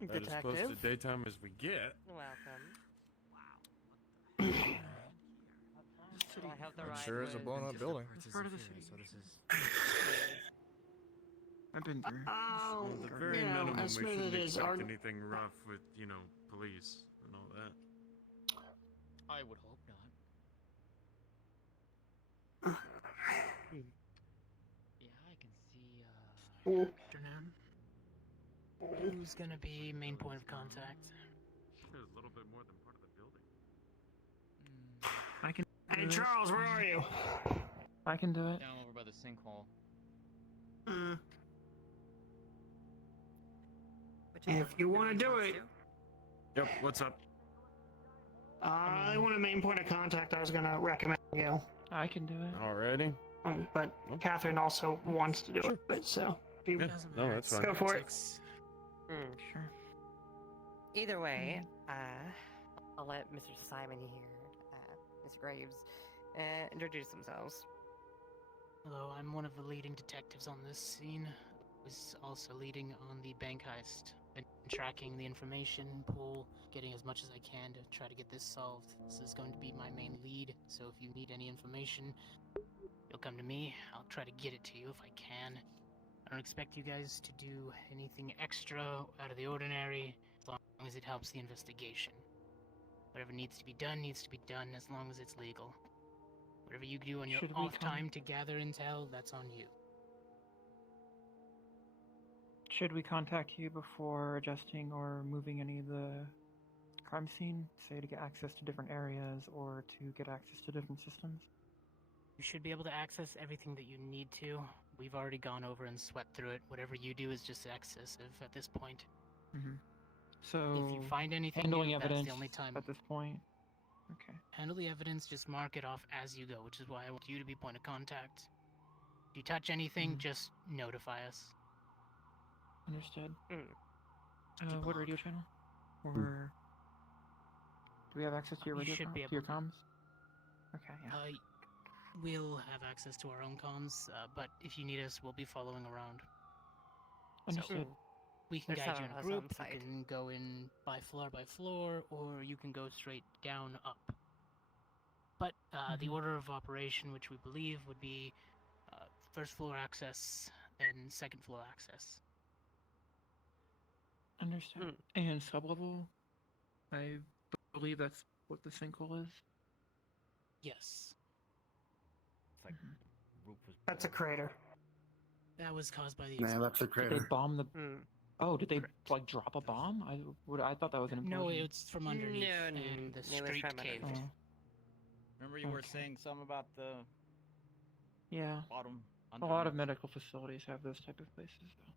That as close to daytime as we get. Welcome. Wow. I hope the It ride sure is a was... blown up building. It's part of the city. So this is. I've been through. Well, Oh, at the very you know, minimum, we as smooth shouldn't as it is, expect our anything rough with, police and all that. I would hope not. Yeah, I can see. Afternoon. Who's gonna be main point of contact? Shit, a little bit more than part of the building. I can. Hey do it. Charles, where are you? I can do it. Down over by the sinkhole. If you want to do it, Yep, what's up? I want a main point of contact. I was gonna recommend you, I can do it. Alrighty. but Catherine also wants to do it. But so, if you Yeah, no, that's fine. go for it. Sure. Either way, I'll let Mr. Simon here, Mr. Graves, introduce themselves. Hello, I'm one of the leading detectives on this scene. Was also leading on the bank heist and tracking the information pool, getting as much as I can to try to get this solved. This is going to be my main lead, so if you need any information, you'll come to me. I'll try to get it to you if I can. I don't expect you guys to do anything extra out of the ordinary, as long as it helps the investigation. Whatever needs to be done as long as it's legal. Whatever you do on your Should we off time to gather intel, that's on you. Should we contact you before adjusting or moving any of the crime scene, say to get access to different areas or to get access to different systems? You should be able to access everything that you need to. We've already gone over and swept through it. Whatever you do is just excessive at this point. So, If you find anything handling new, evidence that's the only time. at this point. Okay. Handle the evidence, just mark it off as you go, which is why I want you to be point of contact. If you touch anything, just notify us. Understood. Mm. What radio channel? Or do we have access to your You radio? should be To your able to. comms? Okay. Yeah. We'll have access to our own comms, but if you need us, we'll be following around. Understood. We can There's guide you in some a of us group, on site. you can go in by floor, or you can go straight down up. But the order of operation, which we believe would be first floor access and second floor access. Understood. And sublevel? I believe that's what the sinkhole is. Yes. It's like roof was That's a crater. That was caused by the Nah, that's a Did crater. they bomb the? Mm. Oh, did they like drop a bomb? I thought that was an No, implosion. it's from underneath No, and the it was street from caved. underneath. Oh, Remember you were Okay. saying something about the yeah. bottom? A lot of underneath? medical facilities have those type of places, though.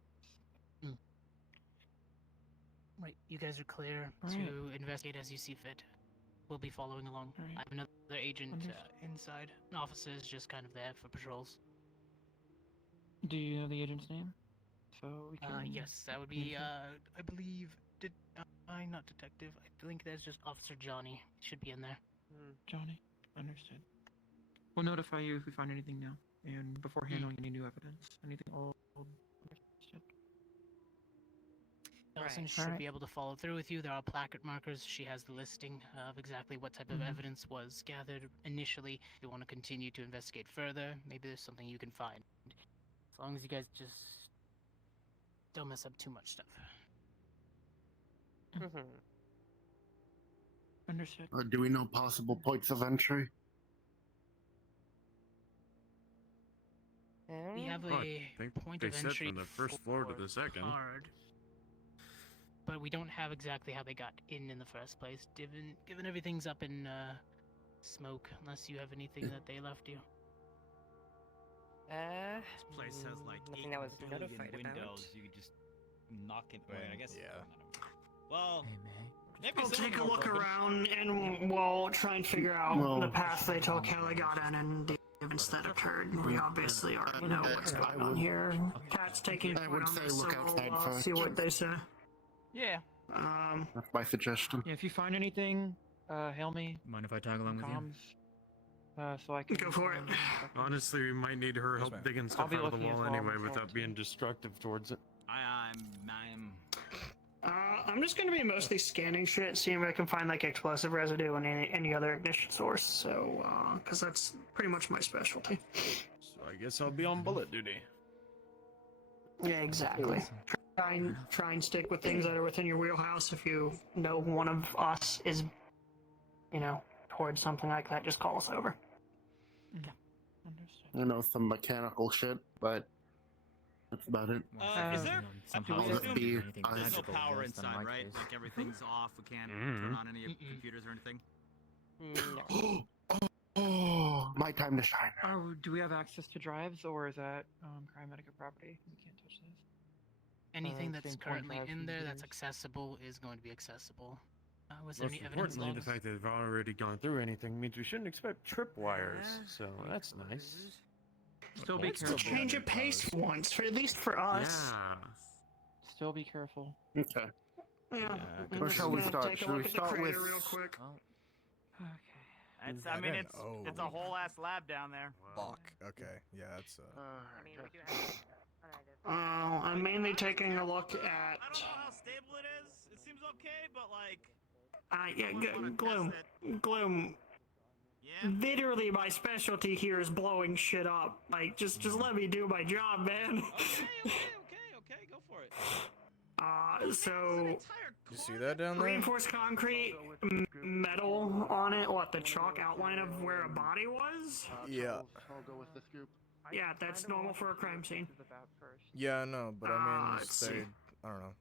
Right, you guys are clear Right. to investigate as you see fit. We'll be following along. Right. I have another agent Understood. inside. An officer is just kind of there for patrols. Do you know the agent's name? So we can. Yes, that would be, I believe, I'm not detective. I think that's just Officer Johnny. He should be in there. Johnny. Understood. We'll notify you if we find anything new, and before handling any new evidence, anything old. Understood. Ellison Right. should Alright. be able to follow through with you. There are placard markers. She has the listing of exactly what type of Mhm. evidence was gathered initially. If you want to continue to investigate further, maybe there's something you can find. As long as you guys just don't mess up too much stuff. Understood. Do we know possible points of entry? We have Well, I a think point they of said entry from the first floor to for the second. card, but we don't have exactly how they got in the first place. Given everything's up in smoke, unless you have anything that they left you. This place has like nothing 8 that was billion notified windows. about. You could just knock it. Wait, I guess. Yeah. Well, Hey, May. maybe We'll some of take a them are look broken. around and we'll try and figure out Well- the path they took, how they got in, and the events that occurred. We obviously already know what's I going on would- here. Cat's taking I point would on say this, look so outside we'll first. see what they say. Yeah. That's my suggestion. Yeah, if you find anything, hail me. Mind if I tag along with you? Comms. So I can Go for it. Honestly, we might need her help ma'am. digging I'll stuff be out of the looking as wall well anyway myself, without too. being destructive towards it. I'm I'm just gonna be mostly scanning shit, seeing if I can find like explosive residue and any other ignition source. So, because that's pretty much my specialty. So I guess I'll be on bullet duty. Yeah, exactly. Try and stick with things that are within your wheelhouse. If you know one of us is, towards something like that, just call us over. Understood. I know some mechanical shit, but that's about it. Is there? somehow I let assume be there's no physical power list on inside, my right? case. Like everything's off. We can't Mhm. turn on any Mm-mm. computers or anything. No. Oh, my time to shine. Oh, do we have access to drives, or is that crime medical property? We can't touch those. Anything same that's point currently drives in and there that's computers. accessible is going to be accessible. Was there Most any evidence importantly, the logs? fact that they've already gone through anything means we shouldn't expect tripwires. So that's nice. Still be Let's careful. change a pace once, at least for us. Yeah. Still be careful. Okay. Yeah. I'm Where just shall we gonna start? take a Should we look at the start crater with- real quick? Well, Okay. It's, I I mean, didn't- it's a whole ass lab down there. Fuck. Okay. Yeah, that's I mean, we do have unidentified. I'm mainly taking a look at. I don't know how stable it is. It seems okay, but like. Yeah, I wanna Gloom. test Gloom. Yeah. Literally, my specialty here is blowing shit up. Like, just let me do my job, man. Okay. Go for it. So You see that down there? reinforced concrete, metal on it. What, the chalk outline of where a body was? Yeah. I'll go with the scoop. Yeah, that's normal for a crime scene. Yeah, I know, but I mean, let's see. they, I don't know,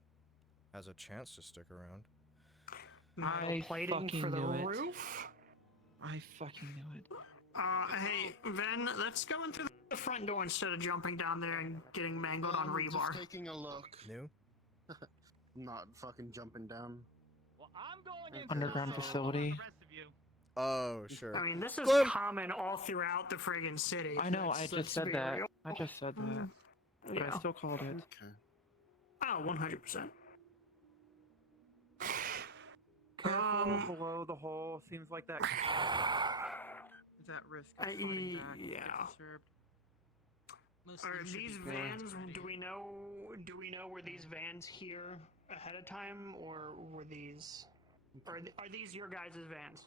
has a chance to stick around. Metal I plating fucking for the knew it. roof. I fucking knew it. Hey, Ven, let's go in through the front door instead of jumping down there and getting mangled on rebar. Just taking a look. New? Not fucking jumping down. Well, I'm going in Underground first, facility. The rest of you. Oh, sure. I mean, this is Gloom. common all throughout the friggin' city. I know. Let's- I let's just said be that. real. I just said that. But Yeah. I still called it. Okay. Oh, 100%. Careful below the hole. Seems like that is at risk of sliding back. if yeah. disturbed. Most of Are them should these be good. vans? Do we know were these vans here ahead of time, or were these? Are these your guys' vans?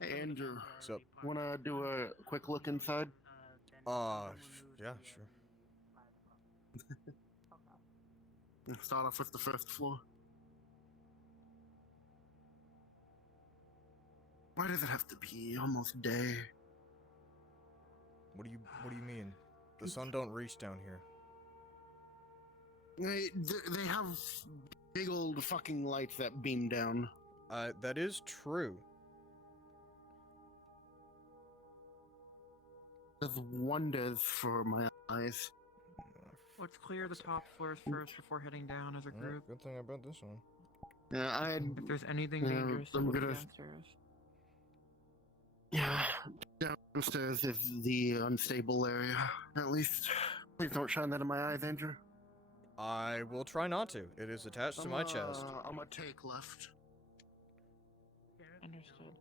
Hey, Andrew. So, Wanna do a quick look inside? yeah, sure. Start off with the first floor. Why does it have to be almost day? What do you mean? The sun don't reach down here. They have big old fucking lights that beam down. That is true. Does wonders for my eyes. Let's clear the top floors first before heading down as a Alright, group. good thing I brought this one. Yeah, If there's anything Yeah, dangerous, I'm it'll be gonna- downstairs. Yeah, downstairs is the unstable area. At least, please don't shine that in my eyes, Andrew. I will try not to. It is attached to my chest. I'm gonna take left. Understood.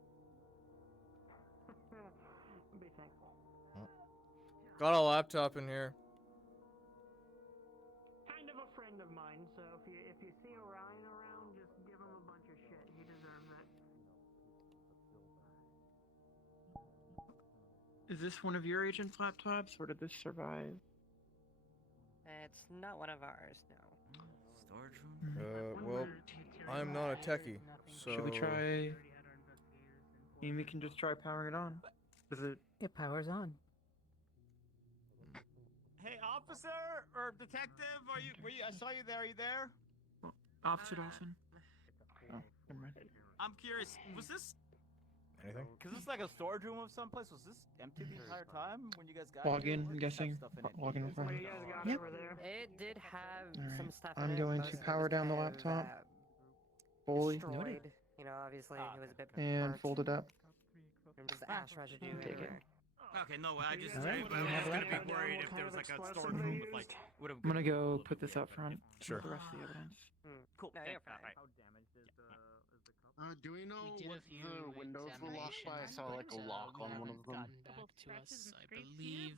Be thankful. Got a laptop in here. Kind of a friend of mine, so if you see Orion around, just give him a bunch of shit. He deserves it. Is this one of your agent's laptops, or did this survive? It's not one of ours, no. Storage room. Well, I'm not a techie, so... Should we try? I mean, we can just try powering it on. Does it? it powers on. Hey, officer or detective, were you? I saw you there. Are you there? Officer Dawson? Oh, never mind. I'm curious. Was this? Anything? Cause this like a storage room of someplace. Was this empty the entire time when you guys got Log here? in, Or I'm did it have guessing. stuff in it? Log in What front. do you guys got Yep. over there? It did have Alright, some stuff I'm in it. going Most to of it power was down the kind of, laptop. Fully destroyed. You know, obviously Ah, it was a bit and burnt fold it up. from just ash residue Take it. everywhere. Okay, no way. I just Alright, I you was have gonna that? be worried if there was like a storage room with like would have. I'm gonna go put this up front. Sure. With the rest of the evidence. Cool. No, thanks. you're fine. Alright. Do we know We did what a few the windows were locked by? I saw like a examinations, lock but, on one of haven't them. gotten back to us. I believe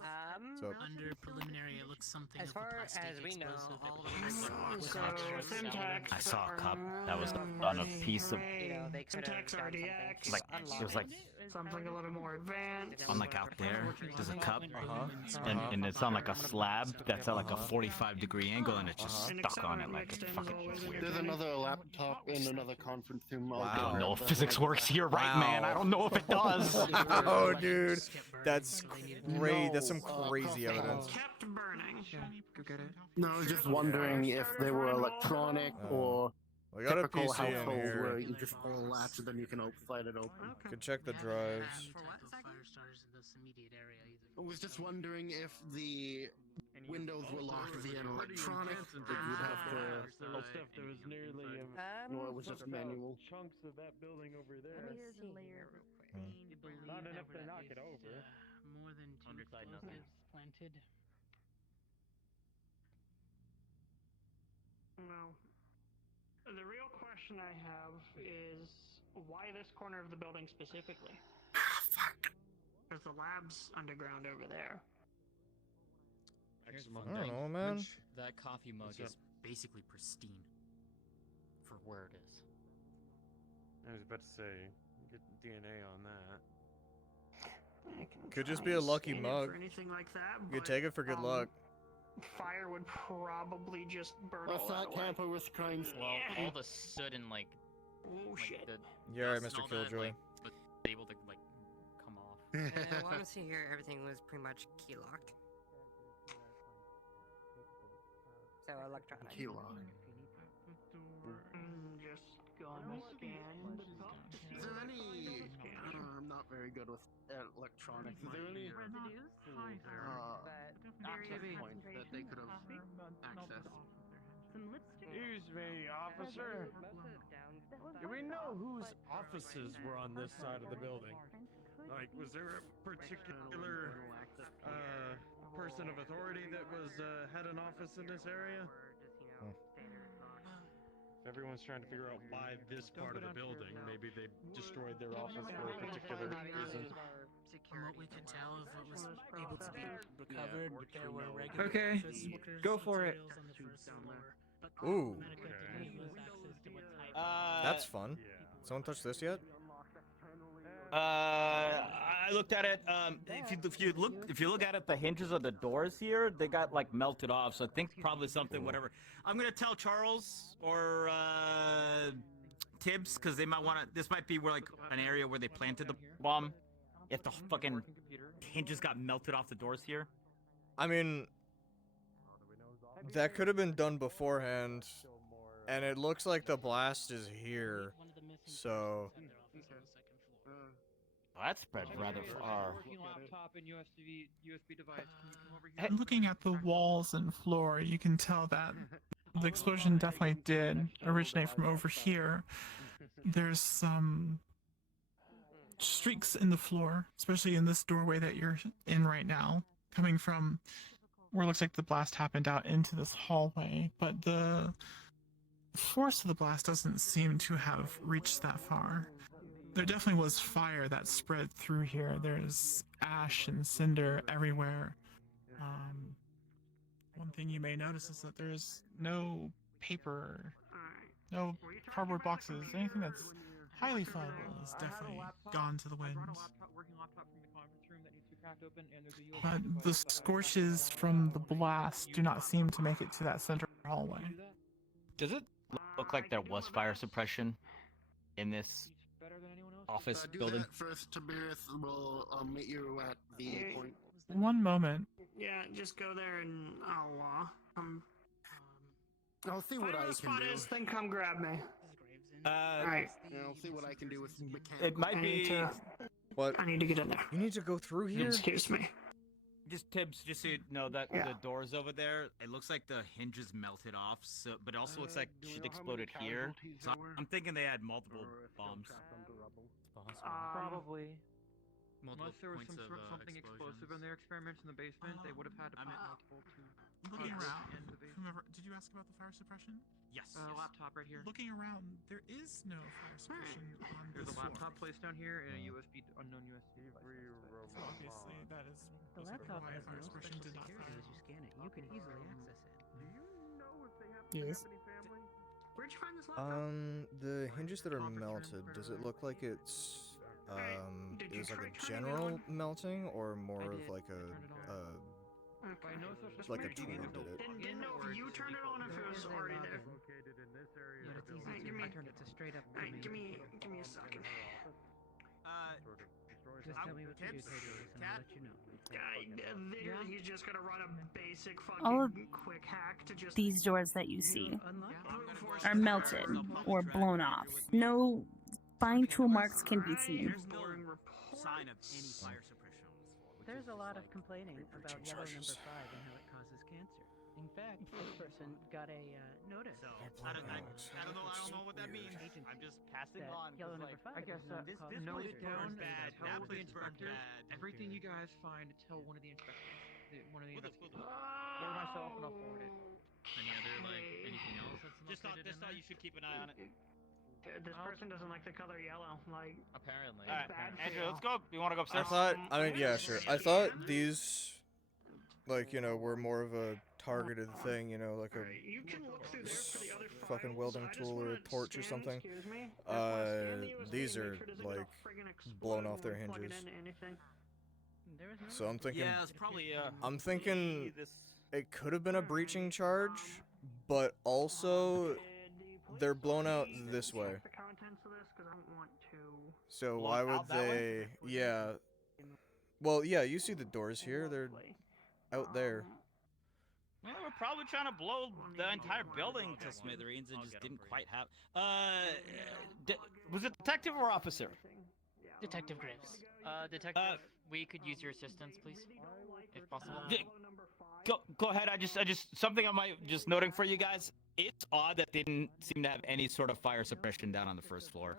So- under preliminary, it looks something As of a far plastic as we know, explosive. all It the looks windows like were with So extra syntax. solid- I saw a cup are that was really on a piece of you know, they could have Syntax done something RDX. to like unlock it was like something a little more advanced. on like out there. There's a cup, and it's on like a slab that's at like a 45-degree angle, and it's just And stuck on it accelerant like mixed it's in is fucking always weird. There's another laptop in another conference room. I'll Wow. get I don't know that. if physics works here, right, man? I don't know if it does. Oh, dude, that's great. That's some No, crazy cough evidence. Kept burning. Go get it. No, I was just wondering if they were electronic or We got a typical PC in households here. where you just pull a latch and then you can slide it open. Could check the We haven't had drives. any type of fire starters in this immediate area either. I was just wondering if the windows were locked via an electronic, that you'd have to. Stuff that was nearly No, it was just manual. chunks of that building over there. Let me see here real quick. We believe Not there enough to were at knock it least, over. More than two Underside nothing. explosives planted. Well, the real question I have is why this corner of the building specifically? Fuck. There's the labs underground over there. Here's the I fun don't thing. know, man. That coffee mug What's is basically pristine for where it is. I was about to say, get DNA on that. I can Could just try be a and lucky scan it mug. for anything like that. You could but, take it for good luck. Fire would probably just burn Let's all that not away. tamper with crimes. Well, Yeah. all the soot and like, Oh shit. the Yeah, right, dust Mr. and all that, Killjoy. like, was able to like come off. Well, I'm seeing here everything was pretty much key locked. So electronic. Key lock. Just gonna scan the top. Is there any? I'm not very good with electronics. Is there any access points that they could have accessed? Excuse me, officer. Do we know whose offices were on this side of the building? Like, was there a particular person of authority that was had an office in this area? Everyone's trying to figure out why this part of the building. Maybe they destroyed their office for a particular reason. From what we could tell of what was able to be recovered, there were regular Okay, office workers, go for it. materials on the first floor, but Ooh. medical Okay. didn't give us access to what type That's fun. Yeah. Someone touched this yet? I looked at it. If you look at it, the hinges of the doors here, they got like melted off. So I think probably something, whatever. I'm gonna tell Charles or Tibbs because they might want to. This might be where like an area where they planted the bomb. If the fucking hinges got melted off the doors here. I mean, that could have been done beforehand, and it looks like the blast is here. one of the missing So- persons at their office on the second floor. Oh, that spread rather far. Working laptop and USB device. Can you come over here? Hey. Looking at the walls and floor, you can tell that the explosion definitely did originate from over here. There's some streaks in the floor, especially in this doorway that you're in right now, coming from where it looks like the blast happened out into this hallway, but the force of the blast doesn't seem to have reached that far. There definitely was fire that spread through here. There's ash and cinder everywhere. One thing you may notice is that there's no paper, no cardboard boxes, anything that's highly flammable is definitely gone to the wind. Working laptop from the conference room that needs to be cracked open, and there's a USB But the scorches from the blast do not seem to make it to that center hallway. Does it look like there was fire suppression in this better than anyone else. office Do building? that first, Tiberius. We'll meet you at the point. One moment. Yeah, just go there and I'll I'll see what find where I the can spot do. is, then come grab me. Alright. Yeah, I'll see what I can do with mechanical. It might I need be to What? I need to get in there. You need to go through here? Excuse me. just Tibbs, just so you know that Yeah. the doors over there. It looks like the hinges melted off. So, but it also looks like shit exploded here. So I'm thinking they had multiple bombs. Probably. Multiple Unless there was points some of, sort of something explosive in their experiments in the basement, they would have had to put multiple to Looking others around, in the basement. whomever, did you you ask about the fire suppression? Yes. Laptop right here. Looking around, there is no fire suppression on There's this a laptop floor. placed down here and a USB, unknown USB device. So obviously, that is The why laptop fire has no suppression special did not security fire. as you scan it. You can easily access it. Do you know if they happen Yes. to have any family? Where'd you find this laptop? The hinges that are melted, does it look like it's Did it you was like try a turning it general on? melting or more I of did. like I turned it on. Okay. By no social Just like a make tool sure- did it. Didn't know if you turned it on or if it was already there. Located in this area But of it's the easy building. give me- to. It's a straight up. Alright, give me a second. Sort of destroys Just them. tell me what to do, Taylor, and I'll let you know. Literally, he's just gonna run a basic All of fucking quick hack to just These doors that you see brute force are the melted power. or blown off. No fine tool marks can be seen. There's no sign of any fire suppression on this floor. There's a lot of complaining about breaching yellow charges. number 5 and how it causes cancer. In fact, this person got a notice. So I don't know what that means. I'm just passing That on. 'cause, yellow like, number 5 I guess is known to this cause note place it cancer. down burned bad. and That tell the place burned inspectors bad. everything you guys find. Tell one of the inspectors, one of the Who the- investigators, or myself, and I'll forward it. Any other anything else that's Just thought you should keep an eye on it. This person doesn't like the color yellow. Like, Apparently. All right, bad for Andrew, you. let's go. You want to go I upstairs? thought, I mean, yeah, sure. I thought Yeah. these, like, you know, were more of a targeted thing, you know, like a Alright, you can look through there for the other fucking files. welding I just tool or a wanna torch or scan, something. Excuse me. I just wanna scan the USB These and are, make sure it doesn't go like, friggin' explode blown off their when we plug it hinges. into anything. There was no So I'm thinking, Yeah, it's probably. I'm thinking this. it could have been a breaching charge, but also they're blown out this way. Check the contents of this because I don't want to. So Blown why would out that way? they? Yeah. Well, yeah, you see the doors here. They're out there. Well, they were probably trying to blow the entire building to smithereens and just didn't quite have. Was it detective or officer? Detective Graves. Detective, we could use your assistance, please, if possible. Go ahead. I just something I might just noting for you guys. It's odd that they didn't seem to have any sort of fire suppression down on the first floor.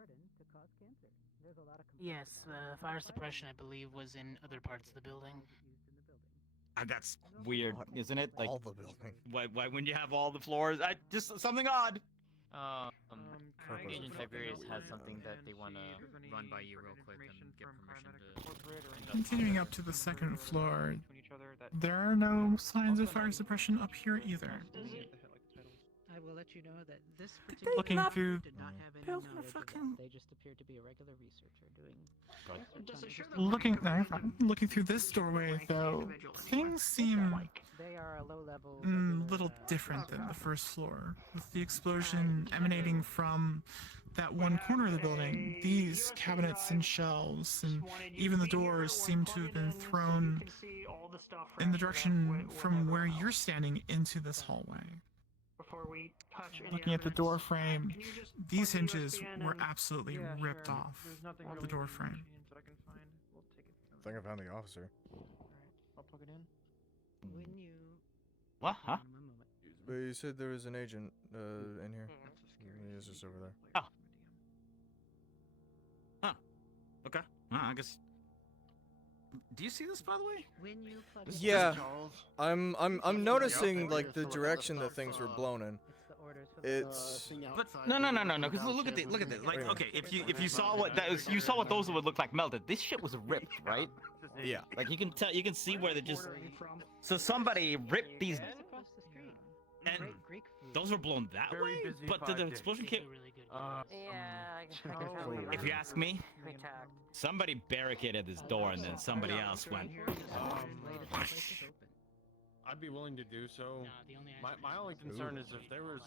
Yes, fire suppression, I believe, was in other parts of the building. That's weird, isn't it? Like all the building. why when you have all the floors? I just something odd. Agent Tiberius has something that they want to run by you real quick and get permission to. Continuing up to the second floor, there are no signs of fire suppression up here either. I will let you know that this particular Looking through did not have any building a knowledge of that. fucking- They just appeared to be a regular researcher doing. Does it show the Looking, no, looking through this doorway, though, things seem They are a low-level. a little different than the first floor. With the explosion emanating from that one corner of the building, these cabinets and shelves and even the doors seem to have been thrown in the direction from where you're standing into this hallway. Before we touch any Looking at the evidence. door frame, Can you just these plug the hinges USB in were and- absolutely ripped off There's nothing the really door in the frame. machine that I can find. We'll take it. I think I found the officer. Alright, I'll plug it in. When you. What? Huh? One moment. But you said there was an agent in here. That's a scary. He is just over there. Oh. Okay. I guess. Do you see this, by the way? When you plug Yeah, in, I'm noticing like the direction that things were blown in. it's the orders for the It's But no. Because look at this. Like, okay, if you saw what that was, you saw what those would look like melted. This shit was ripped, right? yeah. Like you can see where they just. Where are you from? So somebody ripped these, Right across the street. and Great Greek food. those were blown that Very way. busy But the 5 days. explosion came. Really good. If you ask me, somebody barricaded this door, and then somebody else went. I'd be willing to do so. My only concern is if there was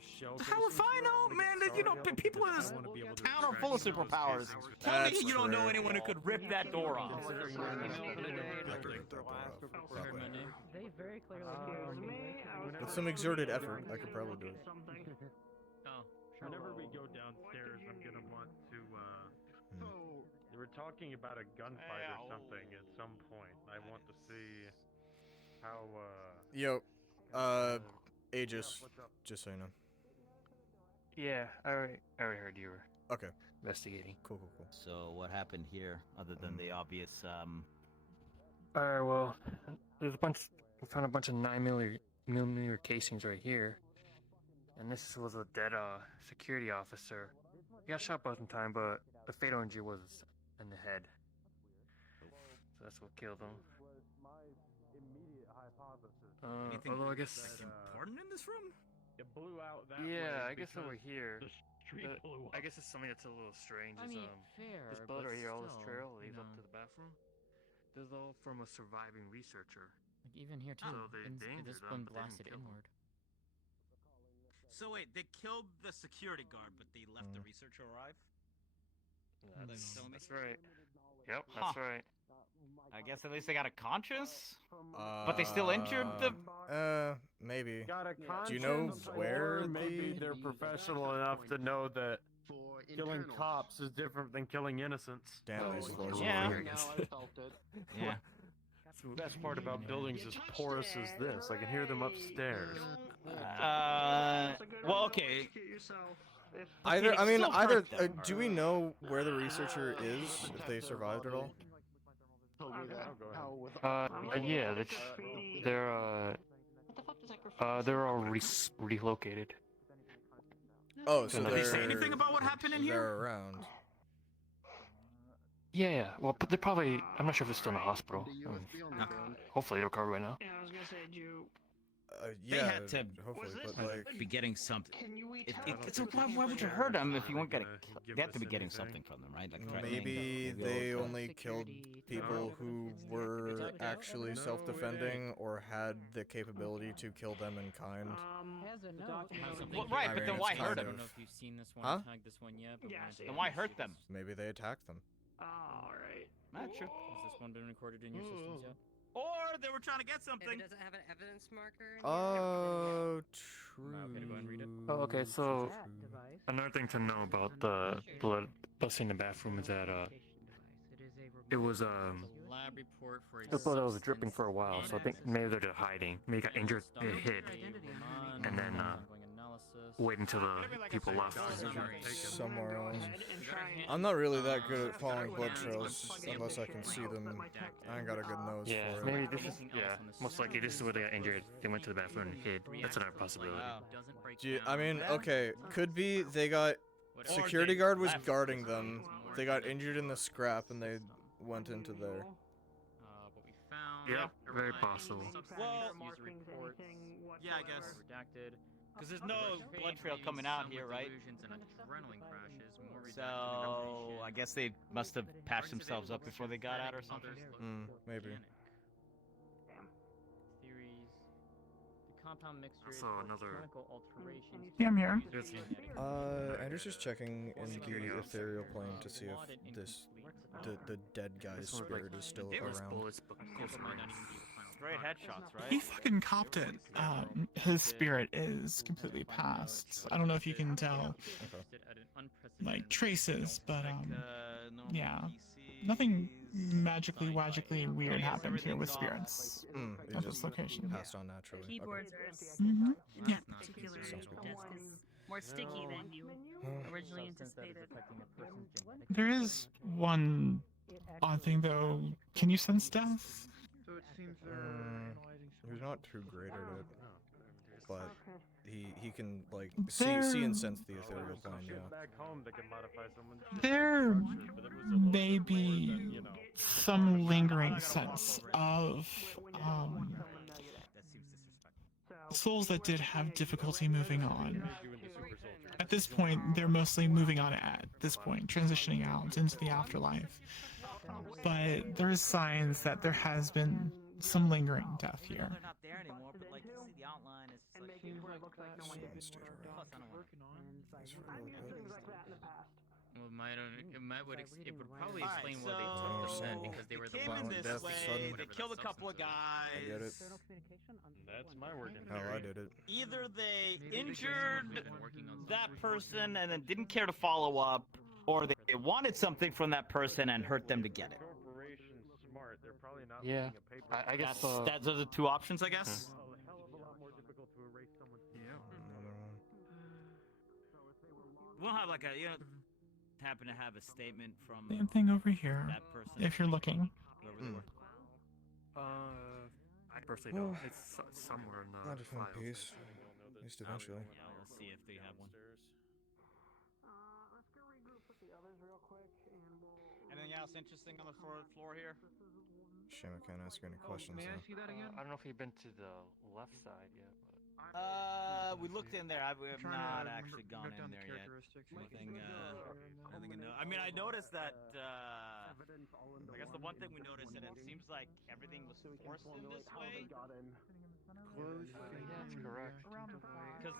shell. How if I know, man? That people in this town are full of superpowers. Tell me That's you don't know true. anyone who could rip that door off. They very clearly. With some exerted effort, I could probably do it. Whenever we go downstairs, I'm gonna want to. They were talking about a gunfight or something at some point. I want to see how. Yo, Aegis, what's up? just so you know. Yeah, I already heard you were Okay, investigating. cool. So what happened here, other than the obvious? Alright, well, there's we found a bunch of 9 millimeter casings right here. And this was a dead security officer. He got shot both in time, but the fatal injury was in the head. So that's what killed him. Anything Although I guess important in this room? It blew out that yeah, way I guess over because here. the street blew up. I guess it's something that's a little strange. I Is, mean, fair, this blood but right here, all this still, trail you leads up know. to the bathroom. This is all from a surviving researcher. Like even here too. So they This injured one him, but they didn't blasted kill him. inward. So wait, they killed the security guard, but they left the researcher alive? That's right. Yep, that's Huh. right. I guess at least they got a conscience. But they still injured the. Maybe. Got a Do you know conscience, where or maybe the- they're professional enough to know that killing cops is different than killing innocents. Damn, these floors Yeah. are weird. Yeah. That's the best part about buildings as porous as this. I can hear them upstairs. Well, okay. Either, Okay, I mean, still either. hurt them. Do we know where the researcher is? If they survived at all? Yeah, they're all relocated. Oh, so Did they're. they say anything about what happened in here? They're around. Yeah. Well, but they're probably. I'm not sure if they're still in the hospital. Hopefully they're recovered right now. Yeah, I was gonna say, Yeah. They had to hopefully, but like. be getting something. So why would you hurt them if you weren't gonna? They have to be getting something from them, right? Like threatening, Maybe maybe they all- only killed people who were actually self-defending or had the capability to kill them in kind. Well, right, I but mean, then it's why kind hurt I them? don't know if you've seen this one, Huh? tagged this one yet. But Yeah, wanted to Then why see hurt this. them? Maybe they attacked them. Alright. Not true. Has this one been recorded in your systems yet? Or they were trying to get If something. it doesn't have an evidence marker. in Oh, Am I okay to go ahead and read it? Oh, okay. So another thing to know about the blood busting in the bathroom is that it was Lab report for a the blood was dripping substance for a while. So I think maybe they're just hiding. Maybe he got injured, it hit, and then wait until the people left. somewhere else. I'm not really that good at following blood trails unless I can see them, and I ain't got a good nose Yeah, for it. maybe this is most likely this is where they got injured. They went to the bathroom and hid. That's another possibility. I mean, okay, could be they got security guard was guarding them. They got injured in the scrap and they went into there. What we found. Yep, very possible. Well, user reports. yeah, I guess. Redacted. Because there's no blood trail coming out here, right? And adrenaline crashes, more redacted So information. I guess they must have patched themselves up before they got out or something. Maybe. Theories. The compound mixture So or another- chemical alterations. Yeah, I'm here. Andrew's just checking in the ethereal plane to see if the dead guy's spirit is still around. Great headshots, right? He fucking copped it. His spirit is completely past. I don't know if you can tell, like, traces, but yeah, nothing magically weird happened here with spirits It at just this location. passed on naturally. Okay. Keyboards are Mhm. Yeah. particularly Sounds good. more sticky than you originally anticipated. There is one odd thing though. Can you sense death? He's not too great at it, but he can like see and sense the ethereal plane. Yeah. Back home, they can modify someone's There but it was a may be some lingering sense of souls that did have difficulty moving on. At this point, they're mostly moving on at this point, transitioning out into the afterlife. But there is signs that there has been some lingering death here. They're not there anymore, but like you see the outline is like. Well, it would probably Alright, explain why they took them then, because they were the came in ones this way. They killed a couple of guys. I get it. That's my working Hell, I theory. did it. Either they injured that person and then didn't care to follow up, or they wanted something from that person and hurt them to get it. Corporation's smart. They're probably not Yeah, making a paper. I guess. That's those are the two options, I guess. A hell of a lot more difficult to erase someone's. We'll have like a happen to have a statement from Same thing over here, that person. if you're looking. Whoever they were. personally don't. It's somewhere in the Not a fun files. piece. At least eventually. Yeah, we'll see if they have one. Let's go regroup with the others real quick, and we'll. Anything else interesting on the floor here? Shame I can't ask any questions. May I though. see that again? I don't know if you've been to the left side yet, but. We looked in there. We have not actually gone in there yet. Anything, anything to know? I mean, I noticed that, I guess the one thing we noticed that it seems like everything was forced in this way. That's correct. Because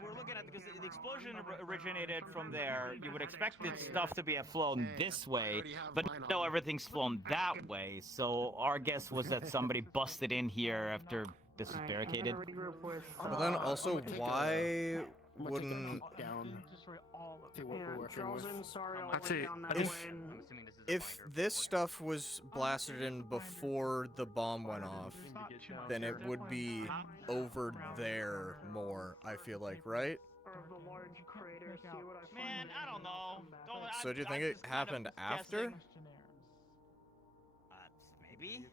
we're looking at, because the explosion originated from there, you would expect its stuff to be flown this way, but no, everything's flown that way. So our guess was that somebody busted in here after this is barricaded. But then also, why wouldn't Actually, if this stuff was blasted in before the bomb went off, then it would be over there more, I feel like, right? Man, I don't know. So do you think it happened after? Maybe.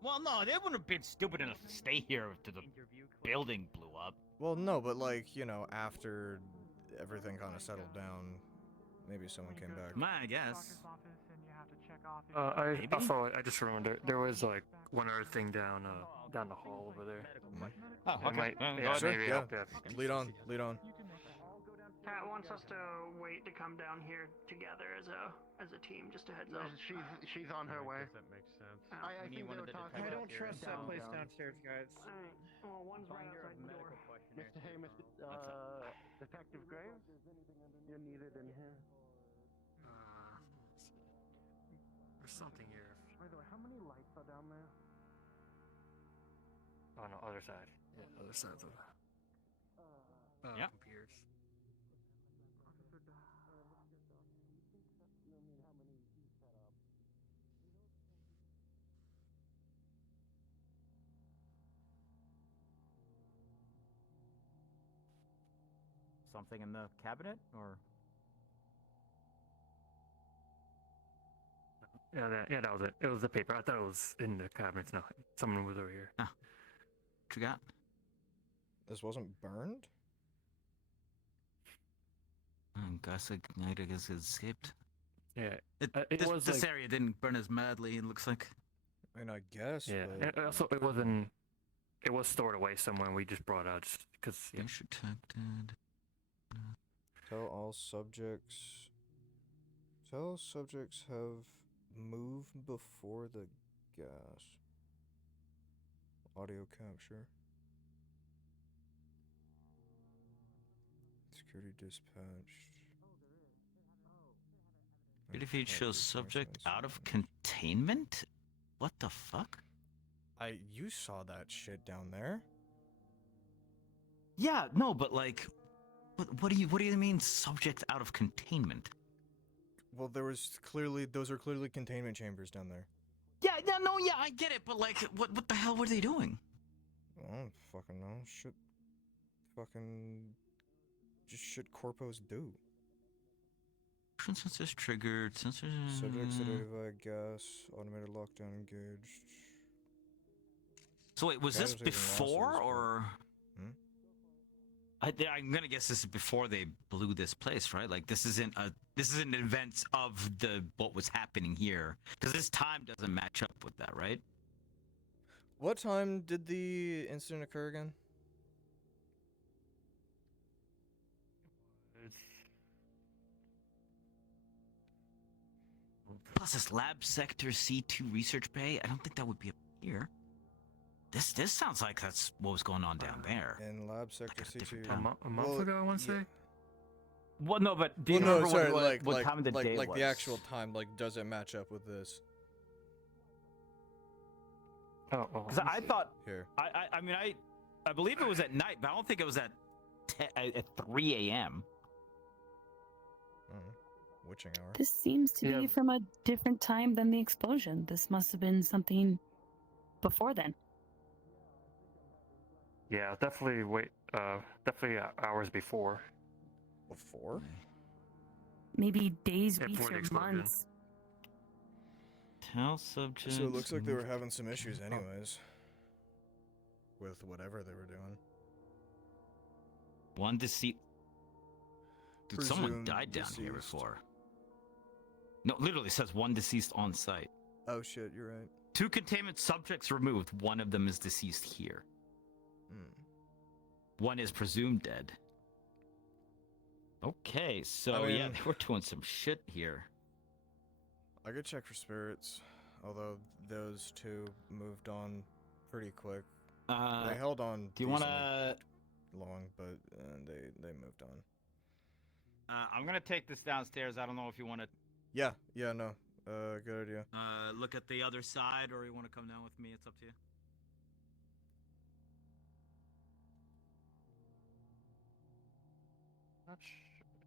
Well, no, they wouldn't have been stupid enough to stay here till the building blew up. Well, no, but like, you know, after everything kind of settled down, maybe someone came back. I guess. I just remembered there was like one other thing down the hall over there. Oh, okay. Sure, maybe yeah. Lead on. Kat wants us to wait to come down here together as a team, just a heads up. She's on her way. That makes sense. I think they were talking. I don't trust that place downstairs, guys. Alright, well, one's right outside the door. Mr. Hey, Mr. Detective Graves, is anything you're needed in here? There's something here. By the way, how many lights are down there? On the other side. Yeah, other side of the. Yep. Computers. Something in the cabinet, or? Yeah, that was it. It was the paper. I thought it was in the cabinets. No, someone was over here. What you got? This wasn't burned? I guess it escaped. Yeah, This area didn't burn as madly, it looks like. I mean, I guess. Yeah, But... and also it wasn't. It was stored away somewhere. We just brought it out just because. Yeah. Detected. Tell subjects have moved before the gas. Audio capture. Security dispatched. Security feed shows subject out of containment? What the fuck? You saw that shit down there. Yeah, no, but like, what do you mean subject out of containment? Well, those are clearly containment chambers down there. Yeah, I get it, but like, what the hell were they doing? I don't fucking know. Shit corpos do. Sensors triggered, sensors... Subject sedated by gas, automated lockdown engaged. So wait, was this before, or...? Hmm? I'm gonna guess this is before they blew this place, right? Like, this isn't an event of what was happening here. Because this time doesn't match up with that, right? What time did the incident occur again? Plus this lab sector C2 research bay, I don't think that would be up here. This sounds like that's what was going on down there. In lab sector C2. A month ago, I want to say. Well, no, but do you remember what time of the day like was? the actual time, like, does it match up with this? Because I thought here. I mean I believe it was at night, but I don't think it was at 3 a.m. Witching hour. This seems to be from a different time than the explosion. This must have been something before then. Yeah, definitely definitely hours before. Before? Maybe days, Before weeks, the or explosion. months. Tell subject. So it looks like they were having some issues anyways. with whatever they were doing. One deceased. Dude, someone Presumed died down here deceased. before. No, literally says one deceased on site. Oh shit, you're right. 2 containment subjects removed. One of them is deceased here. One is presumed dead. Okay, so I yeah, mean- they were doing some shit here. I could check for spirits, although those 2 moved on pretty quick. They held on. Do you want to? Long, but they moved on. I'm gonna take this downstairs. I don't know if you want to. Yeah, no. Good idea. Look at the other side, or you want to come down with me? It's up to you.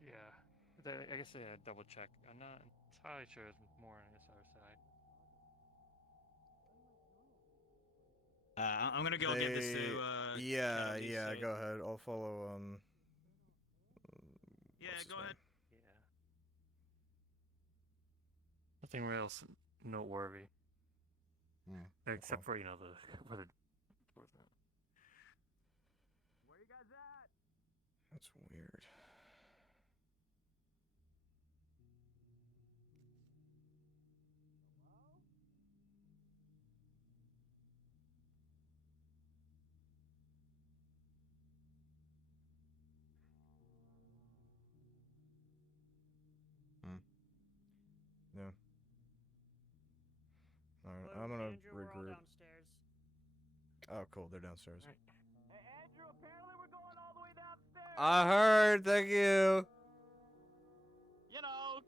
Yeah. I guess double check. I'm not entirely sure it's more on this other side. I'm gonna go give this to. Yeah, Shadow yeah. DC. Go ahead. I'll follow. Yeah, what's his go name? ahead. Nothing real noteworthy. Except okay. for, the where the That's weird. Yeah. Alright, I'm gonna regroup. Oh, cool. They're downstairs. Hey, Andrew, apparently we're going all the way downstairs. I heard. Thank you. You know,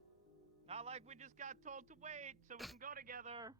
not like we just got told to wait so we can go together.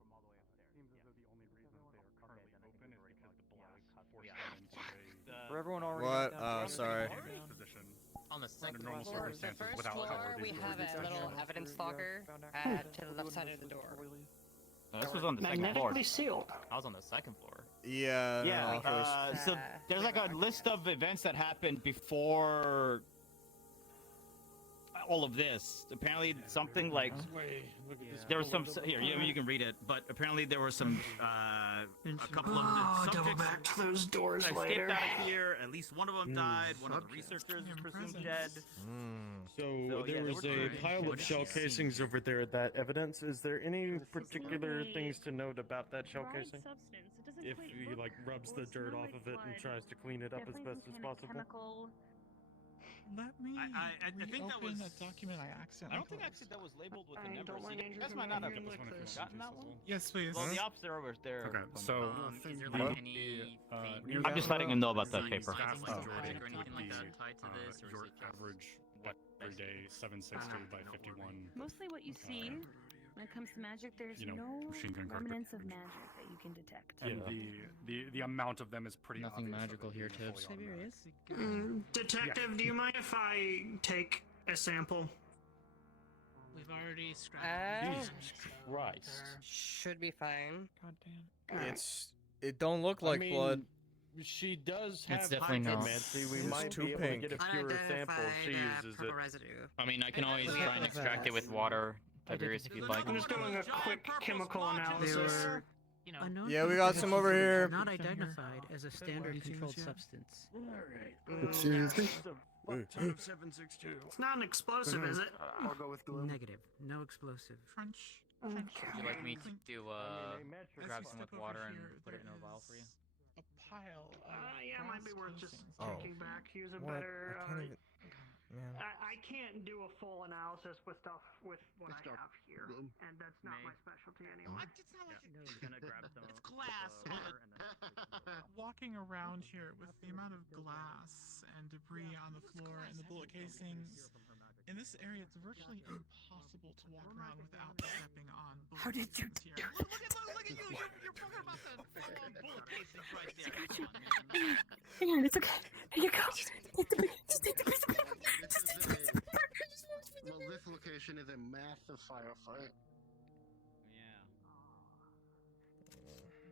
From all the way upstairs. Seems as though the only reason that they are currently open is because the blast forced yeah. them into a For everyone already What? down Sorry. position. On the Under second normal floor. circumstances, The first without floor, cover, we these have would be a little essential. evidence locker to the left side of the door. This was on the second floor. Magnetically sealed. I was on the second floor. Yeah. no, Yeah. office. So there's like a list of events that happened before all of this. Apparently, something like there was some here. You can read it, but apparently there were some a couple of the double subjects back to those doors escaped later. out of here. At least one of them died. One of the researchers is presumed dead. So yeah, there they was were a trying pile to of shell see. casings over there at that evidence. Is there any particular things to note about that shell casing? If he like rubs the dirt off of it and tries to clean it up as best as possible. Let me I think that reopen was. document I I accidentally don't think closed. actually that was labeled with a I number. don't mind See, Andrew you guys from might not have reviewing Just wanted to gotten that as one. well. Yes, please. Well, the officer over there. Okay, so Is there What? like any near I'm the just letting him know about the that paper. vast like majority logic or anything like would that be, tied to this, or is your it just average everyday 760 by 51. Mostly what you see when it comes to magic, there's You know, no machine gun cartridge. remnants of magic that you can detect. And the amount of them is pretty Nothing obvious magical that here, they're Tibbs. fully automatic. Detective, do you mind if I take a sample? We've already scrapped. Jesus Christ. Should be fine. God damn. It don't look like blood. She does It's have definitely not. necromancy. We It's might too be able pink. to get a purer sample if she uses it. Residue. I mean, I can always we try have and the extract it with water, Tiberius, if you'd like. I'm just doing a quick chemical analysis. You know, Yeah, we got some over here. Not identified as a standard controlled substance. Excuse me. 762. It's not an explosive, is it? I'll go with gloom. Negative. No explosive. French. Okay. Would you like me to As grab we some with step water over and here, put it in there a vial for you? is A pile of Yeah, it might be brass worth just casings. Oh. checking back. Use a What? better. I can't even. Man. I can't do a full analysis with stuff with what I have here, and that's not my specialty anyway. It's not like he's gonna grab some. It's glass. Walking around here with the amount of glass and debris on the floor and the bullet casings, In this area, it's virtually impossible to walk around without stepping on bullet How did you casings do here. it? Look at you! You're talking about the full-on bullet casings right there. I got you. Come on. Hang on, it's okay. Here you go. Just take the piece of paper. Just take the piece of paper. Well, this location is a massive firefight. Yeah.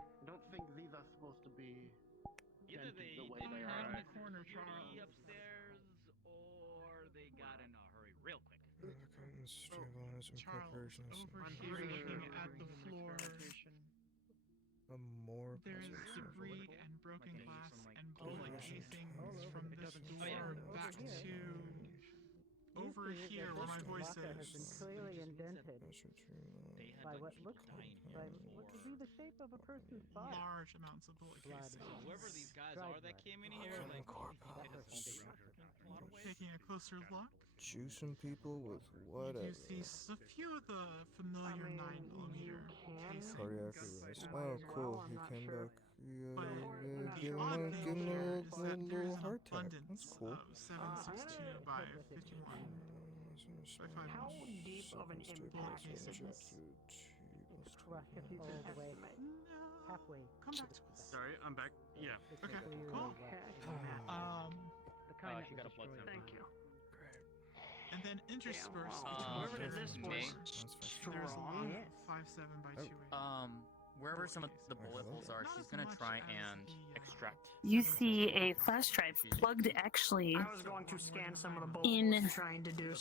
I don't think these are supposed to be Either dented they the way didn't they have are. the corner Charles upstairs, or they got in a hurry real quick. Charles, over here, looking at the floor, there's debris and broken glass and bullet casings from this door back to over here where my voice is. Clearly indented They had by like what people looks dying by here what before. could be the shape of a person's body. Large amounts of bullet Blood. casings. So whoever these guys are that came in here, like, Taking a closer look, Juicing people with you whatever. do see a few of the familiar 9mm casings. Cardiac arrest. Oh, cool. He came back. But Give the him odd a, thing give him here a is that little, there's little an heart attack. That's abundance cool. of 7.62 by 51. By 5 How deep of an impact is this? Well, if you can estimate halfway. Come back to us. Sorry, I'm back. Yeah. Okay, cool. The kind that she got a blood destroyed. Thank you. And then interspersed whoever between did this those was there's strong. 57 by 28. Wherever some of the bullet holes are, she's gonna try and extract. You see a flash drive plugged actually I was going to scan some of the bullet in holes, trying to do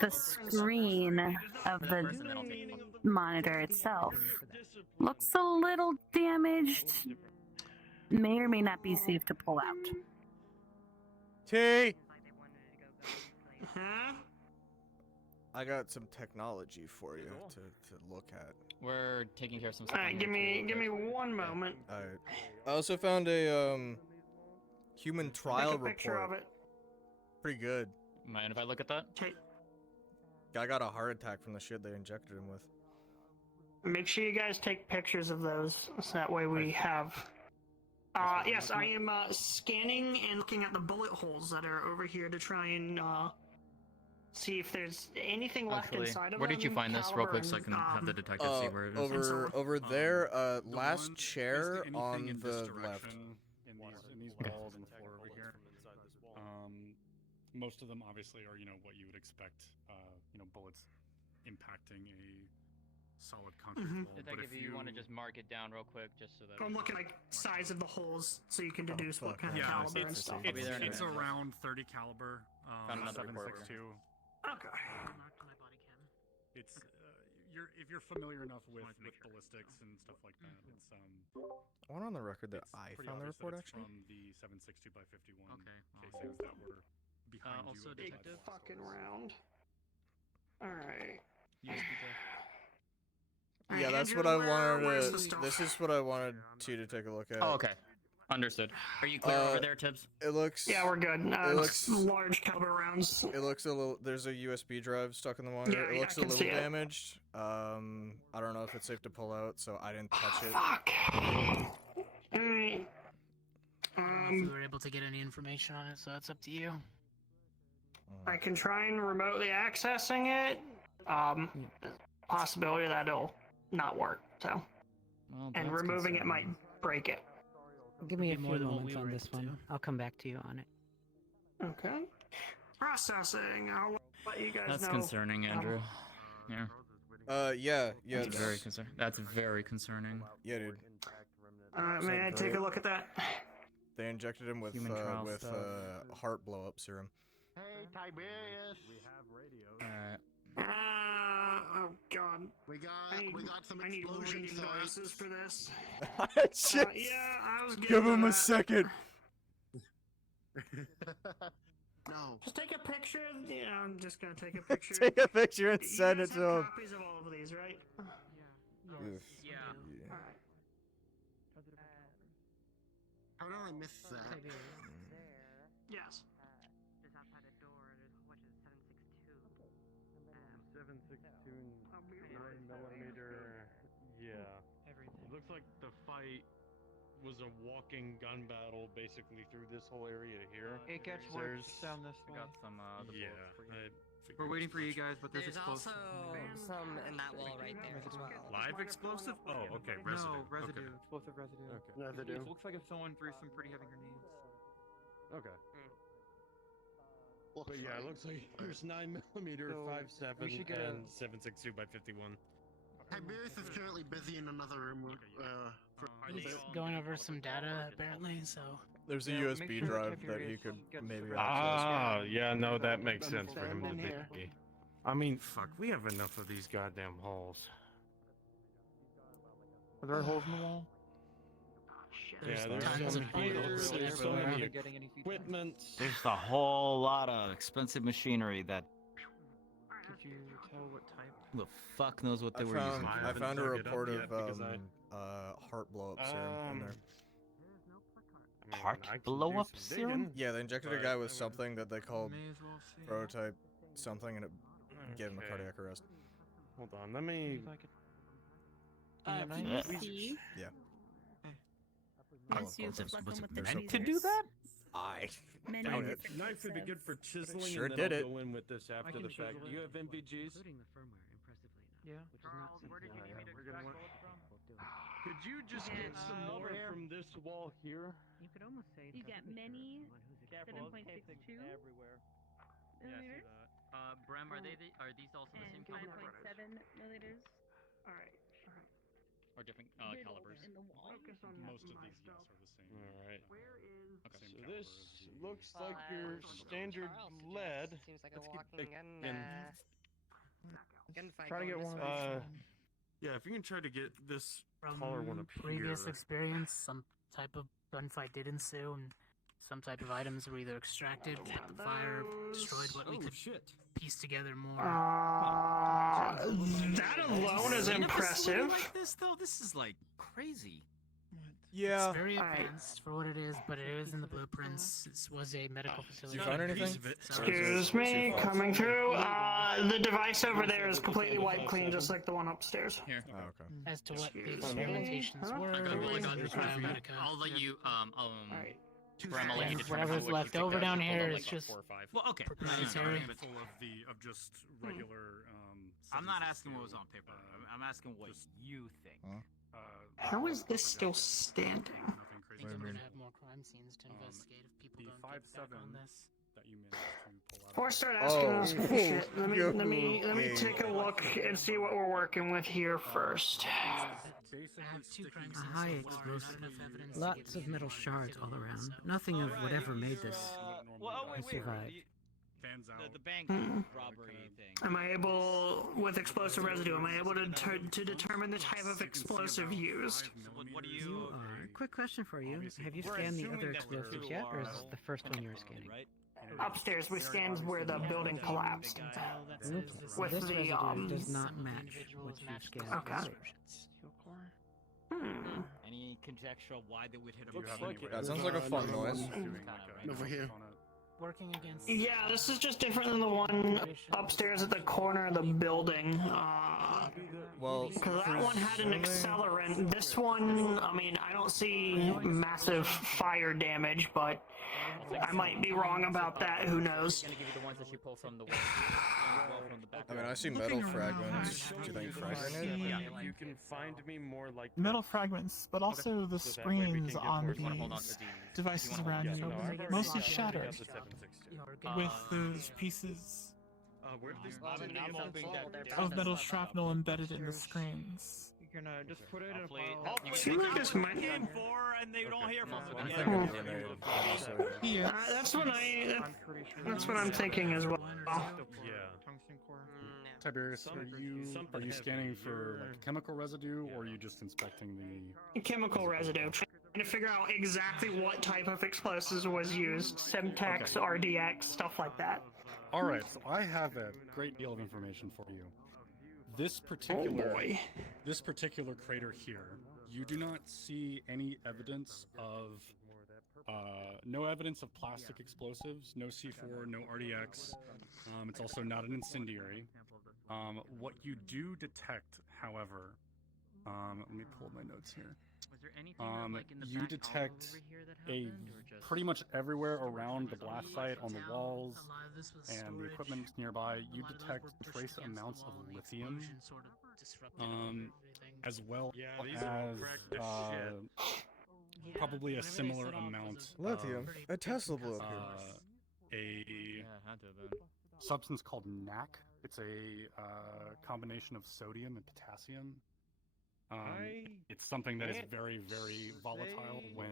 the screen of the monitor itself. Looks a little damaged. May or may not be safe to pull out. T! Huh? I got some technology for you to look at. We're taking care of some stuff. Alright, give me one moment. Alright. I also found a human trial Take a picture report. of it. Pretty good. Mind if I look at that? Guy got a heart attack from the shit they injected him with. Make sure you guys take pictures of those, so that way we have. Yes, I am scanning and looking at the bullet holes that are over here to try and see if there's anything left inside of them. Where did you find this, real quick, so I can caliber have the detective see where it is? Over there, last chair on the left. In these walls and the floor over here. Most of them obviously are, what you would expect, bullets impacting a solid concrete wall. Detective, if you want to just mark it down real quick, just so that. I'm looking at size of the holes, so you can deduce what kind of caliber and stuff. It's around 30 caliber. Found another report. 7.62. Okay. It's if you're familiar enough with ballistics and stuff like that, it's I want on the record that I pretty found the obvious that report it's actually. from the 7.62 by 51 Okay, casings that were behind you. also at the Big detective. fucking round. Alright. Yeah, that's what I wanted to. This is what I wanted you to take a look at. Oh, okay. Understood. Are you clear over there, Tibbs? It looks. Yeah, we're good. It looks large caliber rounds. It looks a little. There's a USB drive stuck in the monitor. Yeah, It looks I a can little see it. damaged. I don't know if it's safe to pull out, so I didn't touch it. Fuck. Alright. If we were able to get any information on it, so that's up to you. I can try and remotely accessing it. Possibility that it'll not work. So, and removing it might break it. Give me a More few than what moments we on were this able to. one. I'll come back to you on it. Okay. Processing. I'll let you guys That's know. concerning, Andrew. Yeah. Yeah. That's very concerning. That's very concerning. Yeah, dude. May I take a look at that? They injected him with Human trial stuff. heart blow up serum. Hey, Tiberius. We have radios. Oh god. We got some I need explosion reading glasses sites. for this. Shit. Yeah, I was Give getting him a that. second. No. Just take a picture. Yeah, I'm just gonna take a picture. Take a picture and You send guys it to have him. copies of all of these, right? Oof. Yeah. Alright. How did I miss that? Yes. Just outside the door, there's what is 762. 7.62 I'll be 9mm. Yeah. Everything. It looks like the fight was a walking gun battle basically through this whole area here. It gets There's- worse down this We way. got some other Yeah, bullets for you. We're waiting for you guys, but There's also some in that wall right there as well. Live explosive? Oh, okay, residue. No, residue. Okay. Explosive residue. Okay. Residue. It looks like if someone threw some pretty heavy grenades. Okay. But yeah, it looks like there's 9mm, So, 5.7, we should get a- and 7.62 by 51. Tiberius is currently busy in another room. He's going over some data, apparently, so... There's a Yeah, make USB sure drive that Tiberius he could gets maybe the access. Ah, yeah, no, that makes sense for him to in be. here. I mean, fuck, we have enough of these goddamn holes. Are there holes in the wall? There's Yeah, there's tons so of many holes there's so everywhere. many Getting any feedback? equipment. There's a whole lot of expensive machinery that Could you tell what type? who the fuck knows what they were using. I haven't found a dug it up report yet of because heart blow-up serum in there. I mean, Heart I can blow do up some serum? digging, Yeah, they injected a but guy I with would- something that they called May as well see. prototype something, and it gave him a Okay. cardiac arrest. Hold on, let me. If I could- Can Yeah. you see? Yeah. Once you there's- flip there's- them with the there's Meant to do tweezers. that? I Many doubt it. different Knife would be good for chiseling, Sure and then did I'll it. go in with this after can the fact. chisel Do you it. have MVGs? Including the firmware, impressively enough. Yeah. Which is not something We're I gonna want- do. Could you just Yeah, get some more from this wall here? You could almost say You got many 7.62 millimeters Brem, are these also the same and caliber? 5.7 milliliters. All right. Or different middle calibers? in the wall. Most of these, yes, are the same. All right. Okay. So Same this caliber as looks Well, like your as standard Charles suggests, lead. it seems like a Let's get walking back gun, in. gunfight Try to get going one this of way. these. Yeah, if you can try to get this From taller one up previous here. experience, some type of gunfight did ensue, and some type of items were either extracted, lit the fire, destroyed what we could shit. piece together more. That alone is In a facility impressive. like this, though, this is like crazy. Yeah. It's very Alright. advanced for what it is, but it is in the blueprints. This was a medical facility. you find anything? So- Excuse me, coming through. The device over there is completely wiped clean, just like the one upstairs. Here. Oh, okay. As to what the Excuse me. experimentations Huh? were, I got it one. was under biomedica. I'll let you, Alright. Brem, I'll let you And determine whatever's what left you think over that down should here hold up, is like just 4 or 5. Well, okay. proprietary. full of just regular. I'm not asking what was on paper. I'm asking what you think. How is this still standing? I think we're gonna have more crime scenes to investigate if people the don't get back 5.7 on this. that you managed to pull out. Before I start asking Oh. this shit, let me Okay. take a look and see what we're working with here first. I have two crime A scenes high so far, not explosive. enough evidence to Lots get of metal any shards all activity, around. so- Nothing of Alright, whatever made this. Well, I survived. Fans out. The bank robbery thing. Am I able, with explosive residue, am I able to determine the type of explosive used? What do You you? are. Quick question for you. Have you We're scanned the assuming other that we're explosives through yet, or is our this the first one you were scanning? Right? Upstairs, we scanned where the building collapsed. Well, that Okay. says this With This is the, residue does some not of the match individuals what you match scanned. the Okay. descriptions. Any conjecture why they would hit a Looks bank? like it. That sounds like a fun noise. Over here. Working against. Yeah, this is just different than the one upstairs at the corner of the building. Well, Because that one had an accelerant. This one, I mean, I don't see massive fire damage, but I might be wrong about that. Who knows? Gonna give you the ones that you pull from the wall from the back. I mean, I see Looking metal around, fragments. Do you think frag grenade? see If you can find me more like metal this. fragments, but also the So that way we can screens get on more You wanna hold on to these these. devices You wanna hold around on you, to No, I've already mostly got shattered, the 7.62. with those pieces Where did these? I'm hoping that of metal shrapnel embedded in the screens. You can just put it in a Hopefully, file. you Seems like this might. came for, and they don't hear from them I'm again. thinking grenade. honestly. Yes. That's what I'm pretty sure. That's what I'm thinking as well. Yeah. Tungsten core. Tiberius, are you something scanning heavy. for like chemical residue, or are you just inspecting the? Chemical residue. Trying to figure out exactly what type of explosives was used. Semtex, RDX, stuff like that. All right, so I have a great deal of information for you. This Oh particular boy. this particular crater here, you do not see any evidence of no evidence of plastic explosives, no C4, no RDX. It's also not an incendiary. What you do detect, however, let me pull my notes here. Was there anything like in the you back detect over here that a happened, or just pretty much everywhere around the blast site, on the walls and the equipment nearby, you detect trace amounts of lithium, as well as probably a similar amount Lithium. of A Tesla blew up here. a had to have been. substance called NAC. It's a combination of sodium and potassium. It's something that is very, very volatile when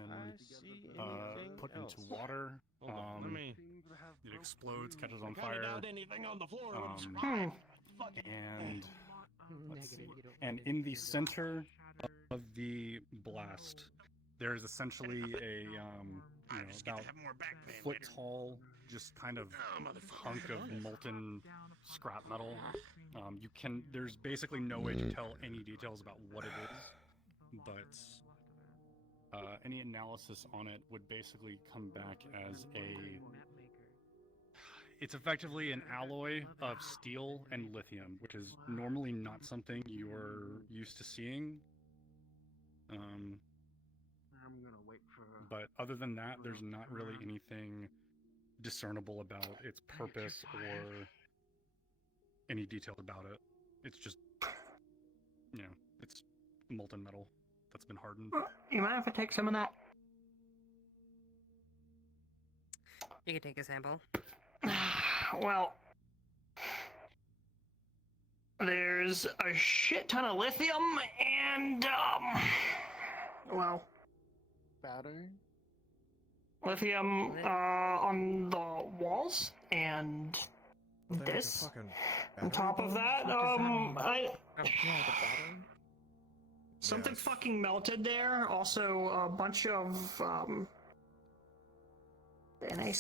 put into water. It explodes, catches on fire. Anything on the floor? And let's see. And in the center of the blast, there is essentially a about foot tall, just kind of hunk of molten scrap metal. There's basically no way to tell any details about what it is, but any analysis on it would basically come back as it's effectively an alloy of steel and lithium, which is normally not something you're used to seeing. But other than that, there's not really anything discernible about its purpose or any detail about it. It's just, it's molten metal that's been hardened. You mind if I take some of that? You can take a sample. Well, there's a shit ton of lithium and, well, battery? Lithium on the walls, and this. On top of that, something fucking melted there. Also, a bunch of NAC.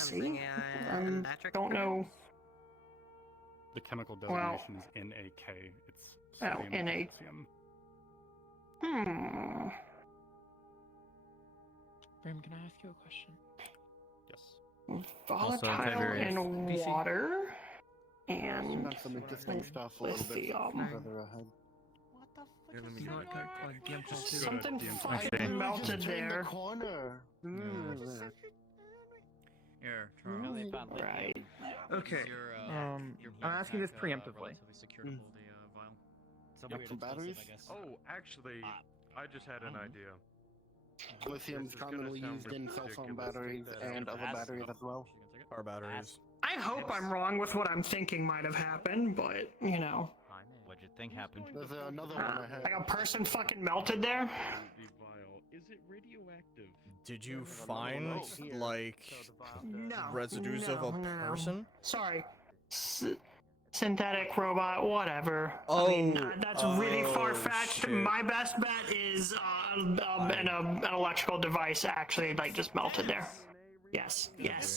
Don't know. The chemical designation is NAK. It's sodium and NA. potassium. Bram, can I ask you a question? Yes. Volatile in water and That's some interesting stuff a little bit lithium. further ahead. Something fucking melted there. Here, Right. Okay. I'm asking this preemptively. Some batteries? Oh, actually, I just had an idea. Lithium is commonly used in cell phone batteries and other batteries as well. Car batteries. I hope I'm wrong with what I'm thinking might have happened, but, What'd you think happened? There's another one ahead. like a person fucking melted there. Is it radioactive? Did you find, like, No. residues of a person? Sorry. Synthetic robot, whatever. Oh, I mean, that's really far-fetched. shit. My best bet is an electrical device actually, like, just melted there. Yes,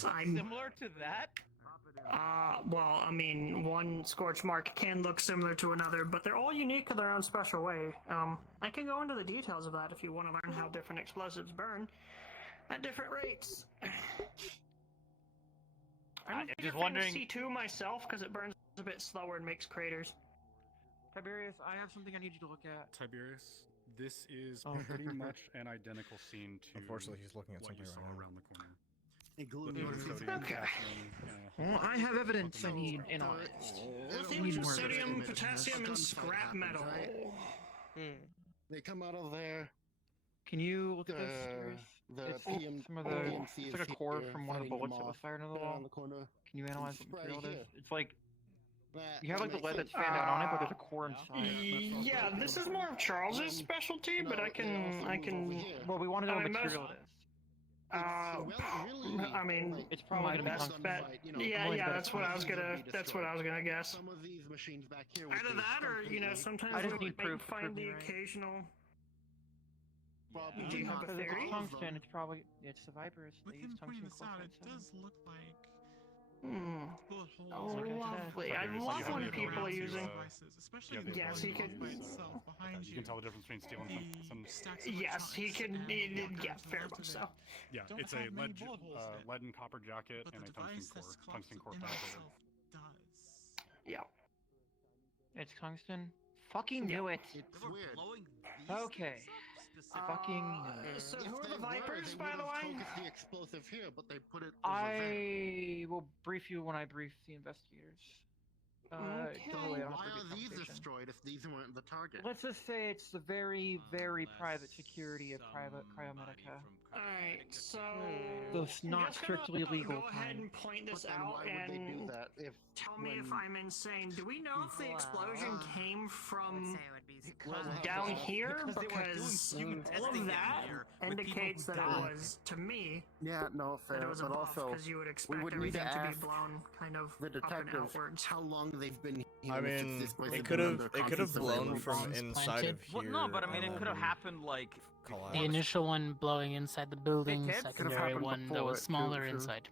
I'm... Similar to that? Well, I mean, one scorch mark can look similar to another, but they're all unique in their own special way. I can go into the details of that if you want to learn how different explosives burn at different rates. I'm just wondering. C2 myself because it burns a bit slower and makes craters. Tiberius, I have something I need you to look at. Tiberius, this is pretty much an identical scene to Unfortunately, he's looking at what you something saw right now. around the corner. Okay. Well, I have evidence I need in on it. Lithium, sodium, potassium, and scrap metal. They come out of there. Can you look at this? It's some of the. It's like a cord from one of the bullets that was fired into the wall. Can you analyze what material it is? It's like you have like the lead that's fanned out on it, but there's a core inside. Yeah, this is more of Charles's specialty, but I can. Well, we want to know what material it is. I mean, it's probably my best bet. Yeah, that's what I was gonna guess. Some of these machines back here. Either that, or sometimes I just we need proof to find prove me the right. occasional. Probably Do you have a Because it's theory? tungsten, it's probably the Vipers. They use tungsten this out, it core does look like bullet holes. Oh, like lovely! I I love when people are using. especially Yeah, the Yes, he bullet could. hole by itself behind You can tell the difference between steel and some. stacks of Yes, he electronics could. and Yeah, what very kinds of much voltage so. Yeah, don't it's a have many lead, bullet holes in it. lead and copper jacket But and the a tungsten device that's core. Tungsten core in passive. itself does. Yeah. It's tungsten. Fucking knew it. It's weird. Okay. Fucking. So who are the Vipers, by the way? The explosive here, but they put it over there. I will brief you when I brief the investigators. Don't worry, I don't have Why to are brief these conversation. destroyed if these weren't the target? Let's just say it's the very, very private security of private Cryomedica. Alright, so... Those not I'm just gonna strictly legal Go ahead kind. and point this But then out why would they do and that tell me if I'm insane. Do we know if the explosion came from down here? Because all of that indicates that it was, to me, Yeah, no, fair, that it was but above, also because you would we expect would need everything to to be ask blown kind of the up and detectives outwards. how long they've been here. I and if it's mean, this place it they've could been have under it could have constant blown surveillance. from Bombs inside planted. of Well, here. no, but I mean, it and could have then happened like. collapsed. The initial one blowing inside the building, kids? Could've secondary happened one that before was it, too, smaller sure. inside.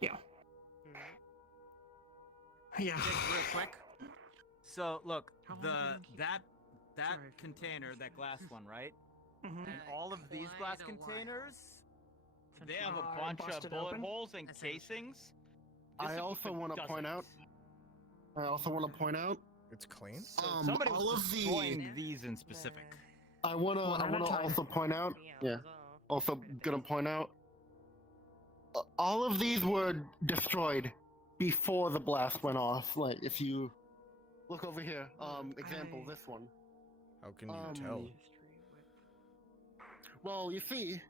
Yeah. Yeah. Real quick. So look, that container, that glass one, right? Mhm. And all of these glass containers, they have a Uh, bunch of busted bullet open? holes and casings. This I would also be want to point out. dozens. It's clean. So somebody all was of the. destroying these in specific. I wanna also point out. Yeah. Also gonna point out. All of these were destroyed before the blast went off. Like if you look over here, example this one. How can you tell? Well, you see,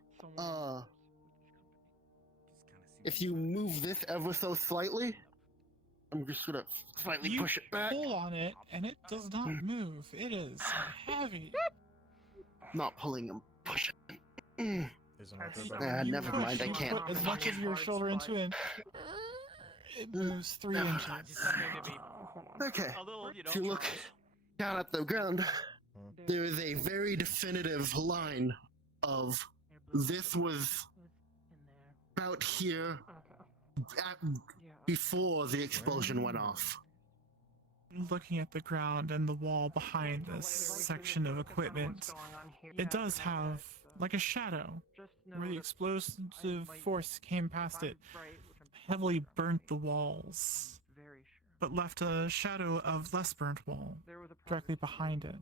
if you move this ever so slightly, I'm just gonna slightly You push it back. pull on it, and it does not move. It is heavy. Not pulling, I'm pushing. Mm. Isn't it You Never push, mind, I you can't. put as much of your shoulder into it. It moves 3 inches. Okay. If you look down at the ground, there is a very definitive line of this was about here before the explosion went off. Looking at the ground and the wall behind this section of equipment, it does have like a shadow where the explosive force came past it, heavily burnt the walls, but left a shadow of less burnt wall directly behind it.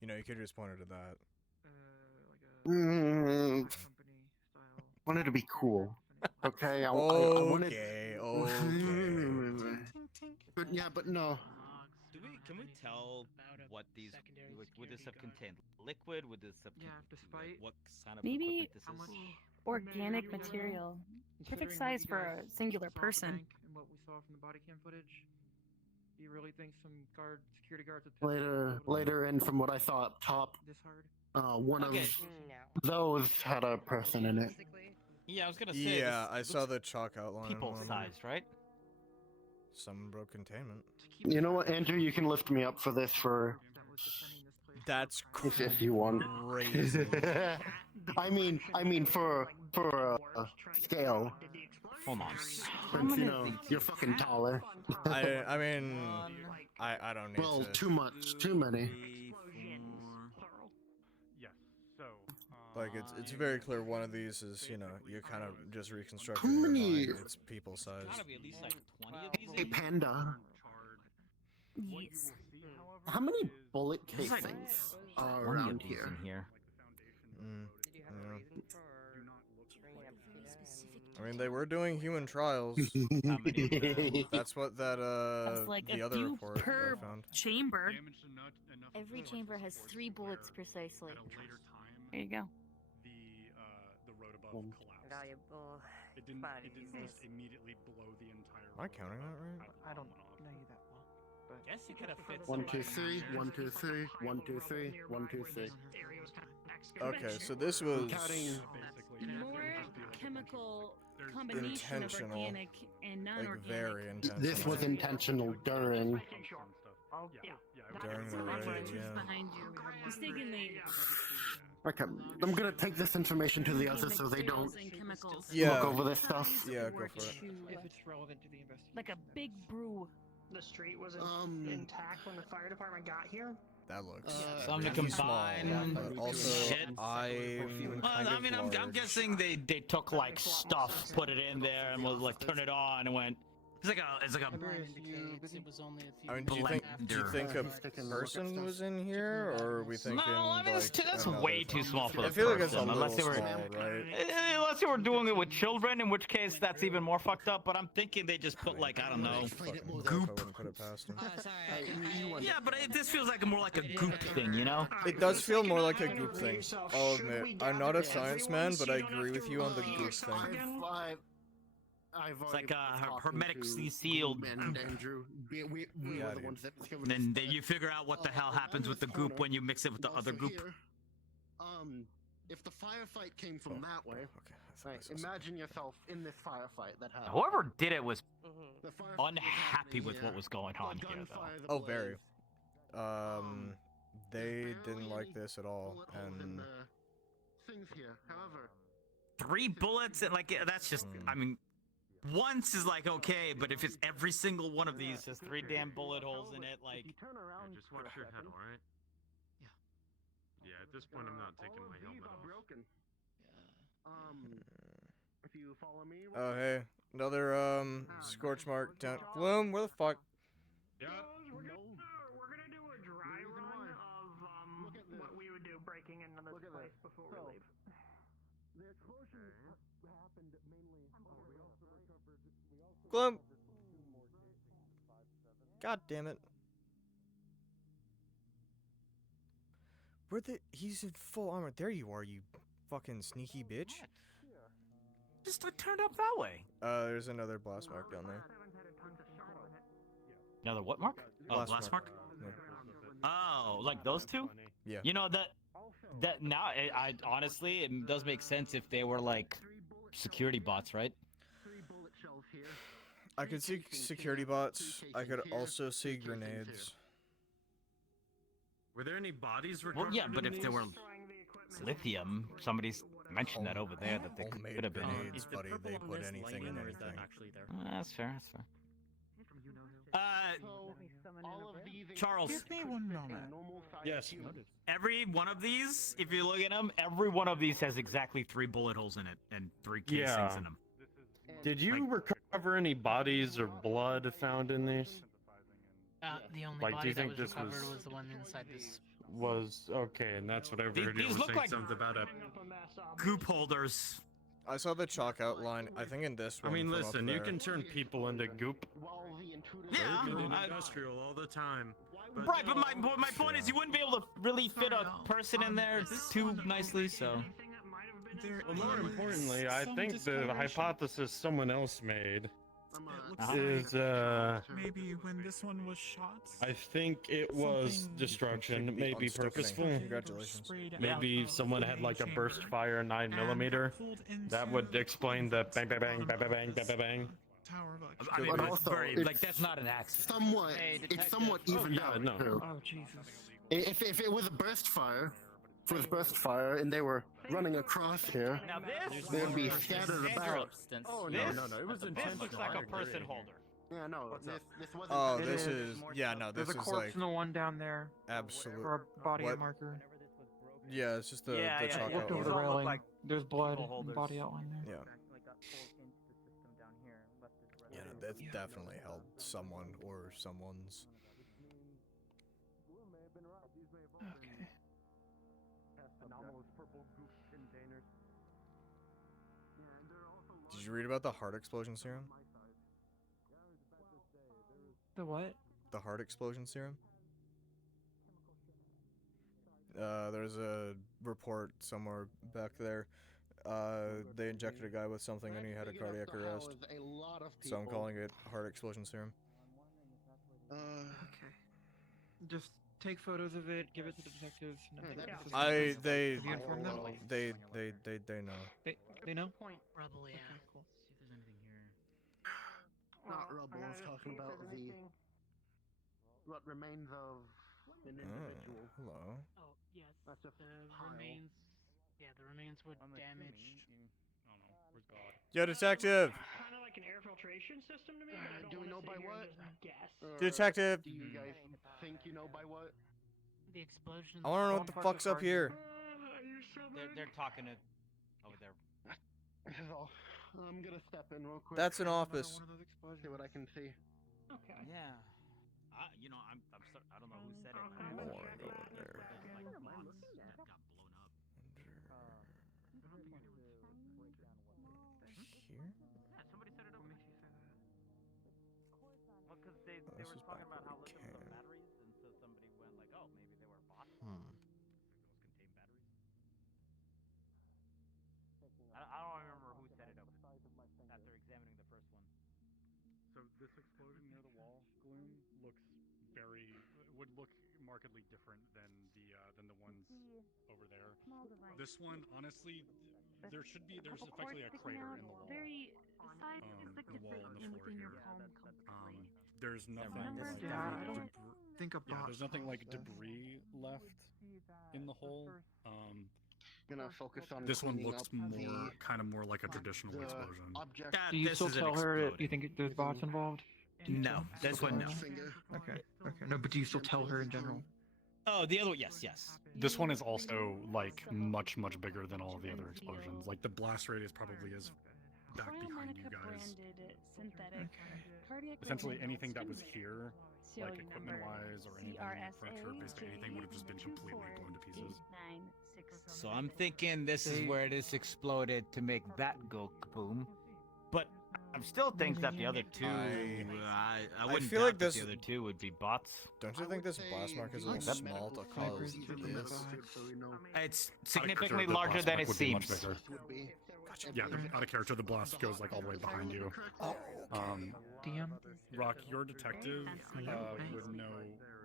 You know, you could just point it to that. Wanted to be cool. Okay, I wanted. Okay. But yeah, but no. Can we tell what these would this have contained? Liquid? Would this have contained what kind of Maybe equipment this is? organic material. Perfect size for a singular person. And what we saw from the body cam footage. Do you really think some security guards would Later, and from what I saw up top, this hard? one of those had a person in it. Yeah, I was gonna say. Yeah, I this saw looks the chalk outline. people-sized, right? Some broke containment. You know what, Andrew? You can lift me up for this for. That's if you want. crazy. I mean for scale. Hold on. Since you know you're fucking taller. I mean, I don't need Well, to. too much, too many. Like it's very clear one of these is, you know, you kind of just reconstructing Too your many- mind. It's people sized. Gotta be at least like 20 of these. Hey, Panda. Yes. How many bullet There's like casings are 20 of around these here? in here. I mean, they were doing human trials. That's what that That's like the a other few report that per I found. chamber. Every chamber has 3 bullets precisely. There you go. The road above collapsed. Valuable. It didn't just immediately blow the entire. Am I counting that right? I don't know you that well. But Guess you could have fit. 1, 2, 3. 1, 2, 3. 1, 2, 3. 1, 2, 3. Okay, so this was Counting. More chemical combination of intentional, organic and like non-organic. very intentional. This was intentional during. During the raid, yeah. Behind you. Mistakenly. Okay, I'm gonna take this information to the others so they don't And chemicals. Yeah. look over this stuff. Yeah, go for it. if it's relevant to the investigation. Like a big brew. The street was intact when the fire department got here. That looks Something to pretty small, combine. but also Shit. I'm Well, kind I of mean, I'm large. guessing they took like stuff, put it in there, and was like turn it on, and went. It's like a. It was only a few I mean, do you think a person was in here, or are we thinking? No, I mean like, that's way too small for I a feel like it's a person, little unless they were, small, right? Unless they were doing it with children, in which case that's even more fucked up. But I'm thinking they just put like I don't know, goop. Put it past him. Yeah, but this feels like more like a goop thing, you know? It does feel more like a goop thing. I'll admit, I'm not a science man, but I agree with you on the goop thing. It's like hermetically sealed. Andrew, we were the ones that discovered then you figure out what the hell happens with the goop when you mix it with the other goop. Here, if the firefight came from that way, right, imagine yourself in this firefight that happened. Whoever did it was unhappy with what was going on here, though. Oh, very. They didn't like this at all, and things here. However, 3 bullets and like that's just. I mean. Once is like okay, but if it's every single one of these, just 3 damn bullet holes in it, like. Just watch your head, all right? Yeah, at this point, I'm not taking my helmet off. Broken. If you follow me. Oh hey, another scorch mark down. Gloom, where the fuck? Yeah. We're gonna do a dry run of what we would do breaking into this place before we leave. The explosion happened mainly. Gloom. God damn it. Where the? He's in full armor. There you are, you fucking sneaky bitch. Just turned up that way. There's another blast mark down there. Another what mark? Oh, blast mark? Yeah. Oh, like those two? Yeah. You know that now I honestly it does make sense if they were like security bots, right? I could see security bots. I could also see grenades. Were there any bodies recovered? Well, yeah, but if in there were these? lithium, somebody's mentioned that over there that they could have been. Grenades, buddy. They put anything in anything. That's fair. That's fair. Charles. Give me one moment. Yes. Every one of these, if you look at them, every one of these has exactly 3 bullet holes in it and 3 casings in them. Did you recover any bodies or blood found in these? The only Like, do body you that think was this recovered was the one inside this. Was okay, and that's what I heard. You These were look saying like something about a. goop holders. I saw the chalk outline. I think in this I one. mean, from up listen, you there. can turn people into goop. Yeah, Industrial all the time. Right, but my point is, you wouldn't be able to really fit a person in there too nicely, so. Well, more importantly, I think the hypothesis someone else made is maybe when this one was shot. I think it was destruction, maybe purposeful. Congratulations. Maybe someone had like a burst fire 9mm. That would explain the bang bang bang bang bang bang bang bang. I mean, But but also, very, it's like that's not an accident. Somewhat, it's somewhat evened yeah, out. no. Too. Oh Jesus. If it was a burst fire, and they were running across here, Now this, they would be scattered about. Oh no, it was intentional. This looks like a person holder. Yeah, no, this wasn't. Oh, It this is. is. Yeah, no, this There's a is corpse like in the one down there. absolute. Or a body What? marker. Yeah, it's just the chalk Look over outline. the railing. like There's blood people holders. and body outline there. Yeah. Yeah, no, that's definitely held someone or someone's. Okay. Did you read about the heart explosion serum? The what? The heart explosion serum? There's a report somewhere back there. They injected a guy with something and he had a cardiac arrest. So I'm calling it heart explosion serum. Okay. Just take photos of it, give it to the detectives. And then take Have you informed them? they know. They know? Point rubble, yeah. Okay, cool. See if there's anything here. Not rubble. I was talking about what remains of an individual. Hello. Oh, yes. That's a The pile. remains. Yeah, the remains were damaged. Oh no, where's God? Yo, detective! Kind of like an air filtration system to me. But I don't Do we know wanna by sit here what? and just guess. Detective! Do you guys think you know by what? The explosion. I wanna know what the fuck's up here. They're talking to over there. This is all I'm gonna step in real quick. That's an office. See what I can see. Okay. Yeah. You know, I don't know who said it. I don't wanna go in there. Like bots that got blown up. Here? Yeah, somebody set it up. Well, because they This were is talking back about how where we little the came. batteries, and so somebody went like, oh, maybe they were bots. Hmm. Those contain batteries. I don't remember who set it up after examining the first one. So this explosion near the wall, Gloom, would look markedly different than the ones over there. This one, honestly, there's effectively a crater in the wall. Very The wall and the floor here. There's nothing like there's nothing like debris left in the hole. Gonna focus on This one cleaning looks up kind of more like a traditional explosion. Object. Do you still tell her you think there's bots involved? No, this one no. Okay. No, but do you still tell her in general? Oh, the other one, yes. This one is also like much bigger than all of the other explosions. Like the blast radius probably is back behind you guys. Essentially anything that was here, like equipment-wise or anything, furniture, basically anything would have just been completely blown to pieces. So I'm thinking this is where this exploded to make that go kaboom. But I still think that the other two, I wouldn't feel doubt like that this- the other two would be bots. Don't you think this blast mark is a little small to cause this? It's significantly larger than it seems. Yeah, out of character, the blast goes like all the way behind you. DM? Rock, your detective would know.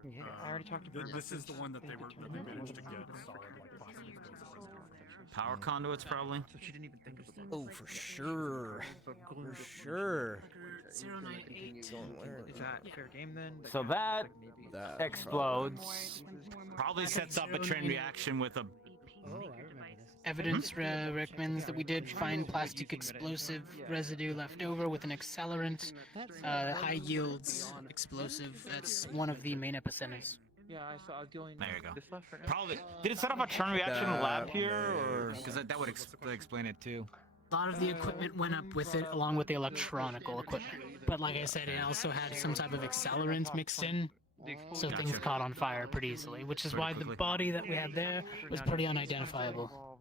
Yeah, I already talked to her. This is the one that they managed to get solid like plastic explosives. Power conduits, probably. So she didn't even think of that. Oh, for sure. For sure. 098. Is that fair game then? So that That explodes. Probably sets up a chain reaction with a. Evidence recommends that we did find plastic explosive residue left over with an accelerant, high yields explosive. That's one of the main epicenters. Yeah, I saw. There you go. This left right now. Probably. Did it set up a chain reaction in the lab here, or may- because that would explain it too? A lot of the equipment went up with it, along with the electronical equipment. But like I said, it also had some type of accelerant mixed in, so things caught on fire pretty easily, which is why the body that we had there was pretty unidentifiable.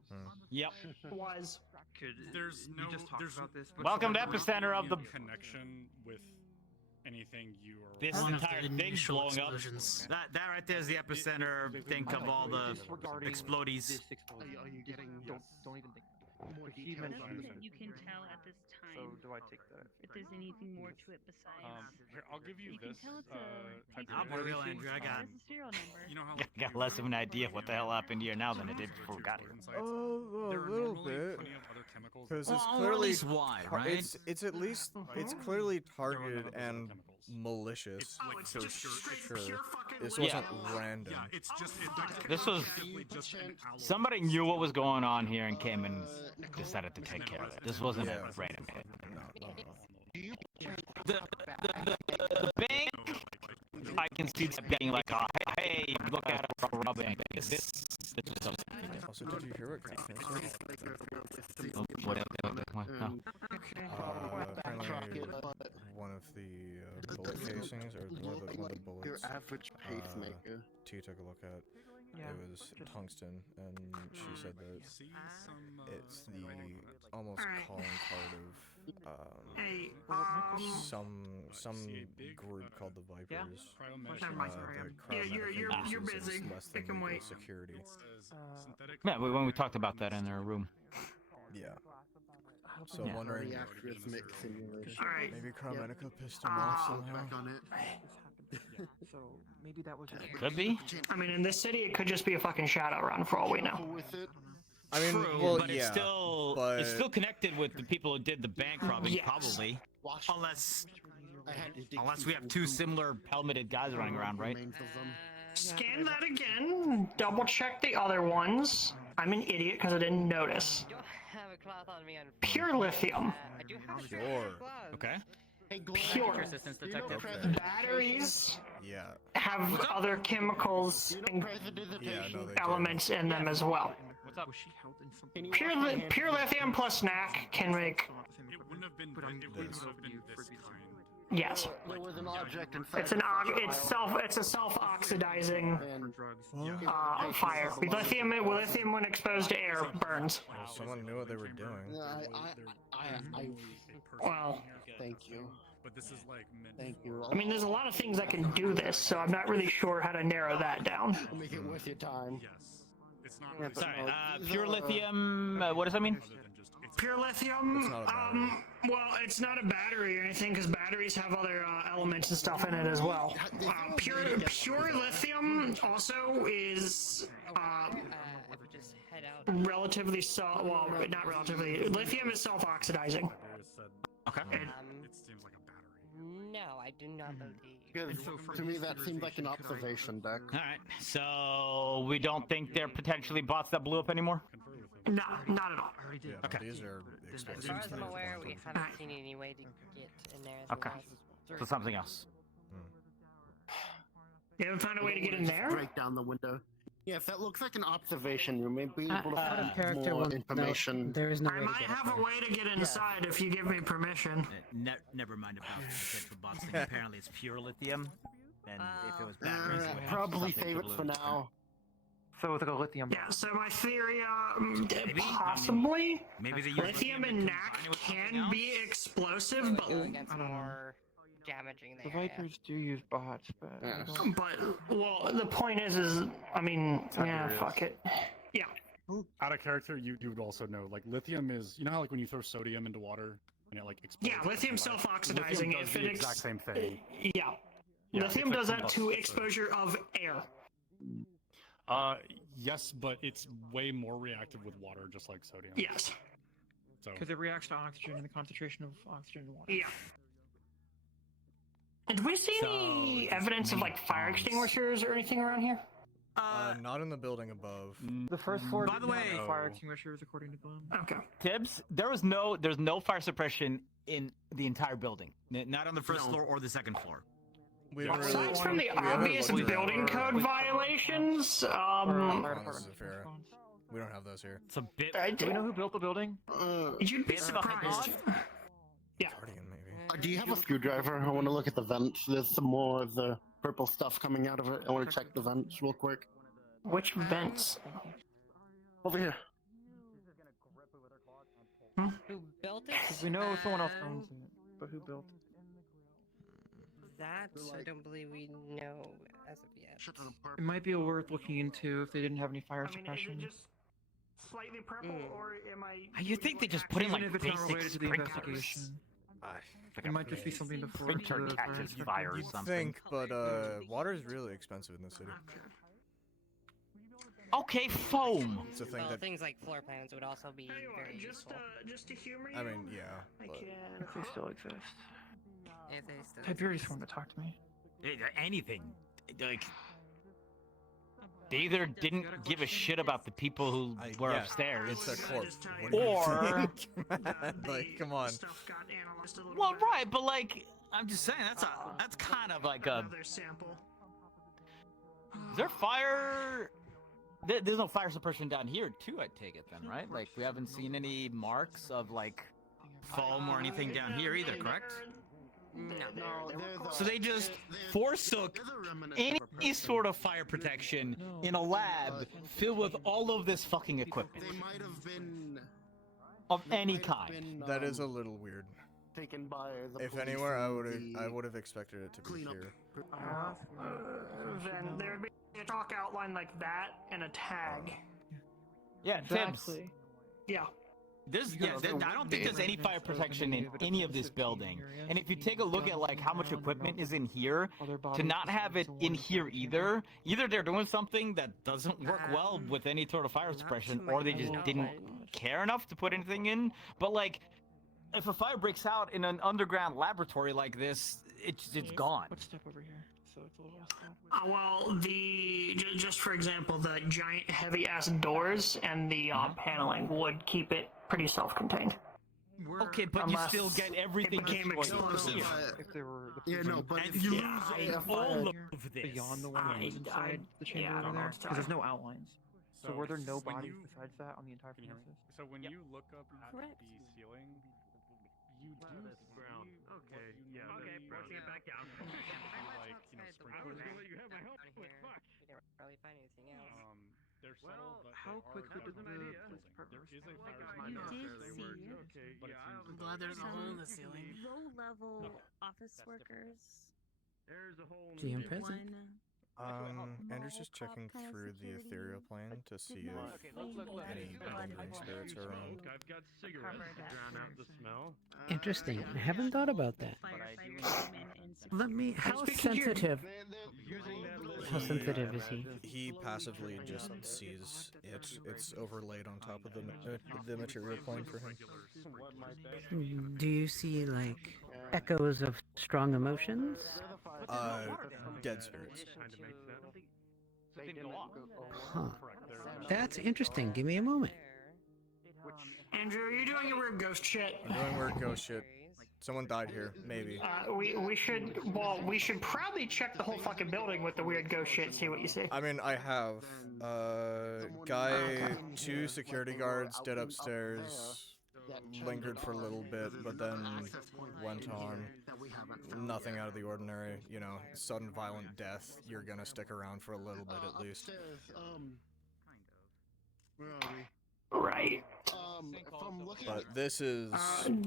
Yep. Was. There's no. There's Welcome to epicenter of the. connection with anything you are. This One of entire the thing initial blowing up. explosions. That right there is the epicenter. Think of all the explodies. Are you getting Don't even think. more She details? mentioned You can tell at this time So do I take that? if there's anything more to it besides. Here, I'll give you You can this. tell it's a type paper of I'll put it on, information. Andrew. I got This is serial number. You know how I got less of an idea of what the hell happened here now than I did before we got here. Oh, There a are little normally bit. plenty of other chemicals. Because Well, it's or at clearly least why, right? It's at least it's clearly targeted There are and chemicals. malicious. It's like So just sure, pure fucking this Yeah. wasn't random. Yeah, it's just This was- just an alloy. Somebody knew what was going on here and came and decided to take care of it. This wasn't Yeah. a random hit. No. The bank, I can see that being like, oh, hey, look at it from rubbing. This was something. Also, did you hear what Christmas said? No. Apparently, one of the bullet casings, or one of the bullets, Your average pacemaker. T took a look at. Yeah. It was tungsten, and she said that See some, it's the almost calling card of Hey, some group called the Vipers. Never mind. Yeah, you're busy. Less They than can legal wait. security. Yeah, when we talked about that in their room. Yeah. So I'm Yeah. wondering, Reactive mix simulation. Alright. maybe Chromatica pissed him off somehow. Back on it. So maybe that was just. Could be. I mean, in this city, it could just be a fucking shadow run for all we know. With it. I mean, True, well, but yeah, it's still but it's still connected with the people who did the bank robbing, Yes. probably. Wash. Unless I had to dig unless through we have some two poop. similar helmeted guys running around, right? Remains of them. Scan that again. Double check the other ones. I'm an idiot because I didn't notice. I don't have a cloth on me. Pure lithium. I do have a Sure. cloth. Okay. Hey, Glenn, Pure. Assistance you know detective. President- Batteries Yeah. have other chemicals You know and President Yeah, no, they do. elements in them as well. What's up? Was she held in something? Pure lithium plus snack can make. It wouldn't have been. It wouldn't have been this kind. Yes. There was an object inside. It's a self-oxidizing fire. Lithium when exposed to air burns. Well, someone knew what they were doing. Well, thank you. But this is like. Thank you. I mean, there's a lot of things that can do this, so I'm not really sure how to narrow that down. Make it worth your time. Yes. It's not. Sorry. Pure lithium. What does that mean? Pure lithium, well, it's not a battery or anything, because batteries have other elements and stuff in it as well. Pure lithium also is relatively not relatively. Lithium is self-oxidizing. Okay. It seems like a battery. No, I do not believe. To me, that seems like an observation deck. All right. So we don't think they're potentially bots that blew up anymore. No, not at all. Yeah, okay. These are As expensive. far as I'm aware, we haven't seen any way to get in there. Okay. So something else. You haven't found a way to get in there? Break down the window. Yes, that looks like an observation. You may be able to out of find character more one- information. There is no I way to might get have up a way to get inside if you give me permission. Never mind about potential bots. Thing. Apparently, it's pure lithium. And if it was batteries, it would have Probably something save to it blue. for now. So it's like a lithium. Yeah, so my theory, Maybe? possibly, Maybe they use lithium and to NAC combine with something can else? be explosive, but I don't know. More damaging The the area. Vipers do use bots, but. I don't- well, the point is, I mean, yeah, fuck it. Yeah. Out of character, you would also know, like, lithium is, you know how, like, when you throw sodium into water and it, like, explodes? Yeah, lithium's self-oxidizing. Lithium does the exact same thing. Yeah. Yeah, Lithium it's does like that to combustion. exposure of air. Yes, but it's way more reactive with water, just like sodium. Yes. So. Because it reacts to oxygen and the concentration of oxygen in water. Yeah. Did we see any evidence of like fire extinguishers or anything around here? Not in the building above. The first floor. By the way, fire extinguishers according to Glenn. Okay. Tibbs, there's no fire suppression in the entire building. Not on the first floor or the second floor. Aside from the obvious building code violations, We don't have those here. It's a bit. Do we know who built the building? You'd be surprised. Yeah. Do you have a screwdriver? I want to look at the vents. There's some more of the purple stuff coming out of it. I want to check the vents real quick. Which vents? Over here. Who built it? We know someone else owns it, but who built it? That I don't believe we know as of yet. It might be worth looking into if they didn't have any fire suppression. Slightly purple, or am I? You think they just put in Even like if it's not basic related to the sprinklers? investigation. Like It a might just be something to forward to printer the catches fire fire or You'd something. think, but water is really expensive in the city. Okay, foam. It's a thing Well, that things like floor plans would also be very useful. Just to humor you. I mean, yeah. But If they still exist. If they still Tiberius wanted to talk to me. Anything. Like, they either didn't give a shit about the people who were yeah, upstairs. it's a corpse. What do you Or, think? Like, come on. well, right, but like, I'm just saying that's kind of like a. Another sample. Is there fire? There's no fire suppression down here too. I take it then, right? Like, we haven't seen any marks of like foam or anything down here either, correct? No. So they just forsook any sort of fire protection in a lab filled with all of this fucking equipment They might have been of any kind. That is a little weird. taken by the If police anywhere, and I would have expected it to be cleanup. here. Then there would be a chalk outline like that and a tag. Yeah, Tibbs. Yeah. I don't think there's any fire protection in any of this building. And if you take a look at like how much equipment is in here, to not have it in here either they're doing something that doesn't work well with any sort of fire suppression, or they just didn't care enough to put anything in. But like, if a fire breaks out in an underground laboratory like this, it's gone. Let's step over here. So it's a little less loud. Well, just for example, the giant heavy ass doors and the paneling would keep it pretty self-contained. Okay, but you still get everything it became destroyed explosive. here. If there were the Yeah, no, but And if you you lose lose all of this beyond the one that was inside the chamber over there, because there's no outlines. So were there no when bodies you- besides that on the entire can you hear me? premises? So when you look up at Correct. the ceiling, you do see ground. Okay, yeah. Okay, pressing it back down. like, I was gonna sprinklers. let you have my helmet. Fuck. We didn't really find anything else. They're subtle, but how they quickly are did the building. disperse? There is a You fire did suppression system, see Okay, but it yeah. seems I'm as though glad there's a it's- hole in the some ceiling. low-level office That's different. workers. There's a hole in GM the present? Andrew's just Mall checking cop kinda through the security, ethereal plane to but see did not if think that any the blood lingering was spirits are around. I've got cigarettes covered to at drown out the first. smell. Interesting. I haven't thought about that. Let me. How sensitive? How sensitive is he? He passively just sees it. It's overlaid on top of the material plane for him. Do you see like echoes of strong emotions? Dead spirits. Huh. That's interesting. Give me a moment. Andrew, are you doing your weird ghost shit? I'm doing weird ghost shit. Someone died here, maybe. We should probably check the whole fucking building with the weird ghost shit. See what you see. I mean, I have. Two security guards did upstairs. Lingered for a little bit, but then went on. Nothing out of the ordinary, you know, sudden violent death. You're gonna stick around for a little bit at least. Where are we? Right. From looking But this is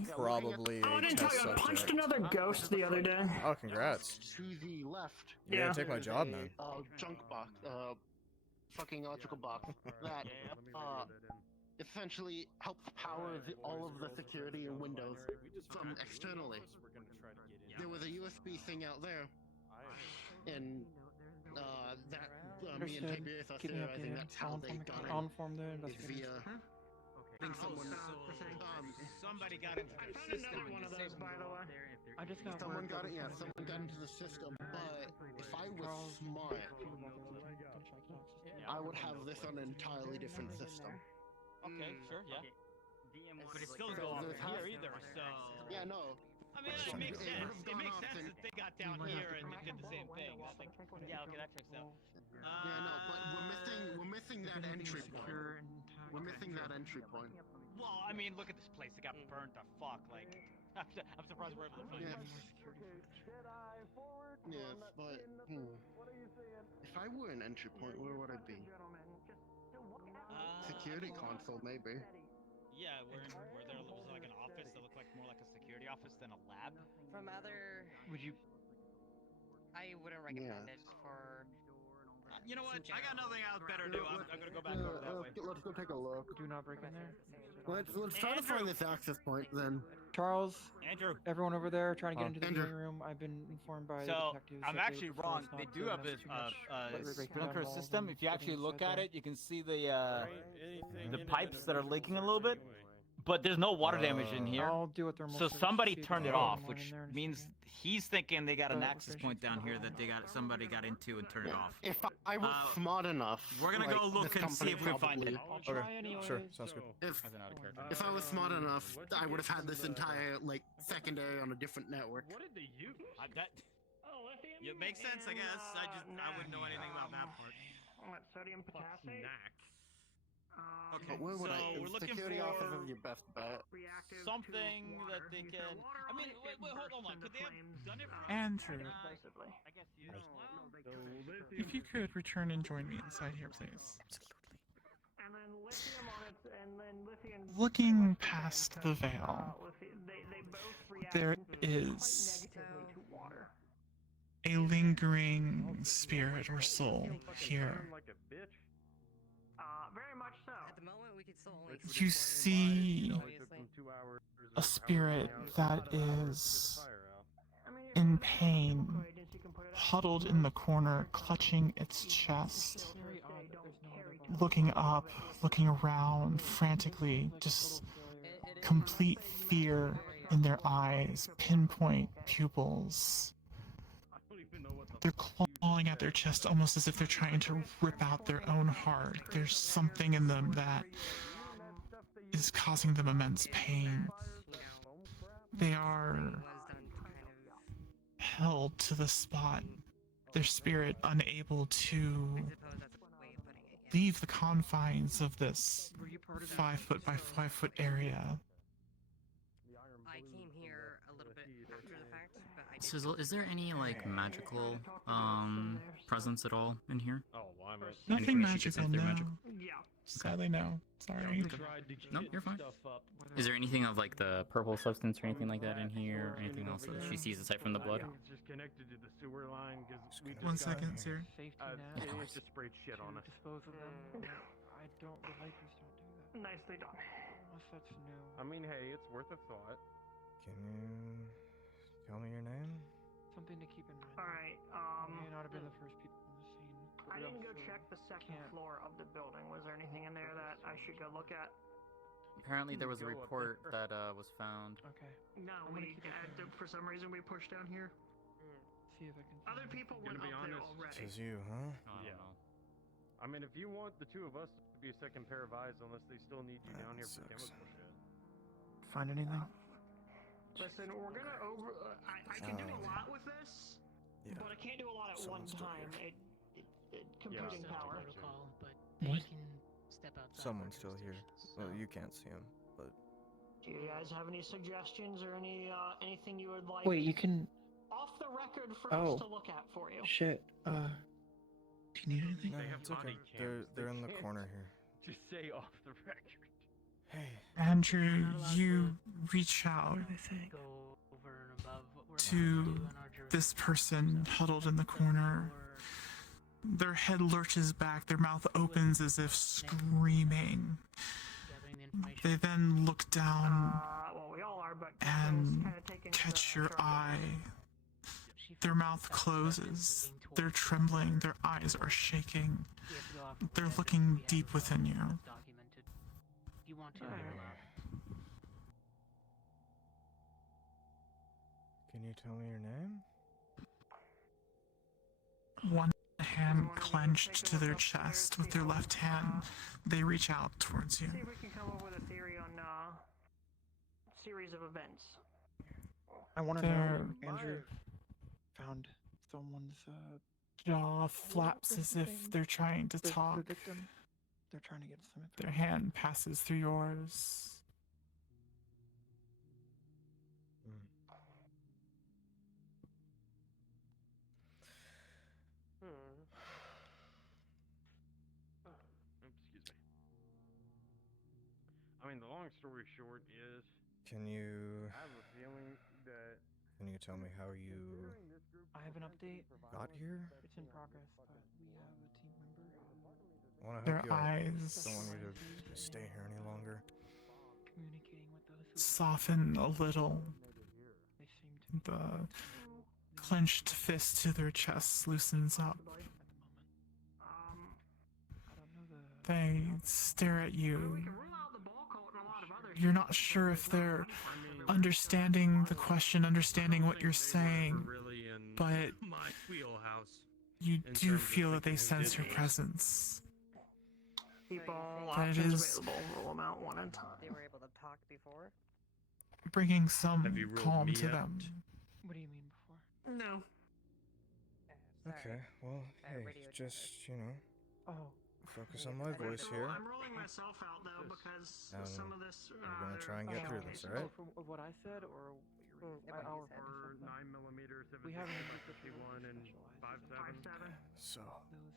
probably Oh, I a didn't tell test you, I punched subject. another ghost the other day. Oh, congrats. to the left. You're gonna take my job, man. Junk box, fucking electrical box that essentially helps power all of the security and windows from externally. There was a USB thing out there, and me and Tiberius are Keep me theorizing updated. that's how they got I'll in. inform the Is investigators. via. I think Somebody got into the system. One of those, by the way. I just got someone word got that it. Yeah, someone got into the system. But if I was smart, I would have this on an entirely different system. Okay, sure, yeah. But it still go off here either, so... Yeah, no. I mean, it makes sense. It makes sense that they got down here and did the same thing. I think, yeah, okay, that checks out. Yeah, no, but we're missing that entry point. We're missing that entry point. Well, I mean, look at this place. It got burned to fuck. Like, I'm surprised we're able to finish. Yes, but if I were an entry point, where would I be? Security console, maybe. Yeah, where there was like an office that looked like more like a security office than a lab. From other, Would you? I wouldn't recommend it for. You know what? I got nothing else better to do. I'm gonna go back over that way. Let's go take a look. Do not break in there. Let's try to find this access point then. Charles, Andrew, everyone over there trying to get into the Andrew. viewing room. I've been informed by the so detectives. I'm that they actually prefer wrong. us They not do to have mess a too much with breaking down sprinkler walls system. and If you actually getting look inside at there. it, you can see Anything the in pipes it that are is leaking a little bit. But there's no water damage in here. I'll do a thermal So search, somebody see if turned there's it off, anyone which in there in a means second. he's thinking they got an But access we're point down here that just- somebody got into and turned it off. If I was smart enough, We're gonna go like, look this and see company if we find it. probably- Okay, sure, sounds good. If I was smart enough, I would have had this entire like secondary on a different network. What did they use? That it makes sense, I guess. I wouldn't know anything about that part. What, sodium potassium? Okay, But where would so I? we're looking Security for officer is your best bet. something that they can. I mean, wait, hold on. Could they have done it for Andrew, I guess you. if you could return and join me inside here, please. And then lithium on it, and then lithium. Looking past the veil, They both react there quite is negatively to water. a lingering spirit or soul here. Very much so. At the moment, we could still only. You see a spirit that is in pain, huddled in the corner, clutching its chest, looking up, looking around frantically, just complete fear in their eyes, pinpoint pupils. They're clawing at their chest almost as if they're trying to rip out their own heart. There's something in them that is causing them immense pain. They are held to the spot, their spirit unable to leave the confines of this 5 foot by 5 foot area. I came here a little bit after the fact, but I did Sizzle, is there any like magical presence at all in here? Oh, why am I? Nothing Anything that you could magical, sense through no. magic? Yeah. Sadly, no. Sorry. No, you're fine. Is there anything of like the purple substance or anything like that in here, or anything else that she sees aside from the blood? It's just connected to the sewer line because we just 1 got- second, sir. Aegis just sprayed shit on us. Dispose of them. I don't. The Lakers don't do that. Nicely done. Unless that's new. I mean, hey, it's worth a thought. Can you tell me your name? Something to keep in mind. Alright, We may not have been the first people on the scene. But I we didn't go also check the second can't- floor of the building. Was there anything in there that I should go look at? Apparently, there was a report that was found. Okay. No, for some reason we pushed down here. See if I can. Other people went Gonna be up there honest, already. Says you, huh? Yeah. I mean, if you want the two of us to be a second pair of eyes, unless they still need you down here for chemical shit. Find anything? Listen, we're gonna I can do a lot with this, but I can't do a lot at one Someone's still time. Computing power. Protocol, but What? they can step outside. Someone's still here. Well, you can't see him, but Do you guys have any suggestions or anything you would like? Wait, you can. Off the record for Oh. us to look at for you. Shit. Do you need anything? no, it's okay. They're in the corner here. Just say off the record. Hey. Andrew, you reach out Go over and above what we're to allowed to do in our jurisdiction. this person huddled in the corner. Their head lurches back, their mouth opens as if screaming. Gathering the information. They then look down Well, we all are, but and kinda taking catch the your charge. eye. Their mouth closes. They're trembling. Their eyes are shaking. We have to go off of They're whatever looking we have deep within you. documented. If you want to, you're allowed. Can you tell me your name? One hand clenched to their chest with their left hand. They reach out towards you. See if we can come up with a theory on series of events. I want to There- know. Andrew found someone's. Jaw flaps as if they're trying to The talk. victim. They're trying to get some information. Their hand passes through yours. Excuse me. I mean, the long story short is, Can you I have a feeling that tell me how you I have an update. got here? It's in progress, but we have a team member I want to Their help you out. eyes Don't want you to stay here any longer. communicating with those who soften a little. they seem to The clenched fist to their chests loosens up. I don't know the. They stare at you. We can rule out the ball coat and a lot of other You're not sure if they're understanding the question, understanding what you're saying, really in but my wheelhouse. you in do terms of feel that they thinking who sense did your this. presence. keep all That options is- available. Rule them out one at a time. They were able to talk before. Bringing some Have you ruled calm me to out? them. What do you mean before? No. Okay, well, hey, radio just, you know, Oh. focus on my voice here. I'm ruling myself out though because some of this. We're gonna try and get through this, Oh, alright? from what I said, or what you're what our he said. Or 9mm, We haven't 51 and 5.7. 5.7. So,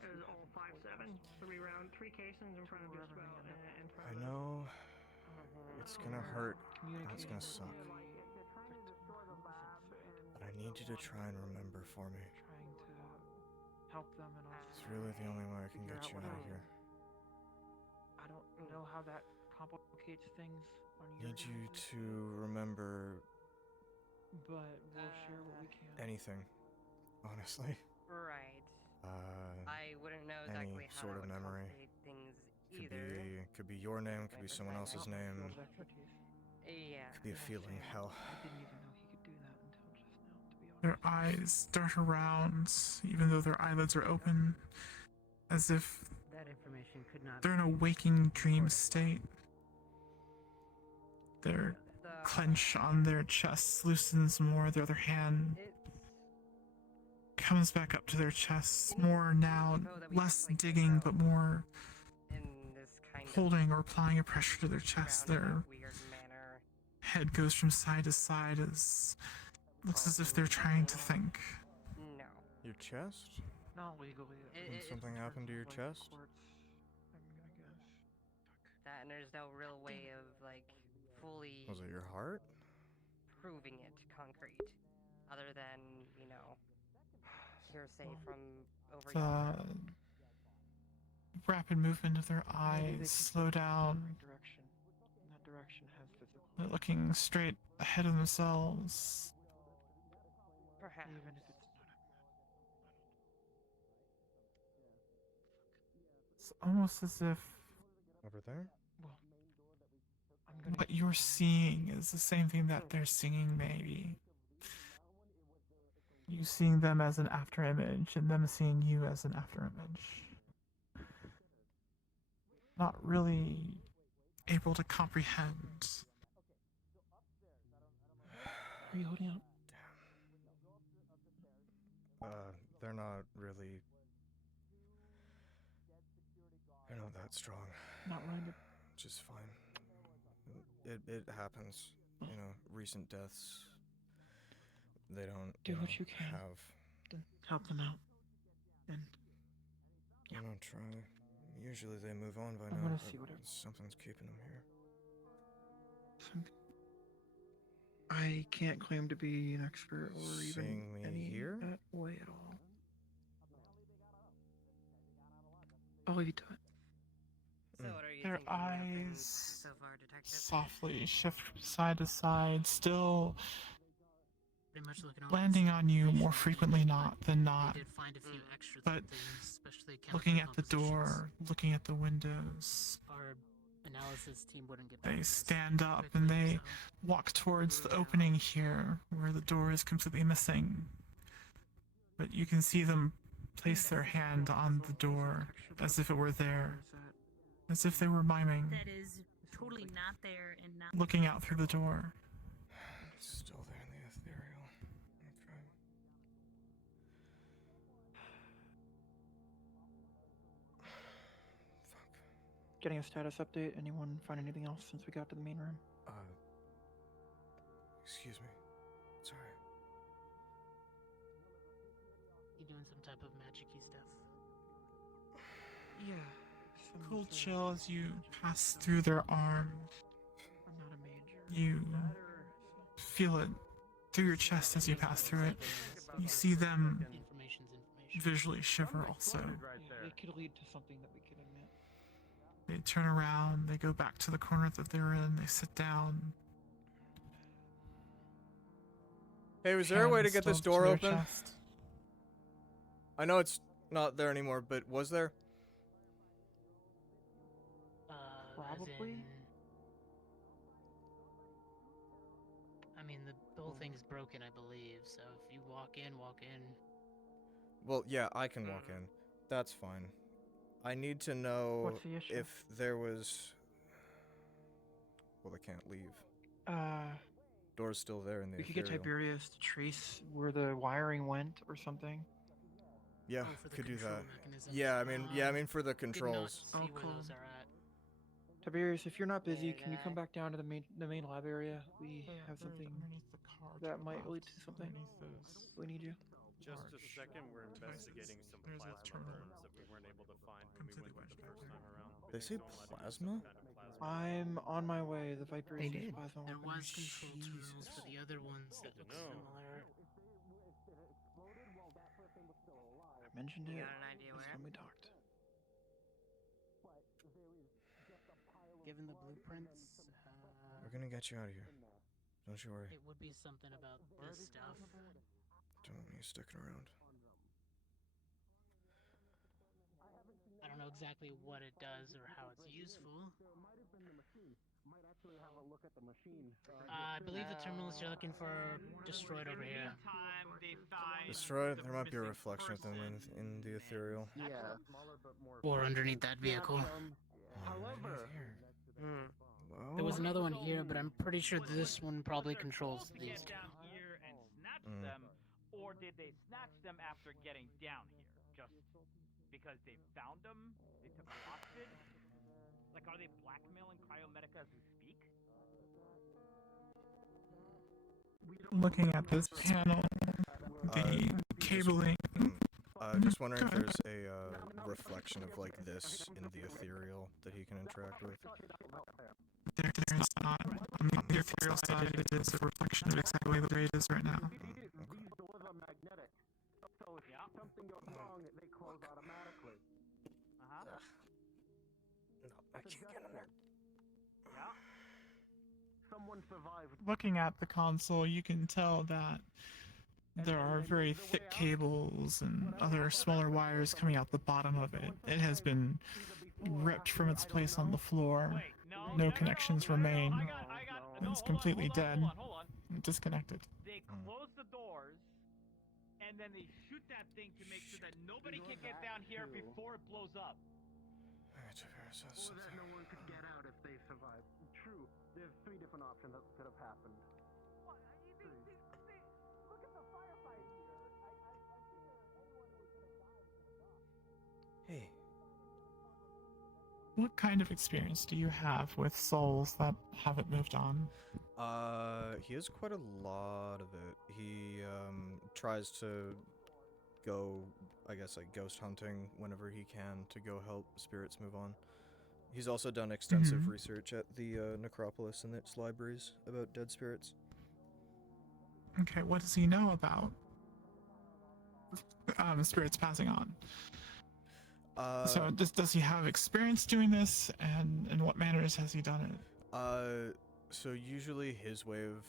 It was all 5.7. 3 round, 3 casings in front of this well, in front I of know it's gonna hurt, and it's gonna suck, but I need you to try and remember for me. trying to help them and also. It's really the only way I can figure get out you what out of I- here. I don't know how that complicates things on your Need you end, to remember but we'll share what we can. anything, honestly. Right. Uh, I wouldn't know any exactly how sort that of would memory. complicate things either. Could be your name, could be someone else's name, Field of expertise. Yeah. could be a feeling, hell. I didn't even know he could do that until just now, to be honest. Their eyes dart around, even though their eyelids are open, as if That information could not. they're in a waking dream state. Their clench on their chests loosens more, their other hand comes back up to their chests, more now, less digging, but more holding or applying a pressure to their chest. Their head goes from side to side as looks as if they're trying to think. No. Your chest? Not legally. Did something happen to your chest? That and there's no real way of like fully Was it your heart? proving it concrete, other than hearsay from over yonder. The rapid movement of their eyes slow down. Direction. And that direction has physical. They're looking straight ahead of themselves. Perhaps. Even if it's It's almost as if Over there? well, what you're seeing is the same thing that they're singing, maybe. You seeing them as an after image, and them seeing you as an after image. Not really able to comprehend. Are you holding out? They're not really... They're not that strong. Not right. Just fine. It happens. You know, recent deaths. They don't Do what you can. have... To help them out. And You know, try. Usually they move on by I'm now, gonna but see whatever. something's keeping them here. I can't claim to be an expert or even Seeing me any here? that way at all. I'll leave you to it. So what are you Their thinking happened eyes so far, Detective? softly shift from side to side, still Pretty much looking landing on you more frequently than not. did find a few extra But things, especially looking at chemical the door, looking at the windows, Our analysis team wouldn't get they back to us stand up and they walk towards the opening here where the door is completely missing. But you can see them place their hand on the door as if it were there, as if they were miming, That is totally not there and not looking out through the door. It's still there in the ethereal. Okay. Getting a status update. Anyone find anything else since we got to the main room? Excuse me. Sorry. You doing some type of magic-y stuff? Yeah. Cool chill as you pass through their arm. I'm not a major. You feel it through your chest as you pass through it. You see them visually shiver also. It could lead to something that we could admit. They turn around, they go back to the corner that they're in, they sit down. Hey, was there a way to Hands get this still door to their open? chest. I know it's not there anymore, but was there? Probably. I mean, the whole thing's broken, I believe. So if you walk in, walk in. Well, yeah, I can walk in. That's fine. I need to know What's the issue? if there was... Well, they can't leave. Door's still there in the We could get ethereal. Tiberius to trace where the wiring went or something. Yeah, Oh, for the could do control that. mechanisms. Yeah, I mean for the controls. See Oh, where cool. those are at. Tiberius, if you're not busy, can you come back down to the main lab area? We have something that might lead to something. We need you. Just a second, we're investigating some plasma burns that we weren't able to find when we went the first time around. They say plasma? I'm on my way. The Viper They is did. plasma There weapon. was control terminals for the other ones that look similar. I mentioned it. You got an idea That's where? when we talked. Given the blueprints, We're gonna get you out of here. Don't you worry. it would be something about this stuff. Don't want you sticking around. I don't know exactly what it does or how it's useful. I believe the terminals you're looking for are destroyed over here. Destroyed? There might be a reflection of them in the ethereal. Yeah. Or underneath that vehicle. However, There was another one here, but I'm pretty sure this one probably controls these two. Down here and snatch them, or did they snatch them after getting down here? Just because they found them, they took them hostage? Like, are they blackmailing Cryomedica as we speak? Looking at this panel, the cabling. Just wondering if there's a reflection of like this in the ethereal that he can interact with. There is not. On the ethereal side, it is a reflection of exactly the way it is right now. These doors are magnetic, so if something goes wrong, they close automatically. Uh-huh. No, I can't get in there. Yeah. Someone survived. Looking at the console, you can tell that there are very thick cables and other smaller wires coming out the bottom of it. It has been ripped from its place on the floor. No connections remain. It's completely dead. Hold on. Disconnected. They close the doors, and then they shoot that thing to make sure that nobody can get down here before it blows up. Or that no one could get out if they survived. True. There's 3 different options that could have happened. Look at the firefight here. I figure anyone who was gonna die was gonna die. Hey. What kind of experience do you have with souls that haven't moved on? He has quite a lot of it. He tries to go, I guess, like ghost hunting whenever he can to go help spirits move on. He's also done extensive research at the necropolis and its libraries about dead spirits. Okay, what does he know about spirits passing on? So does he have experience doing this, and in what manners has he done it? So usually his way of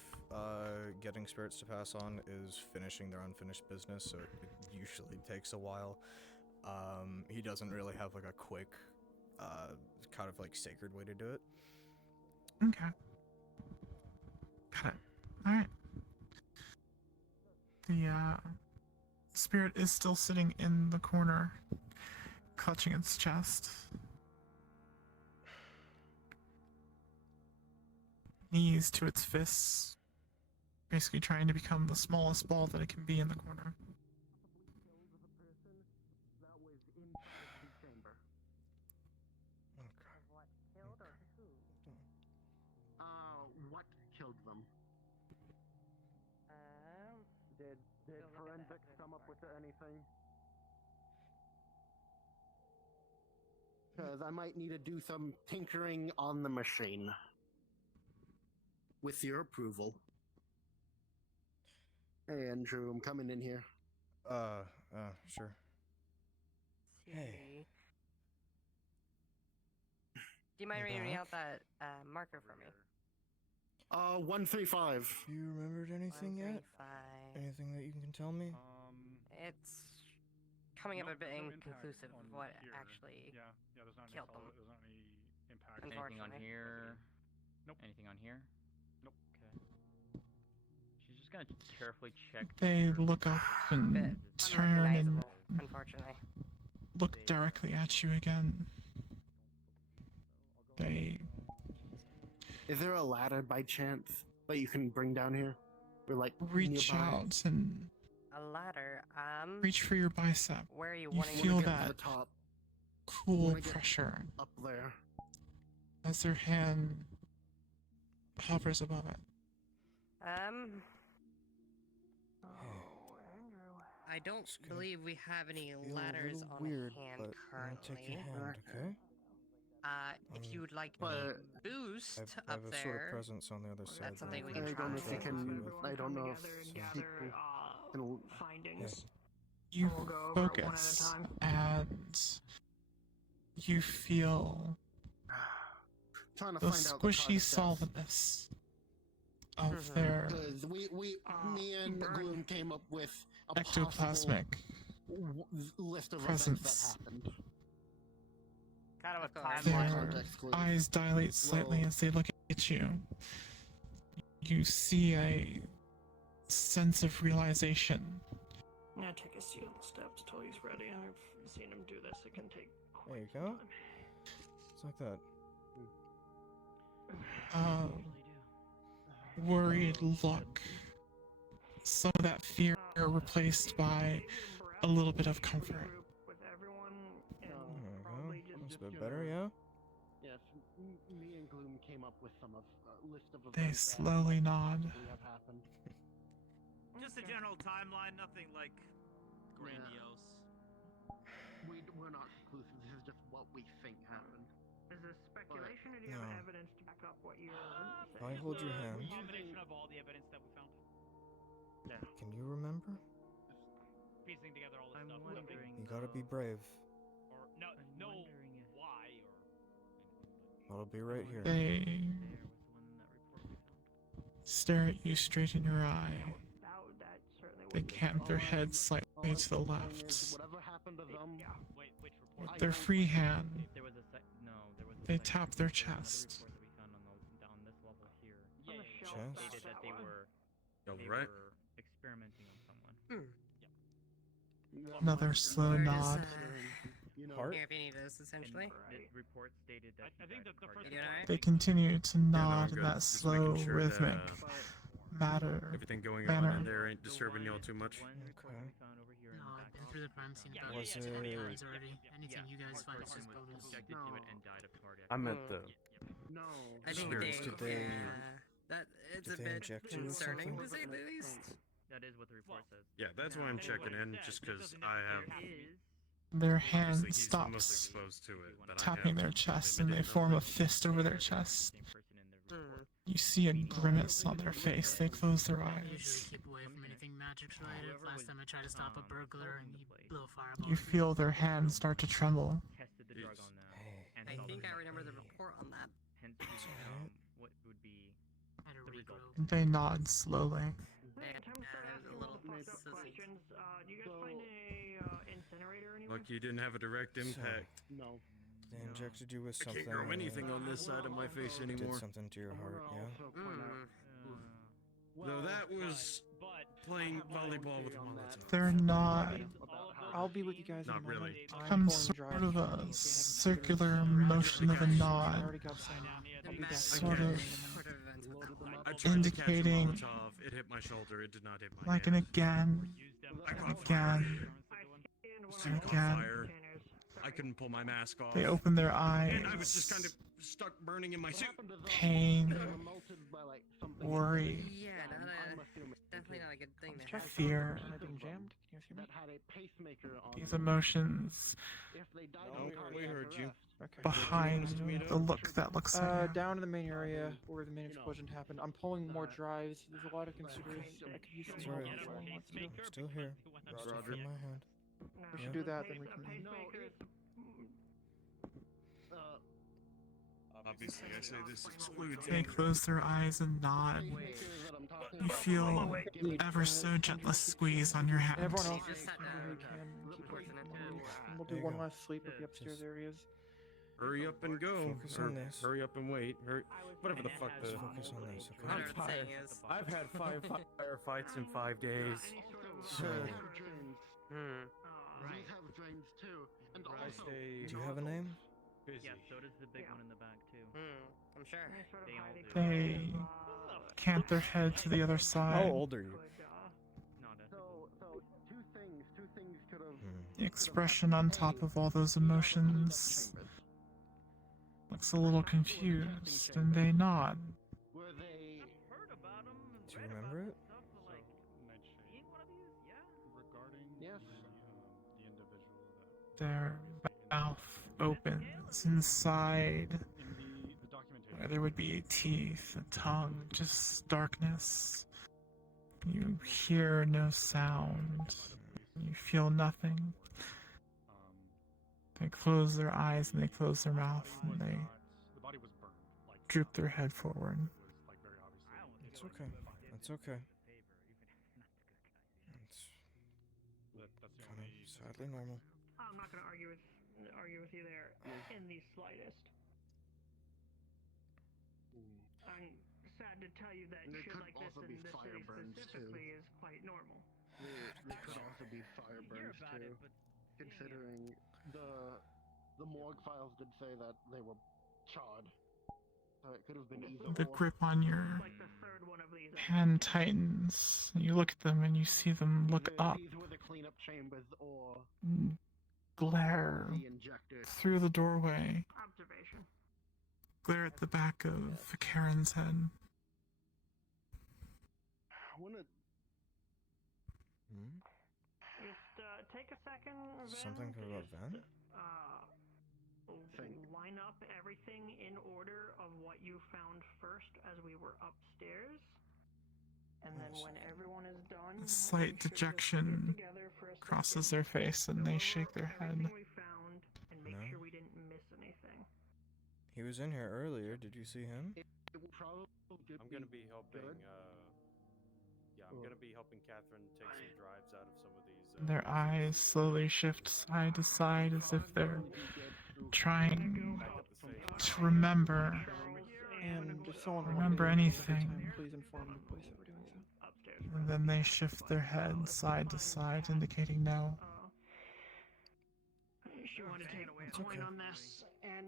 getting spirits to pass on is finishing their unfinished business, so it usually takes a while. He doesn't really have like a quick, kind of like sacred way to do it. Okay. Got it. Alright. The spirit is still sitting in the corner, clutching its chest. Knees to its fists, basically trying to become the smallest ball that it can be in the corner. What killed them? Did forensics come up with anything? Because I might need to do some tinkering on the machine. With your approval. Hey, Andrew, I'm coming in here. Sure. Hey. Do you mind reading out that marker for me? 135. You remembered anything yet? 135. Anything that you can tell me? It's coming up a bit inconclusive of what actually there's not killed them. There's not any impact. Anything on here? Nope. Anything on here? Nope. Okay. She's just gonna carefully check. They look up and turn and unfortunately. look directly at you again. They... Is there a ladder by chance that you can bring down here? Or like reach nearby? out and A ladder. reach for your bicep. Where are you You wanting feel to get that to the top? cool pressure Up there. as their hand hovers above it. I don't believe we have any ladders on hand but I'll take currently. your hand, okay? If you would like I to boost I up have a there, sort of presence on the other side. that's something we that can I try. don't know if you can. I don't know if gather findings. You We'll go over it one at a focus time. and you feel Trying to the find out squishy the solidness of their Because me and Gloom came up with a ectoplasmic list of presence. events that happened. Kind of a Their timeline. eyes dilate slightly as they look at you. You see a sense of realization. Yeah, take a seat on the steps till he's ready. I've seen him do this. It can take There you go. It's like that. Worried look. Some of that fear replaced by a little bit of comfort. with everyone and There you go. That's a bit better, yeah? Yes, me and Gloom came up with some of list of events They that slowly nod. possibly have happened. Just a general timeline, nothing like grandiose. We're not conclusive. This is just what we think happened. Is this speculation, or do you have evidence to back up what you're If I hold your hand, A combination of all the evidence that we found. can you remember? Piecing together all this I'm stuff. wondering. You gotta be brave. Or no, why or. I'll be right here. They stare at you straight in your eye. They cant their heads slightly to the left. Whatever happened to them? With their free hand, There was a they tap their chest. report that we found down this level here. Chest? Stated that they were Right. experimenting on someone. Another slow nod. Heart? Here, if you need this, essentially. The report stated that I think that the first. You doing alright? They continue to nod in good. that Just slow, making sure rhythmic that, everything going on manner. in there ain't disturbing y'all too much. Okay. No, I've been through the crime scene about Was 20 it- times already. Anything you guys find is just bonus. I'm at the. I think Did they- that it's did a they bit inject you with concerning something? to say the least. That is what the report says. Yeah, that's why I'm checking in, just because I have. Their Obviously, hand he's the most stops exposed to it, but I tapping have their chest and they form a fist over their chest. You see a grimace on their face. They close their I usually eyes. keep away from anything magic related. Last time I tried to stop a burglar and he blew a fireball. You feel their hands start to tremble. Tested the drug on them. And I think I remember the report on that. hence what would be Had a the result. regroup. They nod slowly. Hey, time to start asking a little fucked up questions. Do you guys find a incinerator anywhere? Look, you didn't have a direct impact. No. They injected you with I something. can't grow anything on this side of my face Did anymore. something to your heart, yeah? No, that was playing volleyball with Molotov. They're not. I'll be with you guys. Not in a really. moment. I'm Some pulling sort drive. of a circular motion of a I nod. already got signed. I'll be back. Sort of I tried to catch a indicating Molotov. It hit my shoulder. It did not hit my like hand. an again, I caught fire. again, Suit and caught again. fire. I couldn't pull my mask off. They open their And I was just kind eyes. of stuck burning in my suit. Pain, worry, Yeah, definitely not a good thing to have. fear. Am I being jammed? Can you guys hear me? That had a pacemaker on These them. emotions If they died No, of we cardiac heard you. arrest, Okay. behind the look that looks at you. Down in the main area where the main explosion happened. I'm pulling more drives. There's a lot of consideration. I could use some It's help. alright. if someone wants to. I'm still here. I'm still Roger. in my hand. We should do that, then we can. Obviously, I say this excludes They close their eyes and nod. You feel ever so gentle squeeze on your hand. Everyone else Just is had where they to can. Keep report working an on attempt. these. And we'll There do you one go. last sleep at the upstairs areas. Hurry up and go. Focus Or on this. Hurry up and wait. Hurry. Whatever the fuck the. Focus on this, okay? Whatever the saying is. I've had 5 firefights in 5 days. So, These have drains too. And I also, stay do you have a name? busy. Yeah, so does the big one in the back too. I'm sure. They all do. They cant their head to the other How side. old are you? Nada. so two things could have. The expression on top of all those emotions looks a little confused, and they nod. Were they? Do you remember it? Yes. Their mouth opens inside, where there would be teeth, a tongue, just darkness. You hear no sound. You feel nothing. They close their eyes and they close their mouth and they droop their head forward. It's okay. It's okay. It's kind of sadly normal. I'm not gonna argue with you there in the slightest. I'm sad to tell you that And there shit could like this also in be the fire city burns, specifically is quite normal. There could also be fire burns too. Considering the morgue files did say that they were charred, so it could have been either. The or. grip on your Like the third one of these. hand tightens. You look at them and you see them look up, These were the cleanup chambers or glare the injector. through the doorway. Observation. glare at the back of Karen's head. I wanna. Just take a second, Vin, Something to about just, Van? line up everything in order of what you found first as we were upstairs. And then when everyone is done, A slight dejection crosses their face and they shake their head. everything we found and make No. sure we didn't miss anything. He was in here earlier. Did you see him? I'm gonna be helping. I'm gonna be helping Catherine take some drives out of some of these. Their eyes slowly shift side to side as if they're trying to remember anything. Please inform the police that we're doing so. And then they shift their heads side to side, indicating no. She wanted to take a point on this, and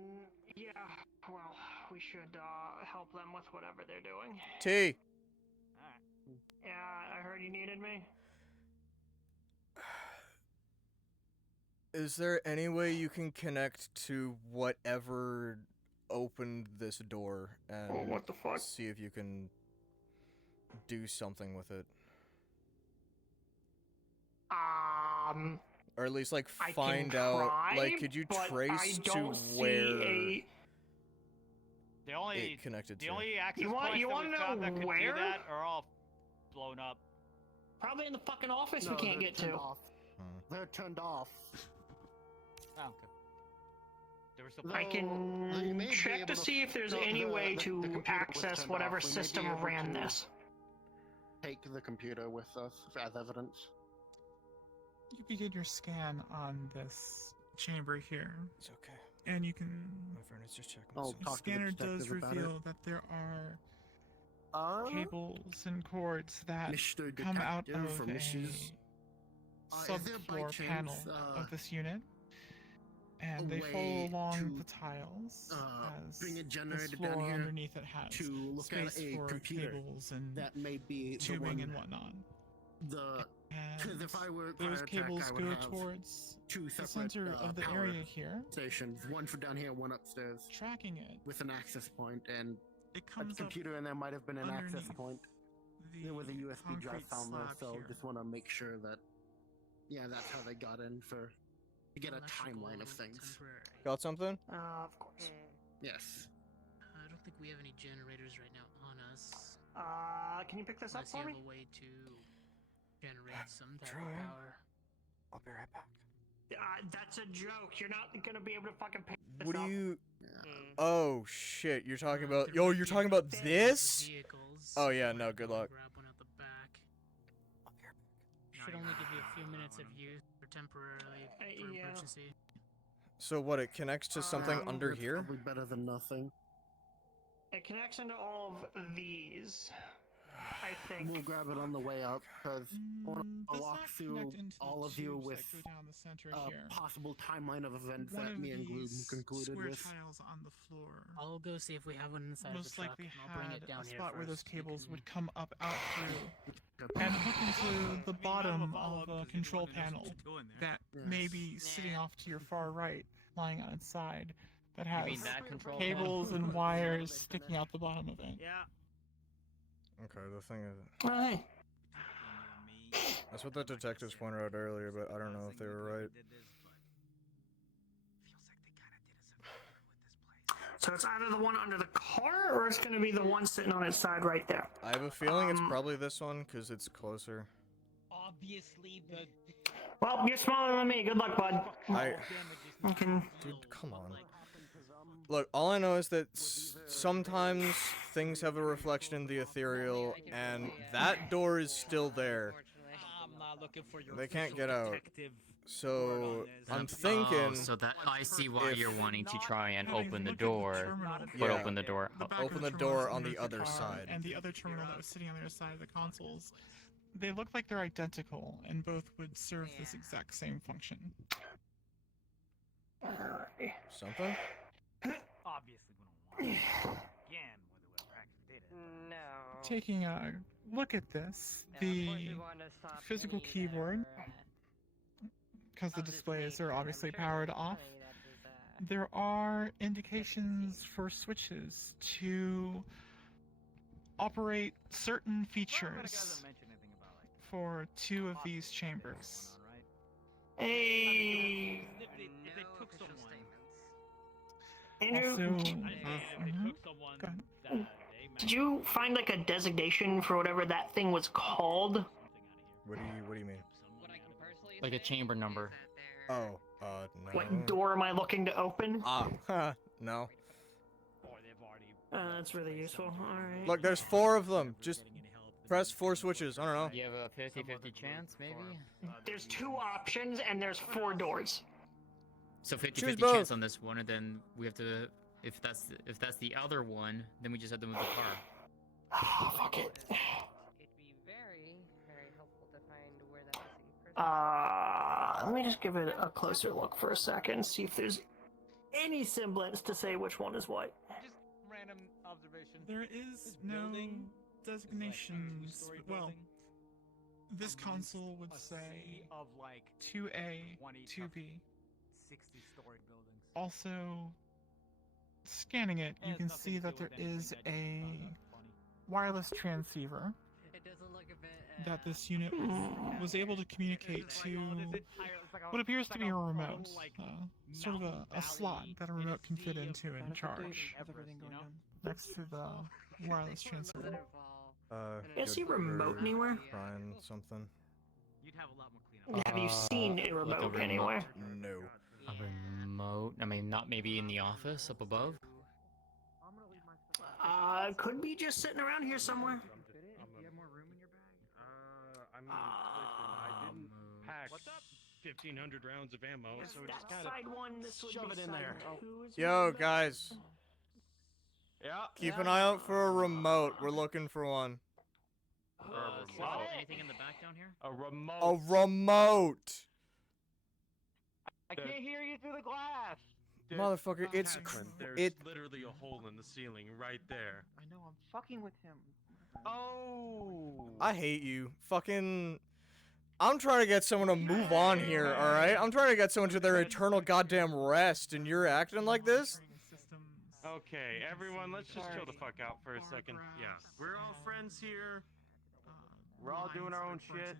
yeah, well, we should help them with whatever they're doing. T. Yeah, I heard you needed me. Is there any way you can connect to whatever opened this door and what the fuck? see if you can do something with it? Or at least like find out, like, could you trace to where The only it connected the to? only access You points that wanna we found know that could where? do that are all blown up. Probably in the fucking office No, we can't they're get turned to. off. They're turned off. Oh, okay. There was I They can may be check able to see if there's any way the to computer was access turned whatever off. We may be system able ran to this. Take the computer with us as evidence. You begin your scan on this chamber here. It's okay. And you can. My friend is just checking. I'll The talk to the scanner does detective about it. reveal that there are cables and cords that Mr. come out Detective of or Mrs. a Is there by subfloor chance, panel of this unit, and they way follow along to, the tiles as bring a this generator floor down here underneath it has to look at space a for computer cables and that may be the tubing one- and whatnot. Because if I were Those prior attack, cables I would go have towards two the separate center of the power area here, stations, one for down here, one upstairs, tracking it with an access point, and it a comes up computer, and there might have been an access underneath point. There was a USB drive concrete found there, slab so here. just want to make sure that, yeah, that's how they got in to get a timeline of things. Got something? Of course. Yes. I don't think we have any generators right now on us. Can you pick this up Unless you for me? have a way to generate some type Try. of power. I'll be right back. That's a joke. You're not gonna be able to fucking pick this What do up. you? Oh shit! You're talking about? Yo, you're talking about this? Oh yeah, no. Good luck. Grab one out the back. Should only give you a few minutes of use for temporarily for yeah. emergency. So what? It connects to something under That's here? Probably better than nothing. It connects into all of these, I think. We'll grab it on the way up, because I want to does walk not through connect into the all of you tubes with that go down the center a here. possible timeline of events One that of me and Gloom these concluded square with. tiles on the floor I'll go see if we have one inside of the most truck. likely and I'll bring had it down a here spot where those first. You cables can- would come up out through and hook into the bottom of a control panel that may be sitting off to your far right, lying on its side, that has mean that control cables panel? and wires sticking out the bottom of it. Yeah. Okay, the thing is, Hey. that's what the detectives pointed out earlier, but I don't know if they were right. So it's either the one under the car, or it's gonna be the one sitting on its side right there. I have a feeling it's probably this one because it's closer. Obviously, the Well, you're smaller than me. Good luck, bud. You can. Dude, come on. Look, all I know is that sometimes things have a reflection in the ethereal, and that door is still there. I'm not looking for your They can't official get out. detective So word on I'm this. thinking. Oh, so that I see why if- you're wanting to try and Having open the looked at the door, terminal but Yeah. open the door. The back of Open the terminal door was on under the other car, side. and the other terminal that was sitting on the other side of the consoles. They look like they're identical, and both would serve this exact same function. Something? Obviously, we don't want it again with whoever actually did it. No. Taking a look at this, the physical keyboard, because the displays are obviously powered off, there are indications for switches to operate certain features for 2 of these chambers. Hey. If they took someone. Andrew, Also, If they took someone Go ahead. that did you find like a designation for whatever that thing was called? What do you mean? Like a chamber number. Oh, no. What door am I looking to open? No. That's really useful. Alright. Look, there's 4 of them. Just press 4 switches. I don't know. You have a 50-50 chance, maybe? There's 2 options and there's 4 doors. So 50-50 Choose both. chance on this one, and then we have to. If that's the other one, then we just have to move the car. Fuck it. It'd be very, very helpful to find where that missing person. Let me just give it a closer look for a second, see if there's any semblance to say which one is what. Just random observation. There is no designations. Well, this console would say of like 2A, 2B. 60-story buildings. Also, scanning it, you can see that there is a wireless transceiver that this unit was able to communicate to what appears to be a remote, sort of a slot that a remote can fit into and charge next to the wireless transceiver. I see a remote anywhere? Trying something. You'd have a lot more cleanup. Have you seen a remote anywhere? No. A remote? I mean, not maybe in the office up above? Could be just sitting around here somewhere. I didn't pack 1,500 rounds of ammo, so we just gotta shove it in there. Yo, guys. Yeah. Keep an eye out for a remote. We're looking for one. Anything in the back down here? A remote. A remote! I can't hear you through the glass. Motherfucker, it's There's literally a hole in the ceiling right there. I know, I'm fucking with him. Oh. I hate you. Fucking... I'm trying to get someone to move on here, alright? I'm trying to get someone to their eternal goddamn rest, and you're acting like this? Okay, everyone, let's just chill the fuck out for a second. Yeah, we're all friends here. We're all doing our own shit.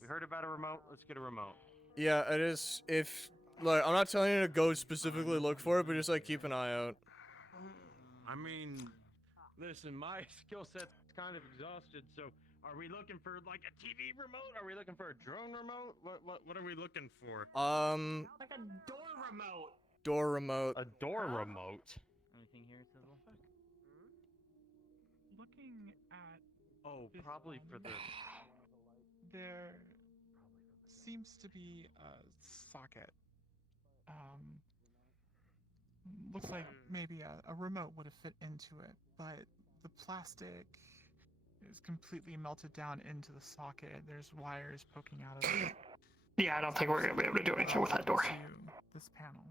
We heard about a remote. Let's get a remote. Yeah, it is. If... Look, I'm not telling you to go specifically look for it, but just, like, keep an eye out. I mean, listen, my skill set's kind of exhausted, so are we looking for, like, a TV remote? Are we looking for a drone remote? What are we looking for? Like a door remote. Door remote. A door remote? Anything here, Sizzle? Looking at... Oh, probably for this. There seems to be a socket. Looks like maybe a remote would have fit into it, but the plastic is completely melted down into the socket. There's wires poking out of it. Yeah, I don't think we're gonna be able to do anything with that door. To this panel.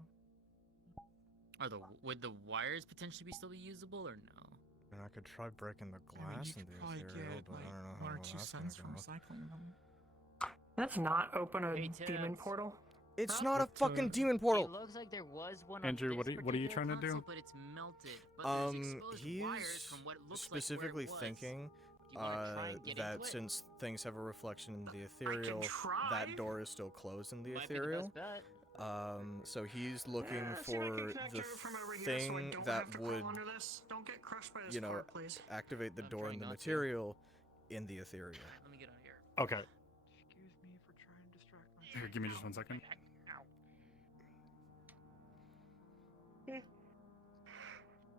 Would the wires potentially be still usable or no? And I could try breaking the I mean, glass you in could the probably ethereal, get but like I don't know 1 how or 2 that's cents gonna for go. recycling them. That's not open a Hey, demon Tibbs. portal. It's not a fucking demon portal! It looks like there was one Andrew, on what this are you particular trying to do? console, but it's melted. But there's exposed wires He's from what looks specifically like where it was. thinking Do you wanna try and get that into it? since things have a reflection in the ethereal, that door is still closed in the Might be the ethereal. best bet. So he's looking See if I can for connect the to it from over here so I thing don't that have to crawl would, under this. Don't get crushed by this you know, car, please. activate the I'm door in trying the not to. material in the ethereal. Let me get out of here. Okay. Excuse me for trying to distract myself. Here, give me just 1 second.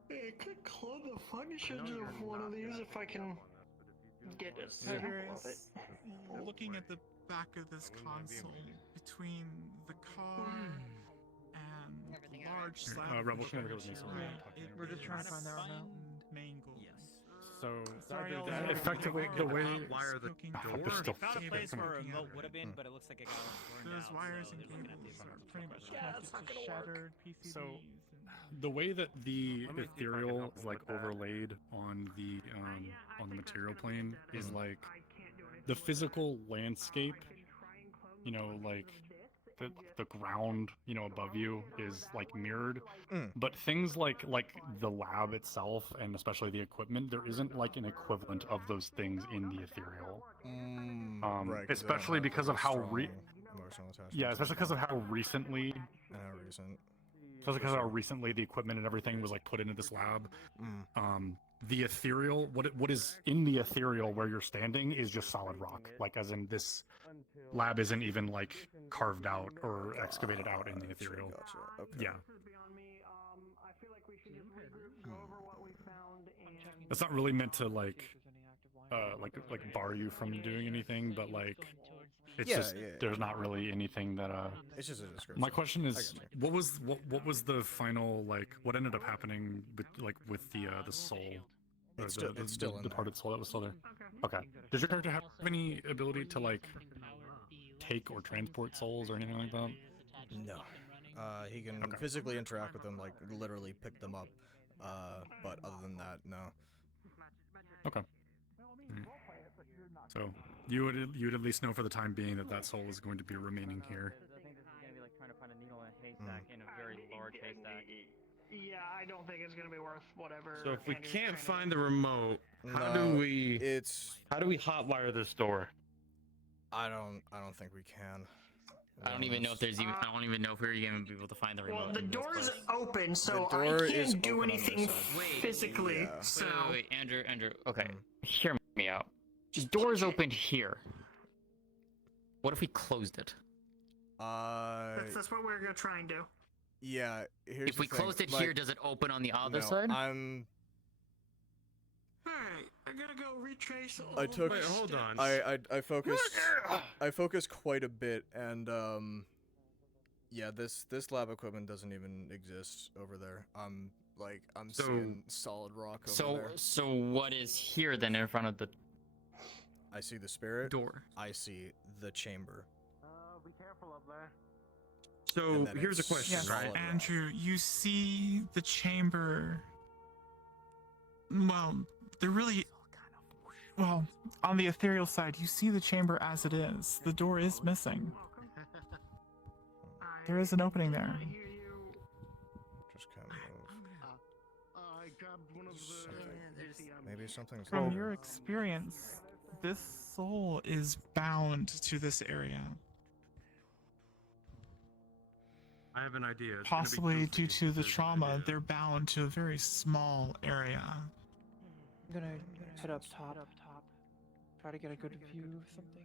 I could clone the functions of one of these if I can get a sample of it. Looking at the back of this console, between the car and the large slab Rebel, of can I go with me? furniture, We're just trying to find that remote. mangled. So, Sorry, all that the- effectively, the way... Wire the Poking door? through There's still the Found a cable place where a poking out remote of would it. have been, but it looks like it got burned Those out. wires so and they're looking at the cables are apartment pretty much complex. connected to shattered PCBs. So, the way that the ethereal is like overlaid on the material plane is like the physical landscape, you know, like the ground, you know, above you is like mirrored, Mm. but things like the lab itself and especially the equipment, there isn't like an equivalent of those things in the ethereal. Right, 'cause they don't Especially have because very of how strong emotional attachment yeah, to especially because of how recently and how recent. especially because of how recently the equipment and everything was like put into this lab. The ethereal, what is in the ethereal where you're standing is just solid rock. Like, as in, this lab isn't even like carved out or excavated out in the ethereal. Gotcha. Okay. Yeah. It's not really meant to like bar you from doing anything, but like it's just there's not really anything that It's just a description. My question I is, gotcha. what was the final, like, what ended up happening with the soul? Or It's the still in departed soul that was still there. Okay. Does your character have any ability to like take or transport souls or anything like that? No. He can physically interact with them, like literally pick them up. But other than that, no. Okay. So you would at least know for the time being that that soul is going to be remaining here. I think this is gonna be like trying to find a needle in a haystack in a very large haystack. Yeah, I don't think it's gonna be worth whatever. So if we Andrew's can't trying to find the remote, how do we hotwire this door? I don't think we can. I don't even know if there's even. I don't even know if we're even be able to find the remote. Well, the door's open, so The door I is can't do open on this anything side. physically. Yeah. So Wait, Andrew. Okay, hear me out. The door's open here. What if we closed it? that's what we're gonna try and do. Yeah. Here's If we the thing, closed it like, here, does it open on the other no, side? I'm. Alright, I gotta go retrace all I took. Wait, hold on. I focused. I focused quite a bit, and yeah, this lab equipment doesn't even exist over there. I'm seeing solid rock over there. So what is here then in front of the I see the spirit door? I see the chamber. Be careful up there. So then here's a it's question, Yes, right? Andrew, you see the chamber. Well, they're really. Well, on the ethereal side, you see the chamber as it is. The door is missing. There is an opening there. Just kind of. I grabbed one of the. Maybe something's. From there. your experience, this soul is bound to this area. I have an idea. It's gonna be Possibly due goofy, to the there's an trauma, idea. they're bound to a very small area. I'm gonna head up top. Try to get a good view of something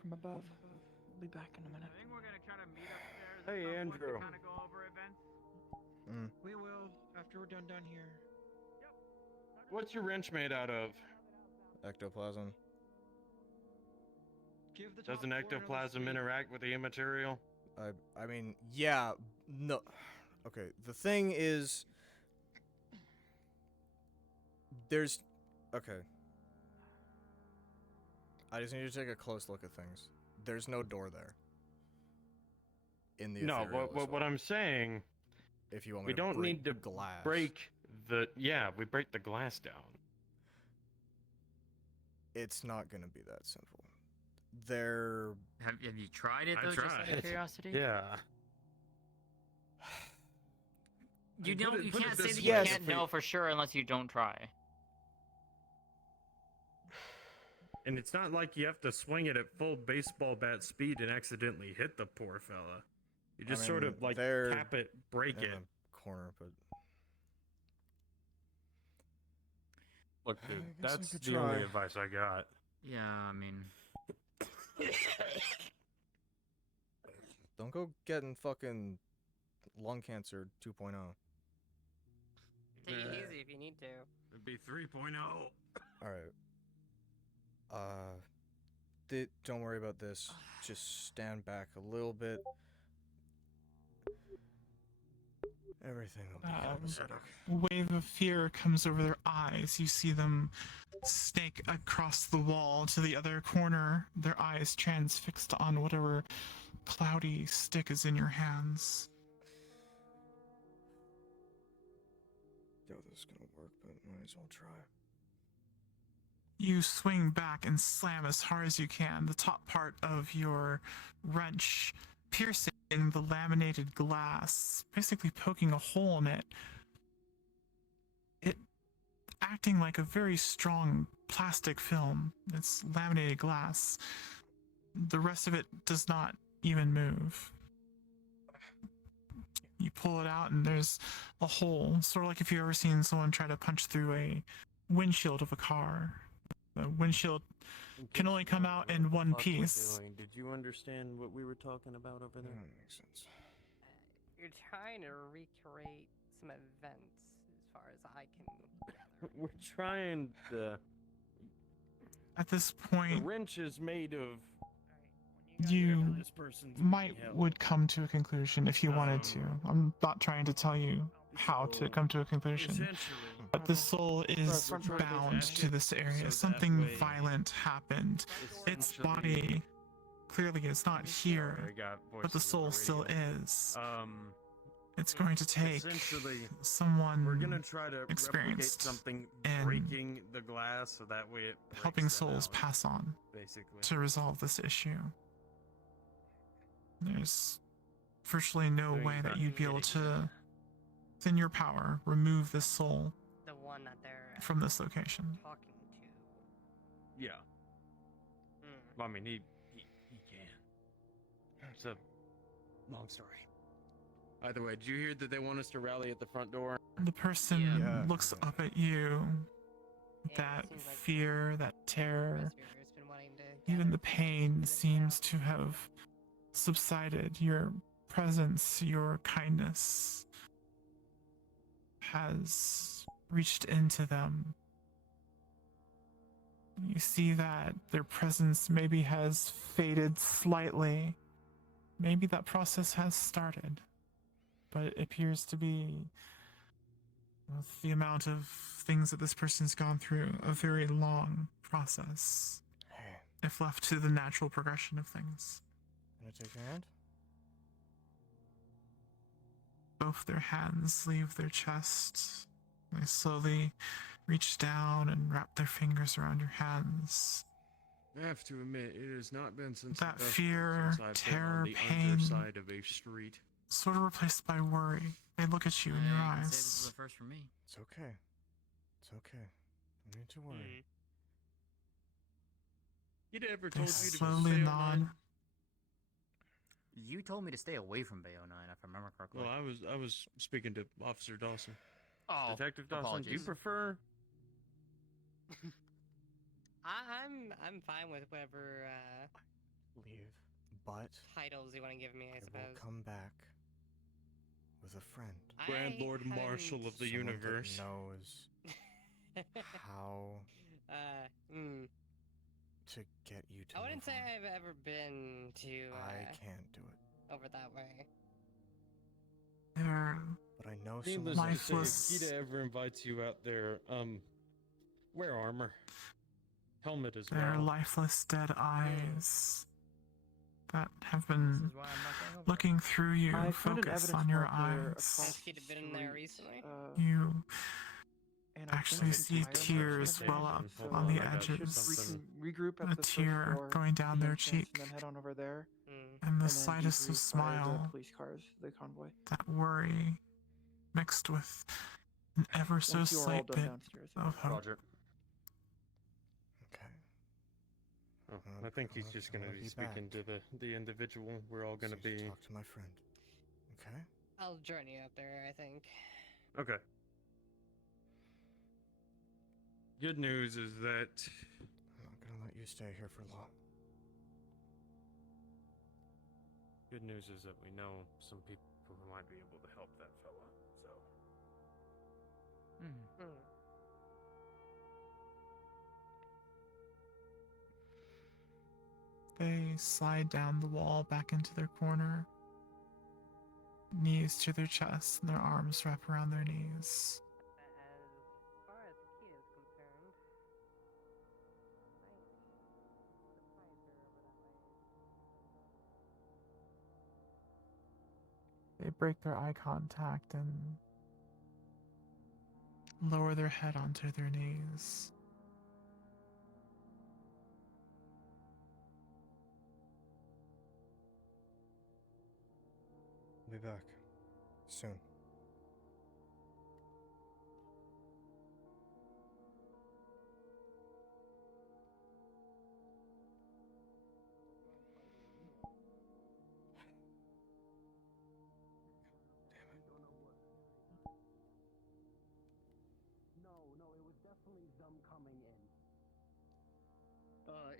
from above. I'll be back in a minute. I think we're gonna try to meet upstairs. Hey, at some point to Andrew. kind of go over events. We will after we're done down here. What's your wrench made out of? Ectoplasm. Give the Does an ectoplasm interact with the immaterial? I mean, yeah, no. Okay, the thing is, there's, okay. I just need to take a close look at things. There's no door there. In the No, ethereal as what well. I'm saying, If you want me we to don't break need to glass. break we break the glass down. It's not gonna be that simple. There. Have you tried it I though? Just out tried. of curiosity. Yeah. You Put don't. it- You put it can't this say that way. you can't know for sure unless you don't try. And it's not like you have to swing it at full baseball bat speed and accidentally hit the poor fella. You just sort mean, of like they're tap it, break in it. the corner, but Look, dude, I guess I that's could the only try. advice I got. Yeah, I mean, don't go getting fucking lung cancer 2.0. Take it easy if you need to. It'd be 3.0. All right. Don't worry about this. Just stand back a little bit. Everything will be copacetic. Wave of fear comes over their eyes. You see them snake across the wall to the other corner, their eyes transfixed on whatever cloudy stick is in your hands. Yo, this is gonna work, but might as well try. You swing back and slam as hard as you can. The top part of your wrench piercing using the laminated glass, basically poking a hole in it. It acting like a very strong plastic film. It's laminated glass. The rest of it does not even move. You pull it out and there's a hole, sort of like if you've ever seen someone try to punch through a windshield of a car. The windshield can only come out in one piece. Did you understand what we were talking about over there? Makes sense. You're trying to recreate some events, as far as I can gather. We're trying to. At this The point, wrench is made of. you This person's might being held. would come to a conclusion if you wanted to. I'm not trying to tell you how to come to a conclusion. But the soul is bound to this area. Something violent happened. Its body clearly is not here, but the soul still is. It's going to take Essentially, someone we're gonna try to replicate experienced something in breaking the glass so that way it breaks helping them souls out, pass on basically. to resolve this issue. There's virtually no way that you'd be able to, within your power, remove this soul The one that they're from this location. talking to. Yeah. I mean, he can. It's a long story. Either way, did you hear that they want us to rally at the front door? The person looks up at you. That fear, that terror, even the pain seems to have subsided. Your presence, your kindness has reached into them. You see that their presence maybe has faded slightly. Maybe that process has started, but it appears to be, with the amount of things that this person's gone through, a very long process, if left to the natural progression of things. Can I take your hand? Both their hands leave their chest. They slowly reach down and wrap their fingers around your hands. I have to admit, it has not been since That the best fear, since I've terror, been on the pain, underside of a street. sort of replaced by worry. They look at you in your You can say this eyes. is the first for me. It's okay. It's okay. No need to worry. He'd ever They told you to slowly stay nod. online? You told me to stay away from Bay 09, if I remember correctly. Well, I was speaking to Officer Dawson. Oh, Detective Dawson, do you apologies. prefer? I'm fine with whatever Leave. But titles you want to give me, I I will suppose. come back with a friend. Grand Lord Marshal of the Someone that universe. knows how to get you to I wouldn't move say on. I've ever been to I can't do it. over that way. They're But I know Needless someone to say, lifeless. if Kita ever invites you out there, wear armor. Helmet as Their well. lifeless dead eyes that have been looking through you, I found an focus evidence on your marker eyes. Has Kita been in there recently? You and I actually think see it's tears my well up so on the I got you edges. something. regroup at A the first tear floor, going down the their entrance, cheek. and then head on over there. And the then slightest of debrief by the smile, police cars, the convoy. that worry, mixed with an ever so Once you are all slight done bit downstairs. of hope. Roger. Okay. Oh, I think he's just gonna be speaking to the individual. We're all gonna be. Talk to my friend. Okay? I'll join you up there, I think. Okay. Good news is that I'm not gonna let you stay here for long. good news is that we know some people who might be able to help that fella. So. They slide down the wall back into their corner, knees to their chest, and their arms wrap around their knees. As far as Kia is concerned, They break their eye contact and lower their head onto their knees. be back. Soon. No, it was definitely them coming in.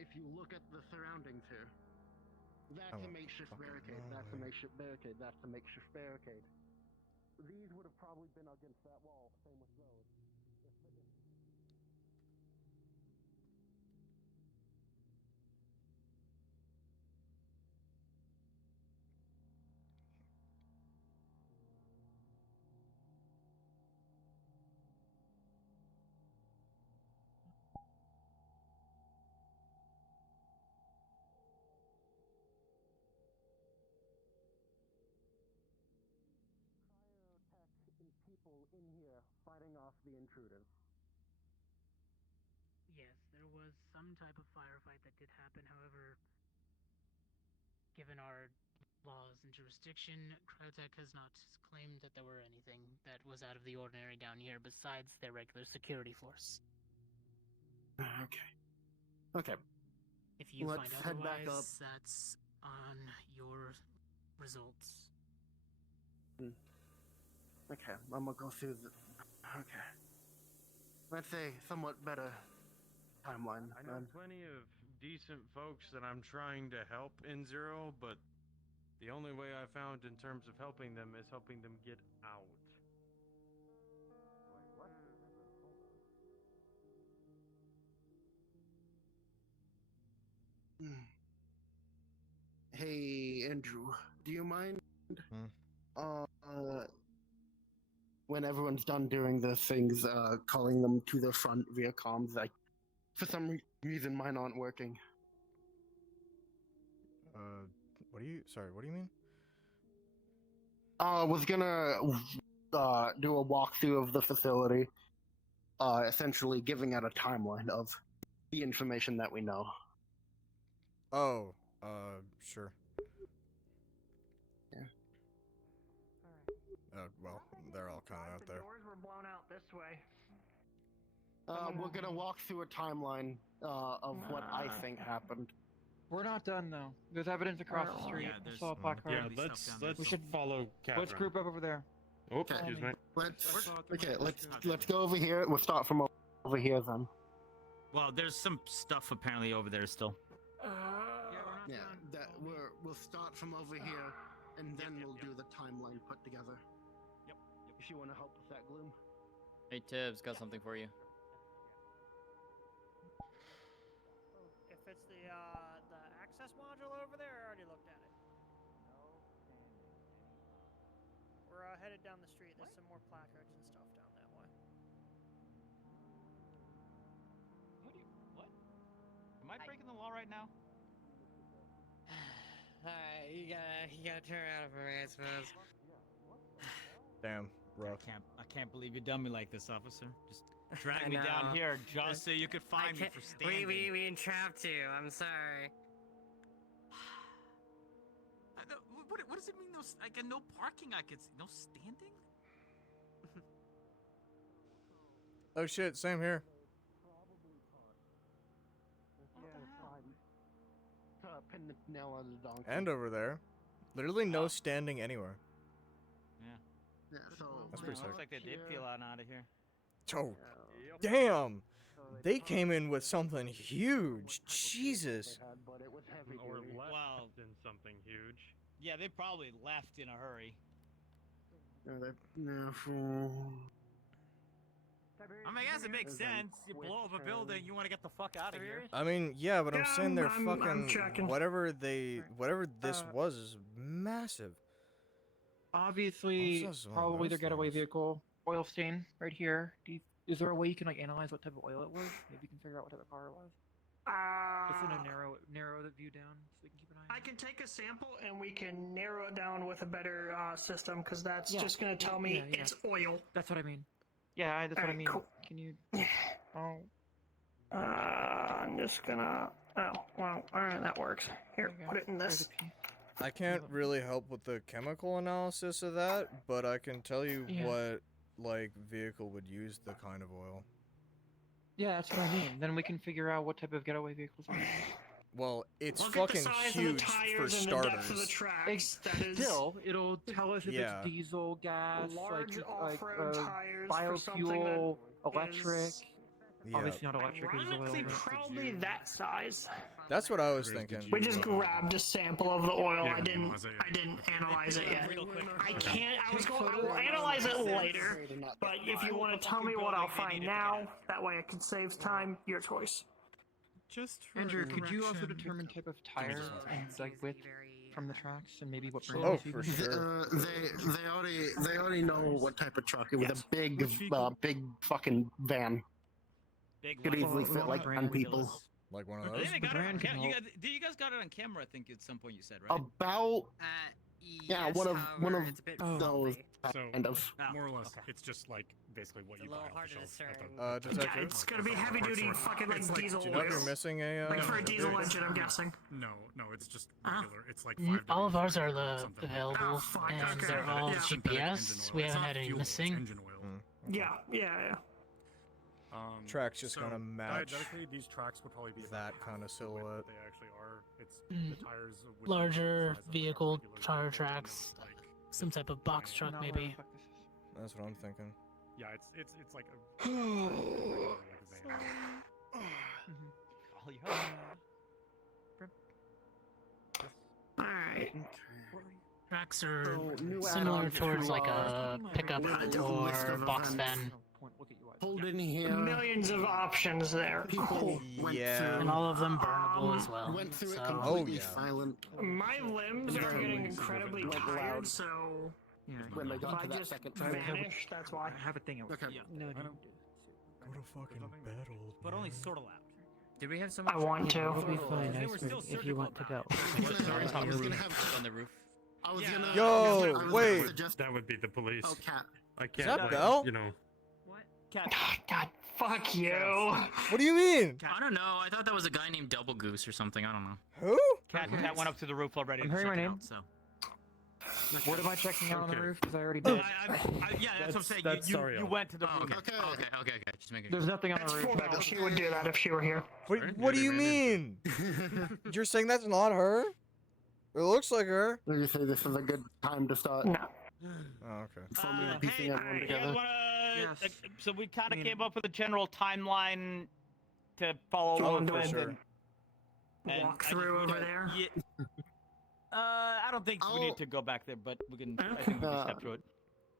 If you look at the surroundings here, that's a makeshift barricade. That's a makeshift barricade. That's a makeshift barricade. These would have probably been against that wall. Same with those. And people in here fighting off the intruders. Yes, there was some type of firefight that did happen. However, given our laws and jurisdiction, Cryotech has not claimed that there were anything that was out of the ordinary down here besides their regular security force. Okay. If you Let's find head back up. otherwise, that's on your results. Okay, I'm gonna go through the. Okay. Let's say somewhat better timeline. I know plenty of decent folks that I'm trying to help in Zero, but the only way I found in terms of helping them is helping them get out. Wait, what? Hey, Andrew, do you mind? When everyone's done doing the things, calling them to the front via comms. Like, for some reason, mine aren't working. What do you? Sorry, what do you mean? Was gonna do a walkthrough of the facility, essentially giving out a timeline of the information that we know. Oh, sure. Yeah. Well, they're all kind of out there. Doors were blown out this way. We're gonna walk through a timeline of what I think happened. We're not done though. There's evidence across the street. Yeah, I saw a placard. Yeah, let's follow Catherine. Let's group up over there. Oh, excuse me. Let's go over here. We'll start from over here then. Well, there's some stuff apparently over there still. Yeah, we'll start from over here, and then we'll do the timeline put together. Yep. If you want to help with that, Gloom. Hey Tibbs, got something for you. If it's the access module over there, I already looked at it. We're headed down the street. There's some more placards and stuff down that way. What? Am I breaking the law right now? Alright, you gotta turn around for me, I suppose. Damn, rough. I can't believe you done me like this, officer. Just drag me down here just so you could find me for standing. We entrapped you. I'm sorry. What does it mean? No parking. I could see. No standing. Oh shit, same here. Pin the nail on the donkey. And over there. Literally no standing anywhere. Yeah. So that's pretty sick. Looks like they did peel out of here. Oh, damn! They came in with something huge. Jesus. But it was heavy. Or left in something huge. Yeah, they probably left in a hurry. I mean, I guess it makes sense. You blow up a building, you want to get the fuck out of here. I mean, yeah, but I'm saying they're I'm fucking checking. whatever this was is massive. Obviously, Also, probably their those getaway things. vehicle. Oil stain right here. Is there a way you can like analyze what type of oil it was? Maybe you can figure out what type of car it was. Just in a narrow the view down so we can keep an eye on I can take a sample and we can narrow it down with a better system because that's just going to tell me it's oil. That's what I mean. Yeah, that's what I mean. Cool. Can you? I'm just gonna. Oh, well, alright, that works. Here, put it in this. I can't really help with the chemical analysis of that, but I can tell you what, like, vehicle would use the kind of oil. Yeah, that's what I mean. Then we can figure out what type of getaway vehicles are. Well, it's Look at the fucking size huge of the for tires and the depth of the starters. tracks. That is Still, it'll tell us if Yeah. it's diesel, gas, large like off-road tires for something biofuel, that electric. is Obviously not electric. Is ironically probably that size. That's what I was thinking. We just grabbed a sample of the oil. I didn't analyze it yet. I can't. I will analyze it later. But if you want to tell me what I'll find now, that way it can save time. Your choice. Just for Andrew, could you also correction. determine type of tire and like width from the tracks and maybe what brand? Oh, for sure. They already know what type of truck. It was a big fucking van. Could easily fit like 10 people. Like one of I those. think they got it on camera. You guys got it on camera, I think, at some point you said, right? About yeah, one of those So, kind of. more or less, it's just like basically what you buy off the shelf. Detective? Yeah, it's gonna be heavy duty fucking like diesel Do you know if oil. you're missing a? Like for a diesel engine, I'm guessing. No, it's just regular. It's like All of ours are available, Oh, and okay. they're all Yeah. GPS. We haven't had any missing. Yeah. Track's just so gonna match diegetically, these tracks would probably be that kind of silhouette. They actually are. It's the tires would be Larger the size of vehicle regular tire vehicles, tracks, some type of box truck No, maybe. That's what I'm thinking. Yeah, it's like a regular, like van. Alright. Tracks are new similar add-on towards to, like a pickup or box van. Pulled in here. Millions of options there. People went through. And all of them burnable as well. Went through it So- completely silent. My limbs are getting incredibly tired, so When they if got I to that just second vanish, that's why. I have a thing. Okay. No, Go to fucking bed, old But only sort of loud. Did we have someone? I want to. We'll be fine, They were Iceberg, still if you want to go. I was gonna have. On the roof. I was gonna. Yo, I was gonna wait. suggest- That would be the police. Oh, cat. I can't. that like, Bell? You know. God, fuck you. What do you mean? I don't know. I thought that was a guy named Double Goose or something. I don't know. Who? Cat went up to the roof already. I'm to hearing my check it name. out, so. What am I checking out on the Okay. roof? Because I already did. Yeah, that's what I'm saying. That's You Sario. went to the Oh, roof. okay. Okay. Just making There's sure. nothing on That's the roof. full. She would do that if she were here. What do you mean? You're saying that's not her? It looks like her. You say this is a good time to start. No. Oh, okay. Piecing everyone You guys together. wanna, Yes. so we kind of came up with a general timeline to follow Oh, up for with. sure. And Walk I through just- over there? Yeah. I don't think we need to go back there, but we can. I think we can step through it.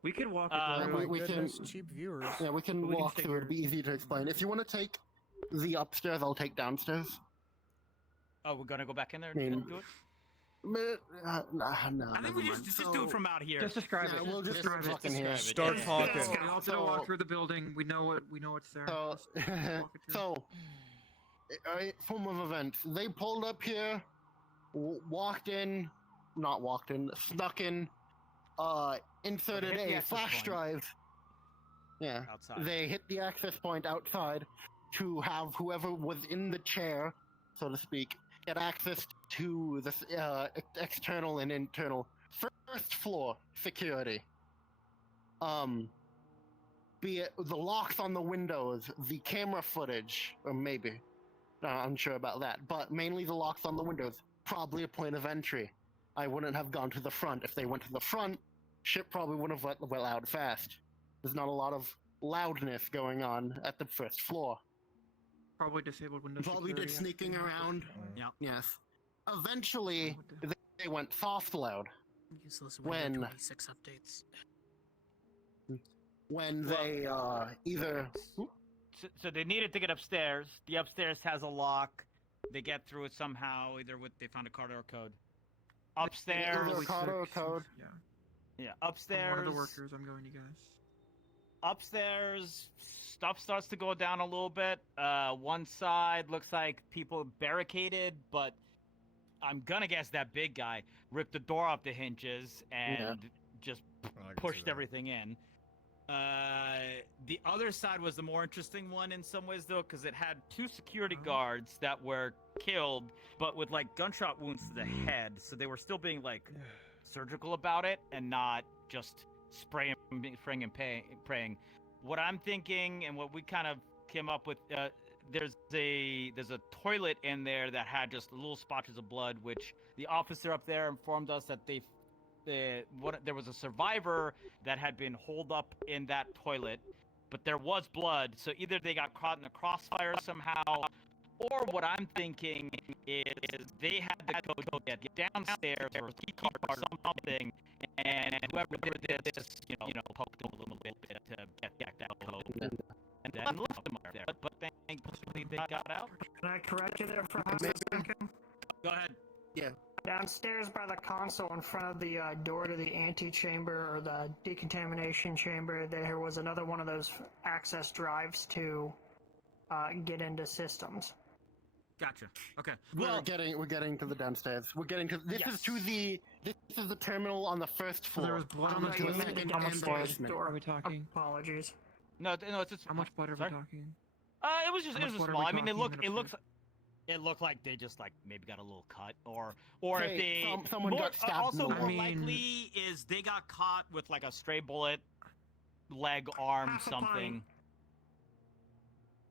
We could walk Uh, it through. we can. Goodness, cheap viewers. Yeah, we can We can walk through. figure- It'd be easy to explain. If you want to take the upstairs, I'll take downstairs. Oh, we're gonna go back in there I mean, and do it. No, I think never we mind. just do it from out here. Just describe Yeah, it. we'll just describe it. fucking here. Start Yeah, talking. let's go. We also don't walk through the building. We know what's there. So, Just walk it through. so, form of events. They pulled up here, snuck in, inserted Hit the a access flash point. drive. Yeah. Outside. They hit the access point outside to have whoever was in the chair, so to speak, get access to the external and internal first floor security. Be it the locks on the windows, the camera footage, or maybe. Unsure about that, but mainly the locks on the windows. Probably a point of entry. I wouldn't have gone to the front. If they went to the front, shit probably wouldn't have went out fast. There's not a lot of loudness going on at the first floor. Probably disabled window Probably did security. sneaking around. Yep. Yes. Eventually, they went soft loud Useless When- Windows 26 updates. when they either. So they needed to get upstairs. The upstairs has a lock. They get through it somehow, either with they found a card or code. Upstairs. Either a card or a code. Yeah. Yeah, I'm upstairs. one of the workers. I'm going to guys. Upstairs, stuff starts to go down a little bit. One side looks like people barricaded, but I'm gonna guess that big guy ripped the door off the hinges and just I can see pushed that. everything in. The other side was the more interesting one in some ways, though, because it had 2 security guards that were killed, but with like gunshot wounds to the head, so they were still being like surgical about it and not just spraying and praying. What I'm thinking and what we kind of came up with, there's a toilet in there that had just little spotches of blood, which the officer up there informed us that there was a survivor that had been holed up in that toilet, but there was blood, so either they got caught in the crossfire somehow, or what I'm thinking is they had to go get downstairs or a key card or something, and whoever did this, poked them a little bit to get that code, and then left them up there. But thankfully they got out. Can I correct you there for a second? Go ahead. Yeah. Downstairs by the console in front of the door to the antechamber or the decontamination chamber, there was another one of those access drives to get into systems. Gotcha. Okay. We're getting to the downstairs. We're getting to this is the terminal on the first floor. There was blood on the toilet. How much blood are we talking? Apologies. No, it's just. How much blood are we talking? It was just small. I mean, it looked like they just like maybe got a little cut, or if they someone got stabbed. Also, more likely is they got caught with like a stray bullet, leg, arm, something.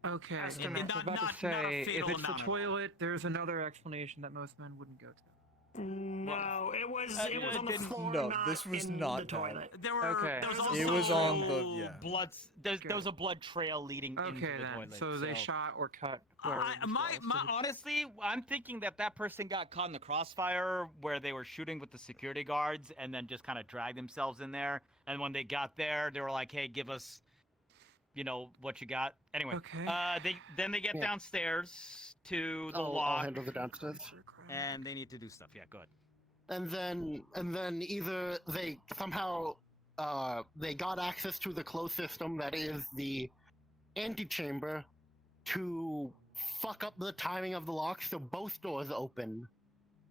Okay, I was Not about to say, if it's the amount. toilet, there's another explanation that most men wouldn't go to. No, it was on the floor, no, not this was in not the toilet. There was also it was on the blood. There was a blood trail leading into the toilet. So they shot or cut. Honestly, I'm thinking that person got caught in the crossfire where they were shooting with the security guards and then just kind of dragged themselves in there. And when they got there, they were like, "Hey, give us, what you got." Anyway, they get downstairs to the lock. I'll handle the downstairs. And they need to do stuff. Yeah, go ahead. And then either they somehow they got access to the closed system that is the antechamber to fuck up the timing of the lock so both doors open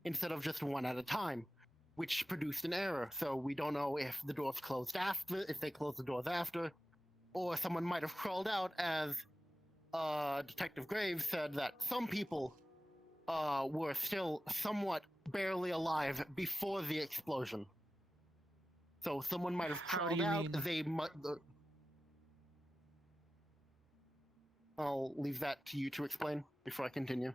instead of just one at a time, which produced an error. So we don't know if the doors closed after, if they closed the doors after, or someone might have crawled out, as Detective Graves said that some people were still somewhat barely alive before the explosion. So someone might have crawled out. They might. I'll leave that to you to explain before I continue.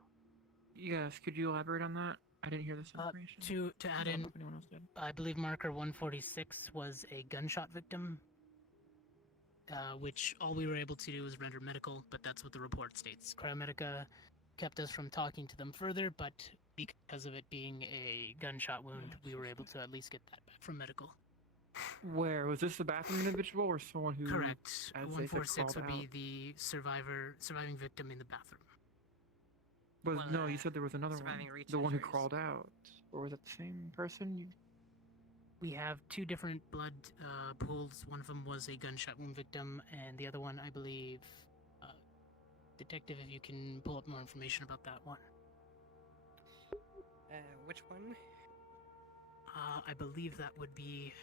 Yes, could you elaborate on that? I didn't hear this information. To add in, I believe marker 146 was a gunshot victim, which all we were able to do was render medical, but that's what the report states. Cryometica kept us from talking to them further, but because of it being a gunshot wound, we were able to at least get that back from medical. Where was this? The bathroom individual or someone who? Correct. 146 would be the surviving victim in the bathroom. No, you said there was another one. The one who crawled out, or was it the same person? We have 2 different blood pools. One of them was a gunshot wound victim, and the other one, I believe, Detective, if you can pull up more information about that one. Which one? I believe that would be.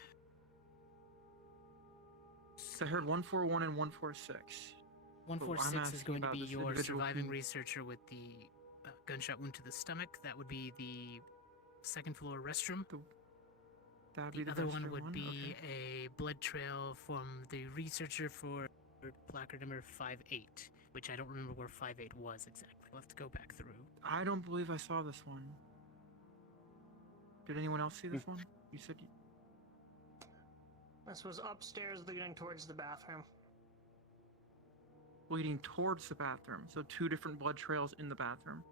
I heard 141 and 146. 146 is going to be your surviving researcher with the gunshot wound to the stomach. That would be the second floor restroom. The other one would be a blood trail from the researcher for placard number 58, which I don't remember where 58 was exactly. We'll have to go back through. I don't believe I saw this one. Did anyone else see this one? You said. This was upstairs leading towards the bathroom. Leading towards the bathroom, so 2 different blood trails in the bathroom.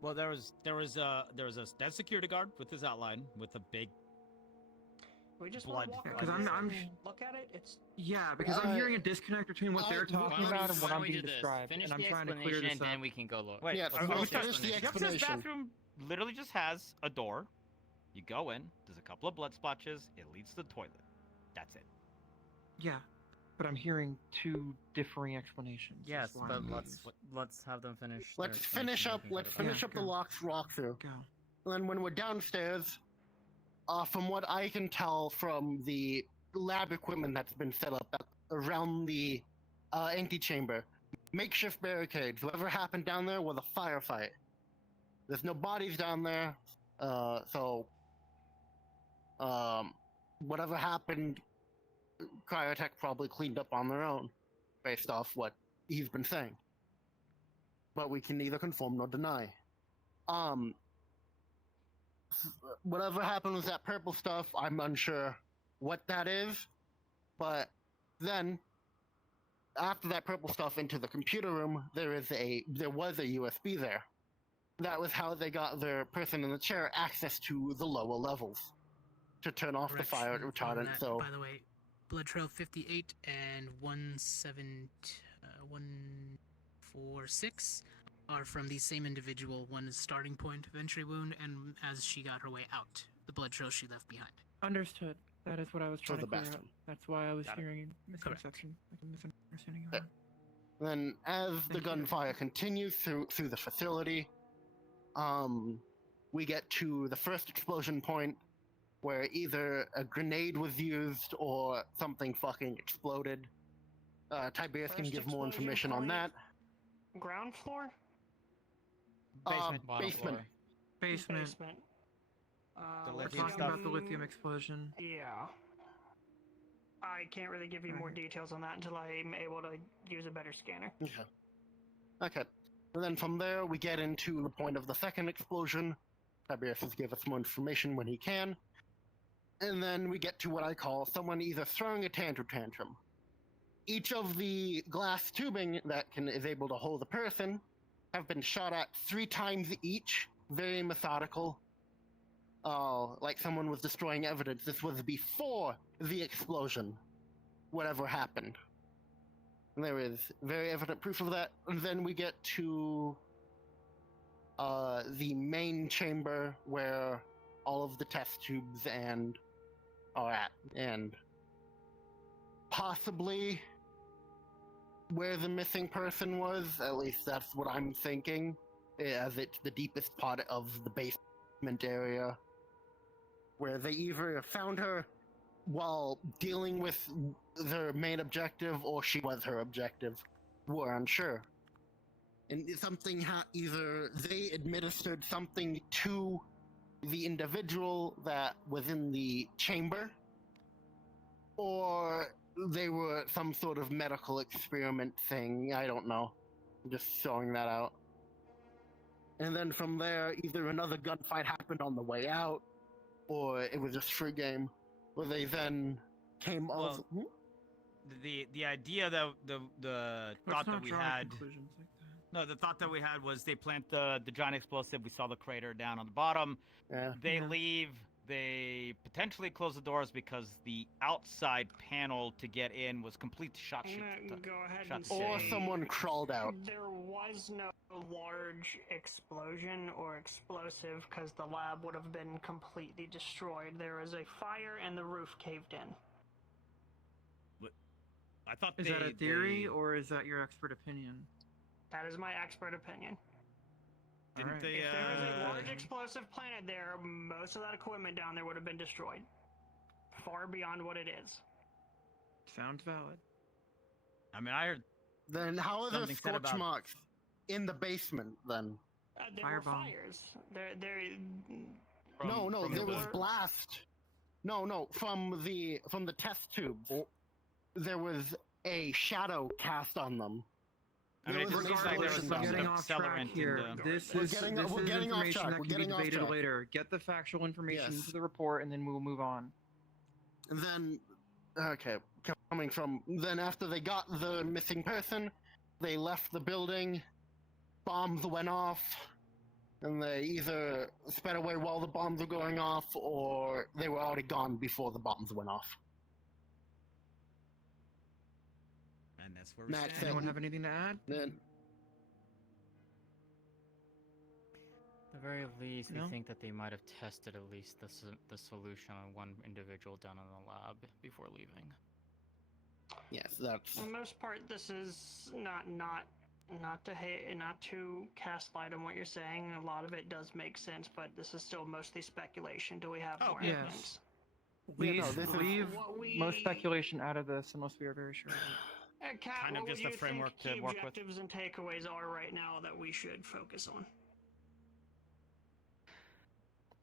Well, there was a dead security guard with his outline with a big We just blood. Because I'm look at it. It's because I'm hearing a disconnect between what they're talking about and what I'm being described, and I'm trying to clear this up. And then we can go look. Wait, finish the explanation. This bathroom literally just has a door. You go in. There's a couple of blood splotches. It leads to the toilet. That's it. Yeah, but I'm hearing 2 differing explanations. Yes, but let's have them finish. Let's finish up. Let's finish up the lock's walkthrough. Go. And then when we're downstairs, from what I can tell from the lab equipment that's been set up around the antechamber. Makeshift barricades. Whatever happened down there was a firefight. There's no bodies down there, so whatever happened, Cryotech probably cleaned up on their own, based off what he's been saying. But we can neither confirm nor deny. Whatever happened with that purple stuff, I'm unsure what that is, but then after that purple stuff into the computer room, there was a USB there. That was how they got their person in the chair access to the lower levels to turn off the fire retardant. That, So, by the way, Blood Trail 58 and 146 are from the same individual. One is starting point of entry wound, and as she got her way out, the blood trail she left behind. Understood. That is what I was trying to clear up. That's why I was Got it. hearing misconception, like a misunderstanding of that. then as the gunfire continues through the facility, we get to the first explosion point where either a grenade was used or something fucking exploded. Tiberius can give more information on that. Ground floor? Basement. Basement. Basement. We're We're talking about the lithium explosion. Yeah. I can't really give you more details on that until I'm able to use a better scanner. Okay. And then from there, we get into the point of the second explosion. Tiberius will give us more information when he can. And then we get to what I call someone either throwing a tantrum. Each of the glass tubing that is able to hold a person have been shot at 3 times each. Very methodical. Like someone was destroying evidence. This was before the explosion. Whatever happened. And there is very evident proof of that. And then we get to the main chamber where all of the test tubes are at, and possibly where the missing person was. At least that's what I'm thinking, as it's the deepest part of the basement area, where they either found her while dealing with their main objective, or she was her objective. We're unsure. And something either they administered something to the individual that was in the chamber, or they were some sort of medical experiment thing. I don't know. I'm just throwing that out. And then from there, either another gunfight happened on the way out, or it was just free game, where they then came off. The idea that the thought that we had. No, the thought that we had was they plant the giant explosive. We saw the crater down on the bottom. Yeah. They leave. They potentially close the doors because the outside panel to get in was complete shot. Go ahead and or say someone crawled out. There was no large explosion or explosive because the lab would have been completely destroyed. There was a fire and the roof caved in. I thought Is that a theory or is that your expert opinion? That is my expert opinion. Didn't they, if there was a large explosive planted there, most of that equipment down there would have been destroyed. Far beyond what it is. Sounds valid. I mean, I heard. Then how are there something said scorch about- marks in the basement then? There were fires. There. No, from there the was water? blast. No, from the test tubes. There was a shadow cast on them. I mean, it There was seems like there was explosion some down sort there. of accelerant Here, in the... this We're is getting this off is track. information that We're can be getting off debated track. later. Get the factual information Yes. to the report, and then we will move on. And then, okay, coming from then after they got the missing person, they left the building. Bombs went off, and they either sped away while the bombs were going off, or they were already gone before the bombs went off. And that's where we Matt, stand. Anyone have anything to add? Then, At the very least, No? we think that they might have tested at least the solution on one individual down in the lab before leaving. yes, that's For the most part, this is not to cast light on what you're saying. A lot of it does make sense, but this is still mostly speculation. Do we have more yes. evidence? Please no, this is- leave What most we- speculation out of this unless we are very sure. Kat, Kind of what just would a you framework think to key work with. objectives and takeaways are right now that we should focus on?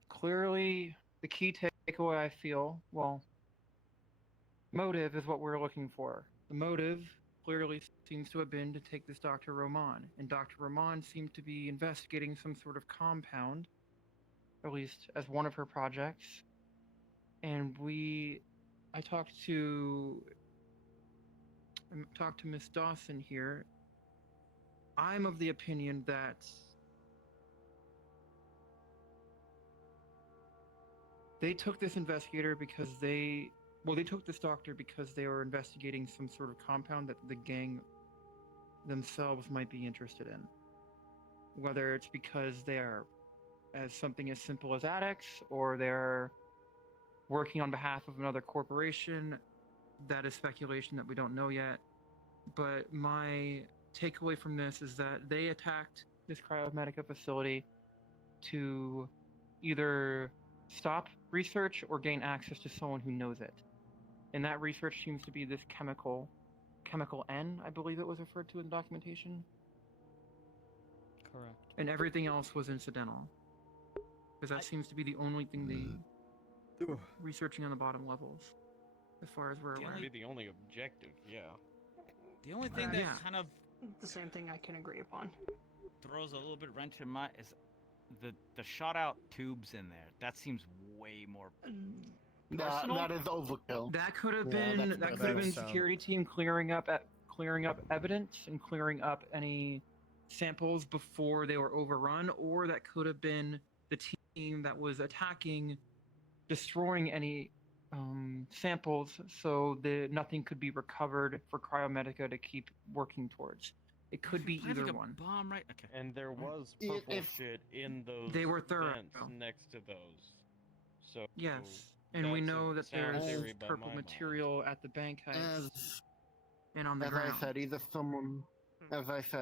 Clearly, the key takeaway I feel, well, motive is what we're looking for. The motive clearly seems to have been to take this Dr. Roman, and Dr. Roman seemed to be investigating some sort of compound, at least as one of her projects. And I talked to Miss Dawson here. I'm of the opinion that they took this investigator because they took this doctor because they were investigating some sort of compound that the gang themselves might be interested in. Whether it's because they're as something as simple as addicts or they're working on behalf of another corporation, that is speculation that we don't know yet. But my takeaway from this is that they attacked this Cryomedica facility to either stop research or gain access to someone who knows it. And that research seems to be this chemical N, I believe it was referred to in documentation. Correct. And everything else was incidental. Because that seems to be the only thing they researching on the bottom levels, as far as we're aware. That'd be the only objective, yeah. The only thing that kind of the same thing I can agree upon. throws a little bit wrench in my is the shot out tubes in there. That seems way more that is overkill. That could have Yeah, been that's- that could have been that's, security team clearing up evidence and clearing up any samples before they were overrun, or that could have been the team that was attacking, destroying any samples so that nothing could be recovered for Cryomedica to keep working towards. It could be Planting either a one. bomb, right? Okay. And there was If- purple shit in those They were thorough. vents next to those. So Yes, and we that's a know that sound there's theory by purple my mind. material at the bank heist and on the As ground. I said,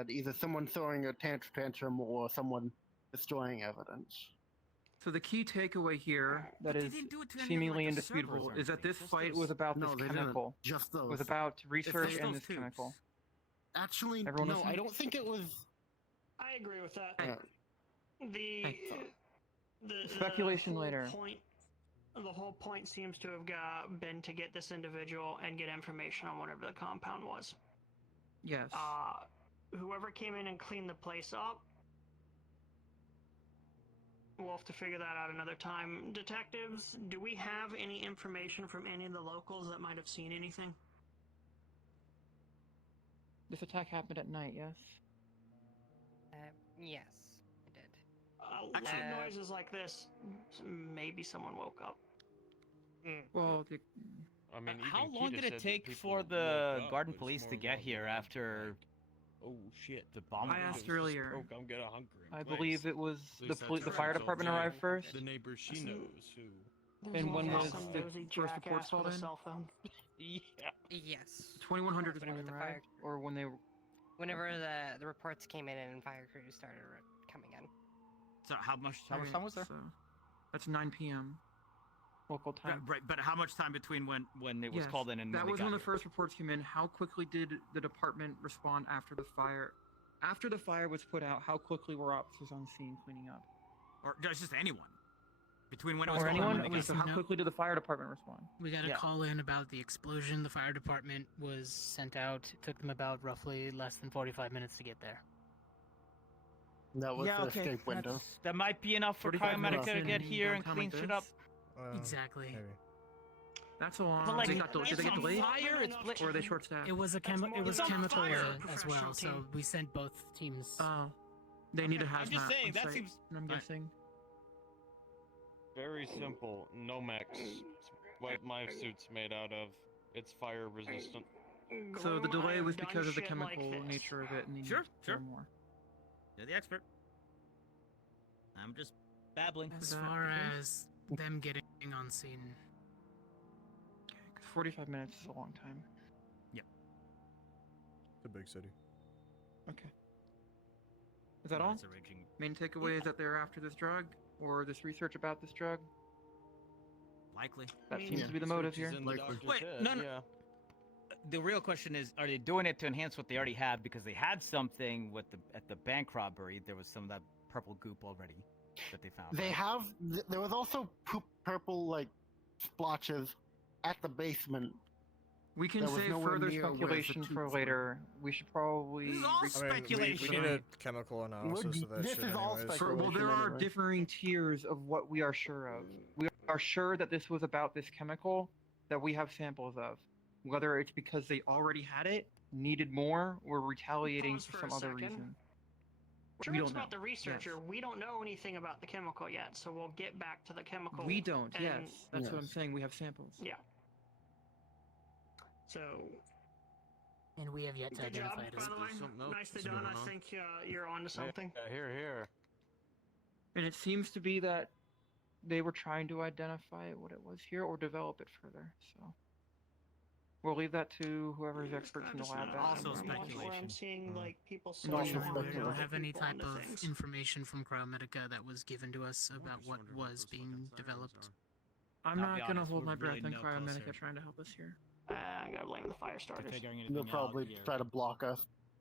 either someone throwing a tantrum or someone destroying evidence. So the key takeaway here that they is didn't do it to any of, seemingly like, the servers indisputable or is that anything, this just fight those. was about No, this they didn't. chemical. Just those. Was about research Just and those this tubes. chemical. Actually, Everyone no, listening? I don't think it was. I agree with that. Yeah. The Speculation whole later. The whole point seems to have been to get this individual and get information on whatever the compound was. Yes. Whoever came in and cleaned the place up, we'll have to figure that out another time. Detectives, do we have any information from any of the locals that might have seen anything? This attack happened at night, yes? Yes, it did. Loud noises like this, maybe someone woke up. Well, I mean, How even long Keita did said it that take people for the woke up, garden but it's police more to get along the here lines of, after like, oh shit, the bomb? I asked earlier. Stroke, I'm getting hungry. I believe it was At the least that's the what fire she department told me. arrived first. The neighbor she knows who. And when was Some the nosy first report jackass called with a in? cell phone. Yeah. Yes. 2100 is when Whenever they the arrived, or when they were. Whenever the reports came in and fire crews started coming in. So how much time was there? So, that's 9 p.m. local time. Right, but how much time between when it was Yes, called in and that when was they got when the here? first reports came in. How quickly did the department respond after the fire? After the fire was put out, how quickly were officers on scene cleaning up? Or just anyone? Between when it was Or called in anyone? and when they So got how here? quickly did the fire department respond? We got a Yeah. call in about the explosion. The fire department was sent out. It took them about roughly less than 45 minutes to get there. That was Yeah, the okay, escape window. that might be enough for 45 minutes Cryomedica to in get here and downtown clean like shit this? up. Exactly. That's a long. But, like, did they it's get on delayed? fire, it's bla- Or are they short-staffed? It was a it was on chemical fire. as well, so we sent both teams. Oh, they need a hazmat. I'm just saying, on that site, seems- I'm guessing. Very simple. Nomex. What my suit's made out of. It's fire resistant. So the Gloom, I delay have was done because of the shit like chemical this. nature of it, and they Sure, need to sure. know more. You're the expert. I'm just babbling. As that far okay? as them getting on scene, 45 minutes is a long time. It's a big city. Okay. Is that all? It's a raging- Main takeaway is that they're after this drug, or this research about this drug. Likely. That seems to be the motive here. Wait, no. The real question is, are they doing it to enhance what they already have? Because they had something with at the bank robbery. There was some of that purple goop already that they found. They have. There was also purple like splotches at the basement. We can save further speculation for later. We should probably. This is all speculation. We need a chemical analysis of that This shit is all anyways. speculation. Well, there are anyway. differing tiers of what we are sure of. We are sure that this was about this chemical that we have samples of. Whether it's because they already had it, needed more, or retaliating for some other reason. Sure, We it's don't about know. the researcher. We don't know anything about the chemical yet, so we'll get back to the chemical. We don't. and- Yes, that's what I'm saying. We have samples. Yeah. So. And we have yet to Good job, identify it by as. the way. Nicely done. I think you're onto something. Here. And it seems to be that they were trying to identify what it was here or develop it further. So we'll leave that to whoever's experts in the lab. Also Where speculation. I'm seeing like people. No, searching also around We don't other have any people type into of things. information from Crowmedica that was given to us about what was being developed. I'm I'll be not gonna honest, hold we're my breath really on no Cryomenica closer. trying to help us here. I gotta blame the fire starters. Figuring anything They'll out probably here. try to block us.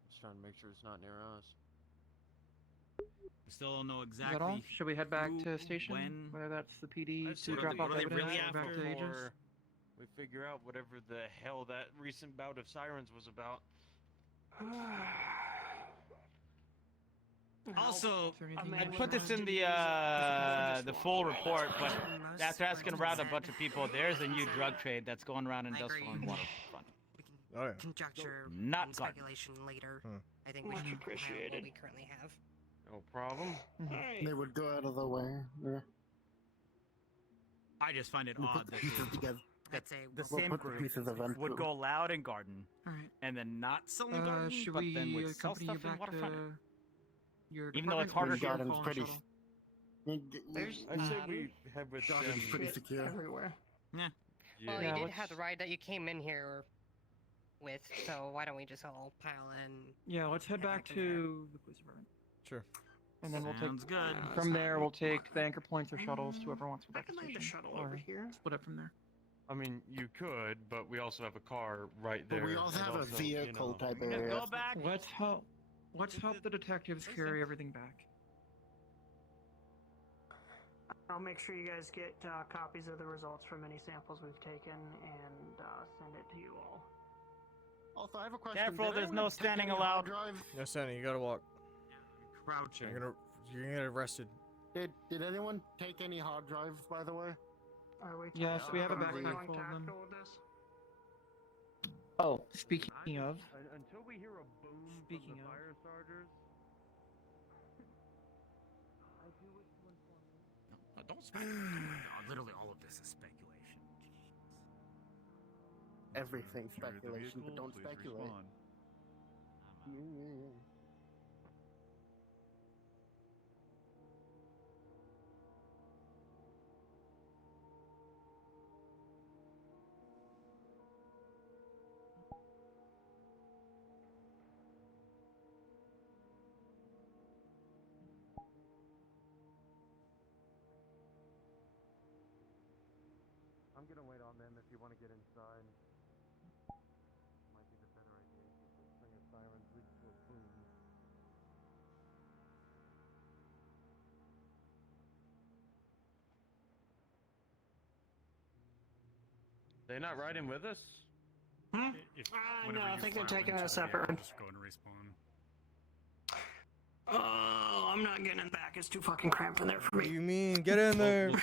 Just trying to make sure it's not near us. We still don't know Is exactly. that all? Should we head back who, to station? when? Whether that's the PD I'd say to drop off what are they evidence really or back after? to Aegis? Or we figure out whatever the hell that recent bout of sirens was about. Also, Is there anything I else? put this in the full report, but after asking around a bunch of people, there's a new drug trade that's going around industrial and waterfront. Oh yeah. Conjecture Not and garden. speculation later. Hmm. I think we Much should have what appreciated. we currently have. No problem. Alright. They would go out of the way. Yeah. I just find it We'll odd put the that pieces together. I'd say the We'll same put the group pieces eventually. would go loud in garden Alright. and then not sell in garden, Should but we then would sell accompany you stuff in back to waterfront. your Even though it's department, or harder should to- we Garden's call a pretty. shuttle? There's I'd say we head with Garden's them. pretty shit secure. everywhere. Well, Yeah, you did let's- have the ride that you came in here with, so why don't we just all pile in? Yeah, let's head Head back back to there. to the police department. Sure. And then we'll Sounds take good. from there. We'll take the anchor points or shuttles to whoever wants to go I back to can land station. a shuttle Or over here. split up from there. I mean, you could, but we also have a car right there. But we also and have a vehicle type Just area. go back. Let's help the detectives carry everything back. I'll make sure you guys get copies of the results from any samples we've taken and send it to you all. Also, I have a question. Careful, Did there's anyone no take standing any allowed. hard drives? No, Sandy, you gotta walk. Crouching. You're gonna get arrested. Did anyone take any hard drives, by the way? Are we Yes, we have a are we backpack going full of them. tactical with this? Oh, speaking of, Until we hear a boom Speaking from the of. fire starters. No, don't speculate. Literally, all of this is speculation. Everything speculation, but don't speculate. Yeah. I'm gonna wait on them if you want to get inside. Might be the better idea. This string of sirens leads to a boom. They not riding with us? No, I think they're taking a separate one. Just go and respawn. Oh, I'm not getting in back. It's too fucking cramped in there for What me. do you mean? Get in there. Get